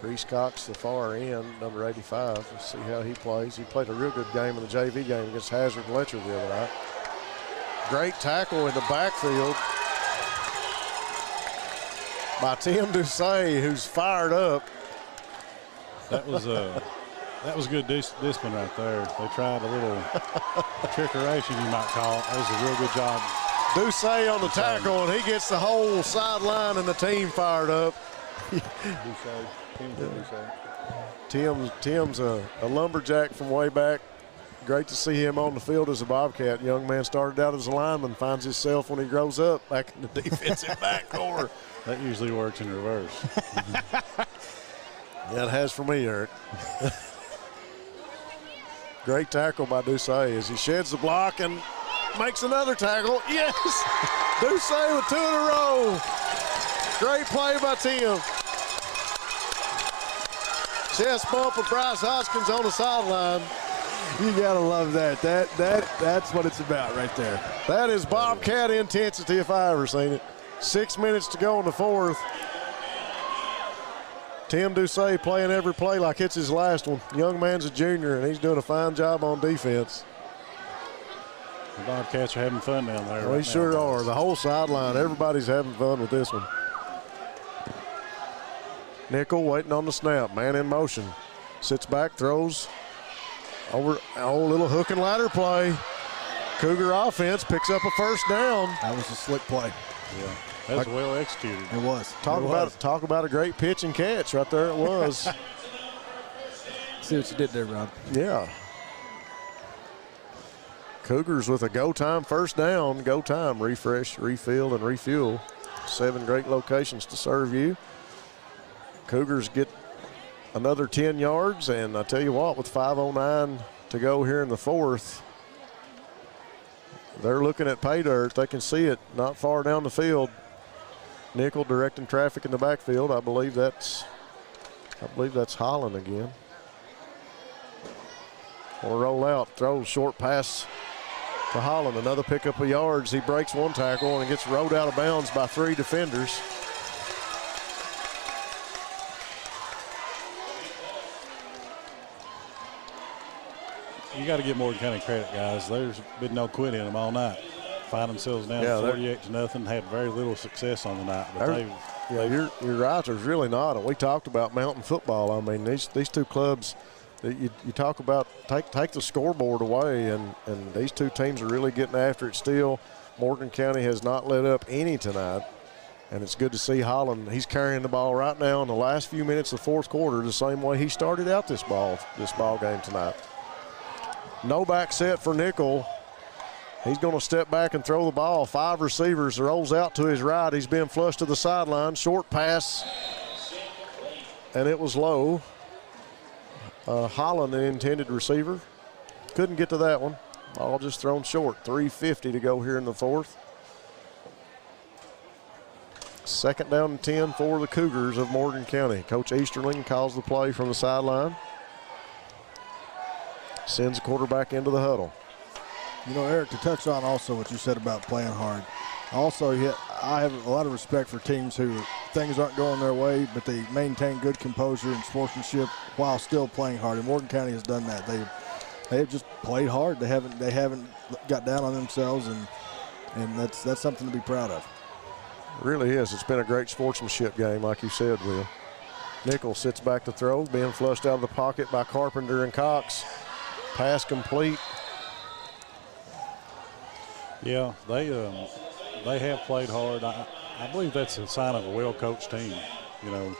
Reese Cox, the far end, number 85. Let's see how he plays. He played a real good game in the JV game against Hazard and Letcher the other night. Great tackle in the backfield by Tim Doucet, who's fired up. That was good discipline right there. They tried a little trickeration, you might call it. That was a real good job. Doucet on the tackle, and he gets the whole sideline and the team fired up. Tim's a lumberjack from way back. Great to see him on the field as a Bobcat. Young man started out as a lineman, finds himself when he grows up back in the defensive back core. That usually works in reverse. Yeah, it has for me, Eric. Great tackle by Doucet as he sheds the block and makes another tackle. Yes! Doucet with 2 in a row. Great play by Tim. Chest bump with Bryce Hoskins on the sideline. You gotta love that. That's what it's about right there. That is Bobcat intensity if I ever seen it. 6 minutes to go in the fourth. Tim Doucet playing every play like it's his last one. Young man's a junior, and he's doing a fine job on defense. The Bobcats are having fun down there. Well, they sure are. The whole sideline, everybody's having fun with this one. Nickel waiting on the snap. Man in motion. Sits back, throws. Over, little hook and ladder play. Cougar offense picks up a first down. That was a slick play. Yeah, that was well executed. It was. Talk about a great pitch and catch right there. It was. See what you did there, Rob. Yeah. Cougars with a go time first down. Go time. Refresh, refill, and refuel. 7 great locations to serve you. Cougars get another 10 yards, and I tell you what, with 5:09 to go here in the fourth, they're looking at pay dirt. They can see it not far down the field. Nickel directing traffic in the backfield. I believe that's Holland again. Will roll out, throws short pass to Holland. Another pickup of yards. He breaks one tackle and gets rode out of bounds by 3 defenders. You got to give Morgan County credit, guys. There's been no quit in them all night. Find themselves down 48-0. Had very little success on the night. But you're right. There's really not. And we talked about mountain football. I mean, these two clubs, you talk about take the scoreboard away, and these two teams are really getting after it still. Morgan County has not let up any tonight, and it's good to see Holland. He's carrying the ball right now in the last few minutes of the fourth quarter the same way he started out this ball game tonight. No back set for Nickel. He's going to step back and throw the ball. 5 receivers. Rolls out to his right. He's being flushed to the sideline. Short pass, and it was low. Holland, the intended receiver, couldn't get to that one. Ball just thrown short. 3:50 to go here in the fourth. Second down and 10 for the Cougars of Morgan County. Coach Easterling calls the play from the sideline. Sends the quarterback into the huddle. You know, Eric, to touch on also what you said about playing hard. Also, I have a lot of respect for teams who things aren't going their way, but they maintain good composure and sportsmanship while still playing hard. And Morgan County has done that. They've just played hard. They haven't got down on themselves, and that's something to be proud of. It really is. It's been a great sportsmanship game, like you said, Will. Nickel sits back to throw, being flushed out of the pocket by Carpenter and Cox. Pass complete. Yeah, they have played hard. I believe that's a sign of a well-coached team. You know,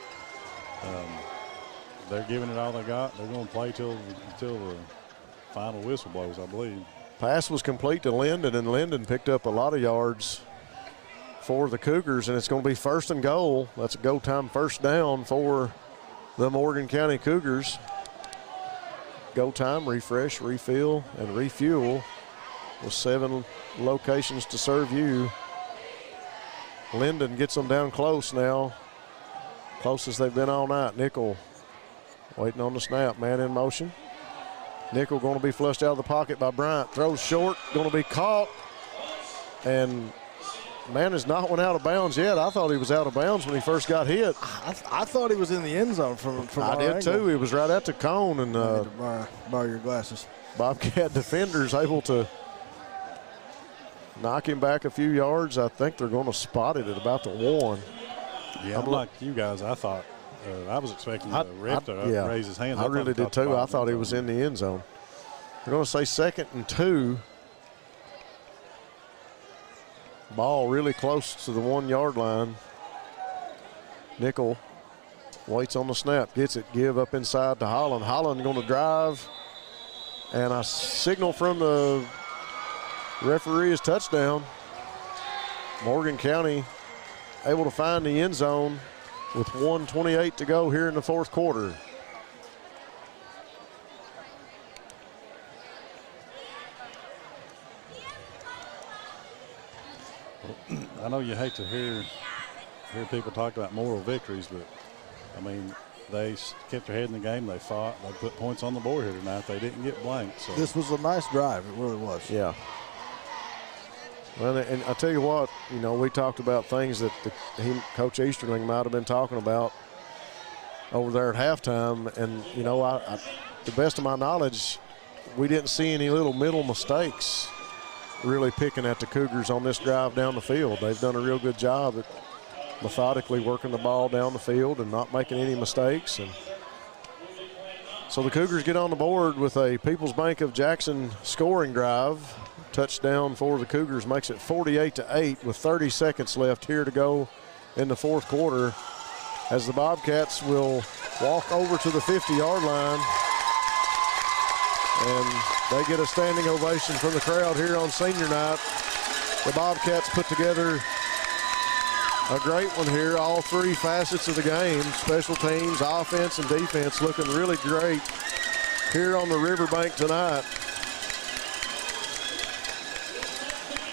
they're giving it all they got. They're going to play till the final whistle blows, I believe. Pass was complete to Linden, and Linden picked up a lot of yards for the Cougars, and it's going to be 1st and goal. That's a go time first down for the Morgan County Cougars. Go time, refresh, refill, and refuel with 7 locations to serve you. Linden gets them down close now. Closest they've been all night. Nickel waiting on the snap. Man in motion. Nickel going to be flushed out of the pocket by Bryant. Throws short, going to be caught. And man has not went out of bounds yet. I thought he was out of bounds when he first got hit. I thought he was in the end zone from I did angle. too. He was right at the cone. And I need to borrow your glasses. Bobcat defenders able to knock him back a few yards. I think they're going to spot it at about the 1. Yeah, I'm like you guys. I thought I was expecting the ref to raise his hand. I really did too. I thought he was in the end zone. They're going to say 2nd and 2. Ball really close to the 1 yard line. Nickel waits on the snap, gets it, give up inside to Holland. Holland going to drive, and a signal from the referee is touchdown. Morgan County able to find the end zone with 1:28 to go here in the fourth quarter. I know you hate to hear people talk about moral victories, but I mean, they kept their head in the game. They fought. They put points on the board here tonight. They didn't get blanked. So this was a nice drive. It really was. Yeah. Well, and I tell you what, we talked about things that Coach Easterling might have been talking about over there at halftime, and I the best of my knowledge, we didn't see any little middle mistakes really picking at the Cougars on this drive down the field. They've done a real good job at methodically working the ball down the field and not making any mistakes. And so the Cougars get on the board with a People's Bank of Jackson scoring drive. Touchdown for the Cougars makes it 48-8 with 30 seconds left here to go in the fourth quarter, as the Bobcats will walk over to the 50-yard line. And they get a standing ovation from the crowd here on senior night. The Bobcats put together a great one here. All three facets of the game, special teams, offense, and defense, looking really great here on the riverbank tonight.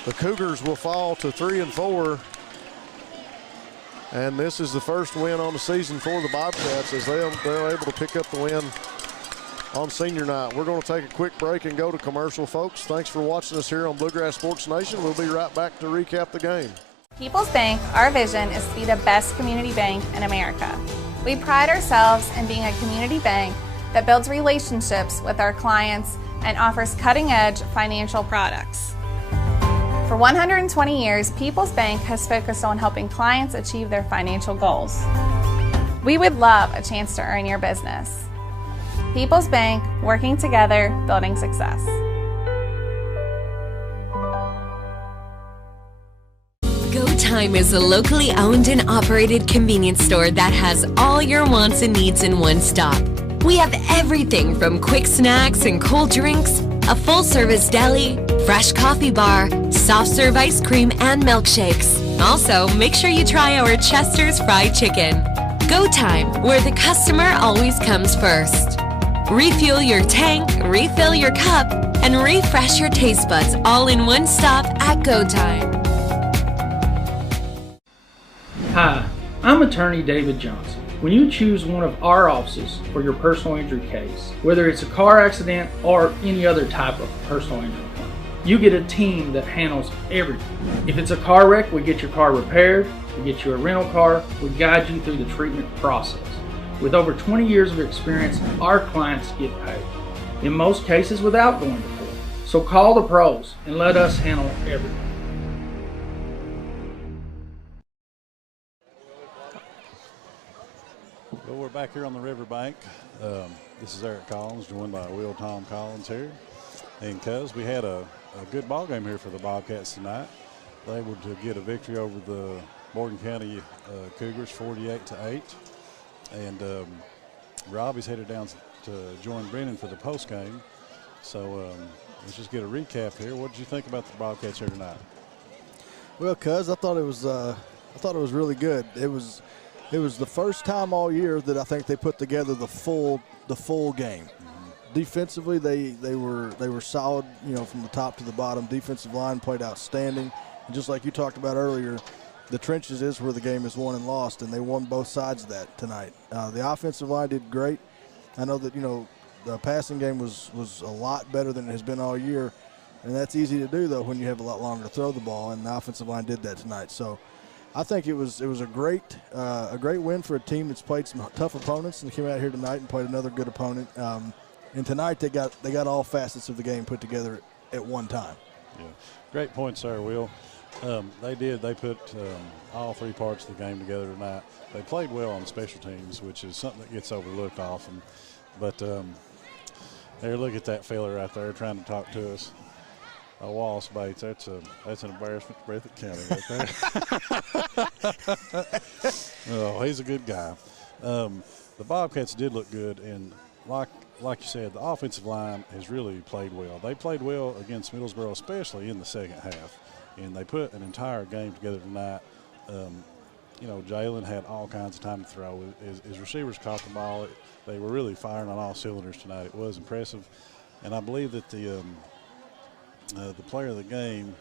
The Cougars will fall to 3-4. And this is the first win on the season for the Bobcats, as they're able to pick up the win on senior night. We're going to take a quick break and go to commercial, folks. Thanks for watching us here on Bluegrass Sports Nation. We'll be right back to recap the game. People's Bank, our vision is to be the best community bank in America. We pride ourselves in being a community bank that builds relationships with our clients and offers cutting-edge financial products. For 120 years, People's Bank has focused on helping clients achieve their financial goals. We would love a chance to earn your business. People's Bank, working together, building success. Go Time is a locally owned and operated convenience store that has all your wants and needs in one stop. We have everything from quick snacks and cold drinks, a full-service deli, fresh coffee bar, soft-serve ice cream, and milkshakes. Also, make sure you try our Chester's Fried Chicken. Go Time, where the customer always comes first. Refuel your tank, refill your cup, and refresh your taste buds all in one stop at Go Time. Hi, I'm attorney David Johnson. When you choose one of our offices for your personal injury case, whether it's a car accident or any other type of personal injury claim, you get a team that handles everything. If it's a car wreck, we get your car repaired, we get you a rental car, we guide you through the treatment process. With over 20 years of experience, our clients get paid, in most cases without going to court. So call the pros and let us handle everything. Well, we're back here on the riverbank. This is Eric Collins, joined by Will Tom Collins here. And cuz we had a good ball game here for the Bobcats tonight. They were able to get a victory over the Morgan County Cougars 48-8. And Robbie's headed down to join Brennan for the post game. So let's just get a recap here. What did you think about the Bobcats here tonight? Well, cuz I thought it was really good. It was the first time all year that I think they put together the full game. Mm-hmm. Defensively, they were solid, from the top to the bottom. Defensive line played outstanding. And just like you talked about earlier, the trenches is where the game is won and lost, and they won both sides of that tonight. The offensive line did great. I know that, the passing game was a lot better than it has been all year, and that's easy to do, though, when you have a lot longer to throw the ball, and the offensive line did that tonight. So I think it was a great win for a team that's played some tough opponents and came out here tonight and played another good opponent. And tonight they got all facets of the game put together at one time. Yeah, great points there, Will. They put all three parts of the game together tonight. They played well on special teams, which is something that gets overlooked often. But here, look at that fella right there trying to talk to us. Wallace Bates, that's an embarrassment to Breathitt County right there. Oh, he's a good guy. The Bobcats did look good, and like you said, the offensive line has really played well. They played well against Middlesboro, especially in the second half, and they put an entire game together tonight. Jalen had all kinds of time to throw. His receivers caught the ball. They were really firing on all cylinders tonight. It was impressive, and I believe that the player of the game,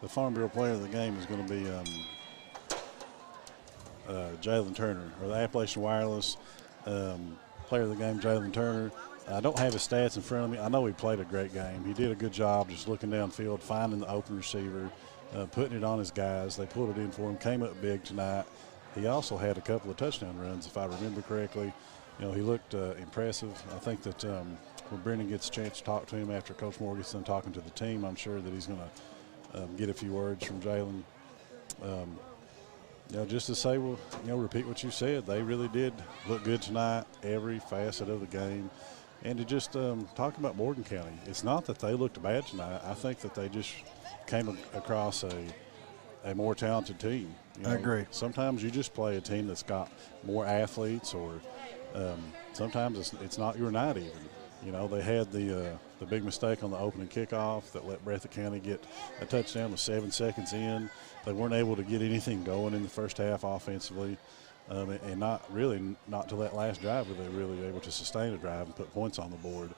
the Farm Bureau player of the game, is going to be Jalen Turner, or the Appalachian Wireless player of the game, Jalen Turner. I don't have his stats in front of me. I know he played a great game. He did a good job just looking downfield, finding the open receiver, putting it on his guys. They pulled it in for him, came up big tonight. He also had a couple of touchdown runs, if I remember correctly. You know, he looked impressive. I think that when Brendan gets a chance to talk to him after Coach Moore gets done talking to the team, I'm sure that he's going to get a few words from Jalen. You know, just to say, well, you know, repeat what you said. They really did look good tonight, every facet of the game. And to just talk about Morgan County, it's not that they looked bad tonight. I think that they just came across a more talented team. You know, I agree. Sometimes you just play a team that's got more athletes, or sometimes it's not your night even. You know, they had the big mistake on the opening kickoff that let Breathitt County get a touchdown with 7 seconds in. They weren't able to get anything going in the first half offensively, and not till that last drive were they really able to sustain a drive and put points on the board.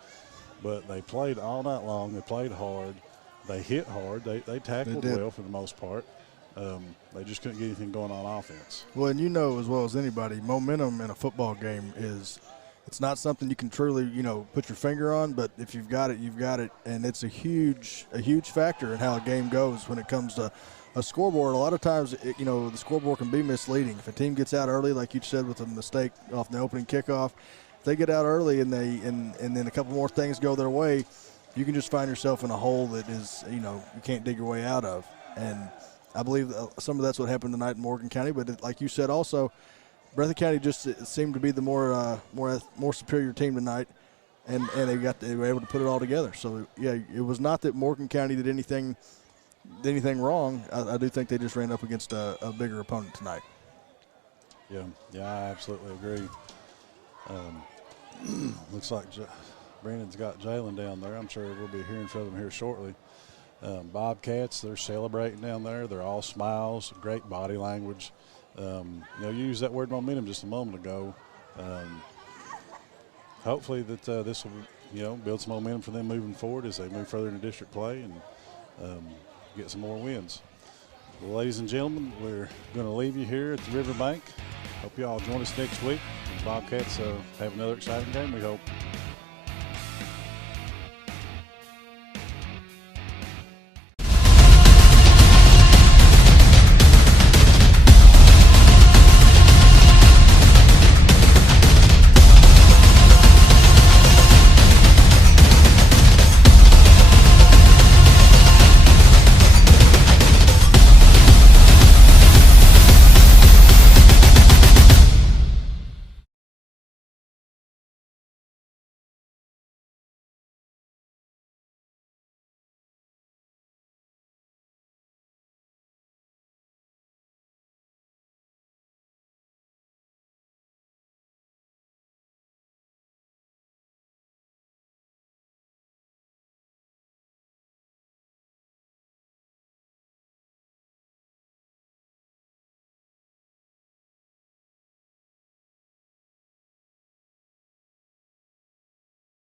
But they played all night long. They played hard. They hit hard. They tackled well for the most part. They just couldn't get anything going on offense. Well, and you know as well as anybody, momentum in a football game it's not something you can truly, you know, put your finger on, but if you've got it, you've got it. And it's a huge factor in how a game goes when it comes to a scoreboard. A lot of times, you know, the scoreboard can be misleading. If a team gets out early, like you said, with a mistake off the opening kickoff, if they get out early and then a couple more things go their way, you can just find yourself in a hole that is, you know, you can't dig your way out of. And I believe some of that's what happened tonight in Morgan County. But like you said, also, Breathitt County just seemed to be the more superior team tonight, and they were able to put it all together. So yeah, it was not that Morgan County did anything wrong. I do think they just ran up against a bigger opponent tonight. Yeah, I absolutely agree. Looks like Brandon's got Jalen down there. I'm sure we'll be hearing from them here shortly. Bobcats, they're celebrating down there. They're all smiles, great body language. You know, you used that word momentum just a moment ago. Hopefully that this will, you know, build some momentum for them moving forward as they move further into district play and get some more wins. Well, ladies and gentlemen, we're going to leave you here at the Riverbank. Hope you all join us next week. The Bobcats have another exciting game, we hope.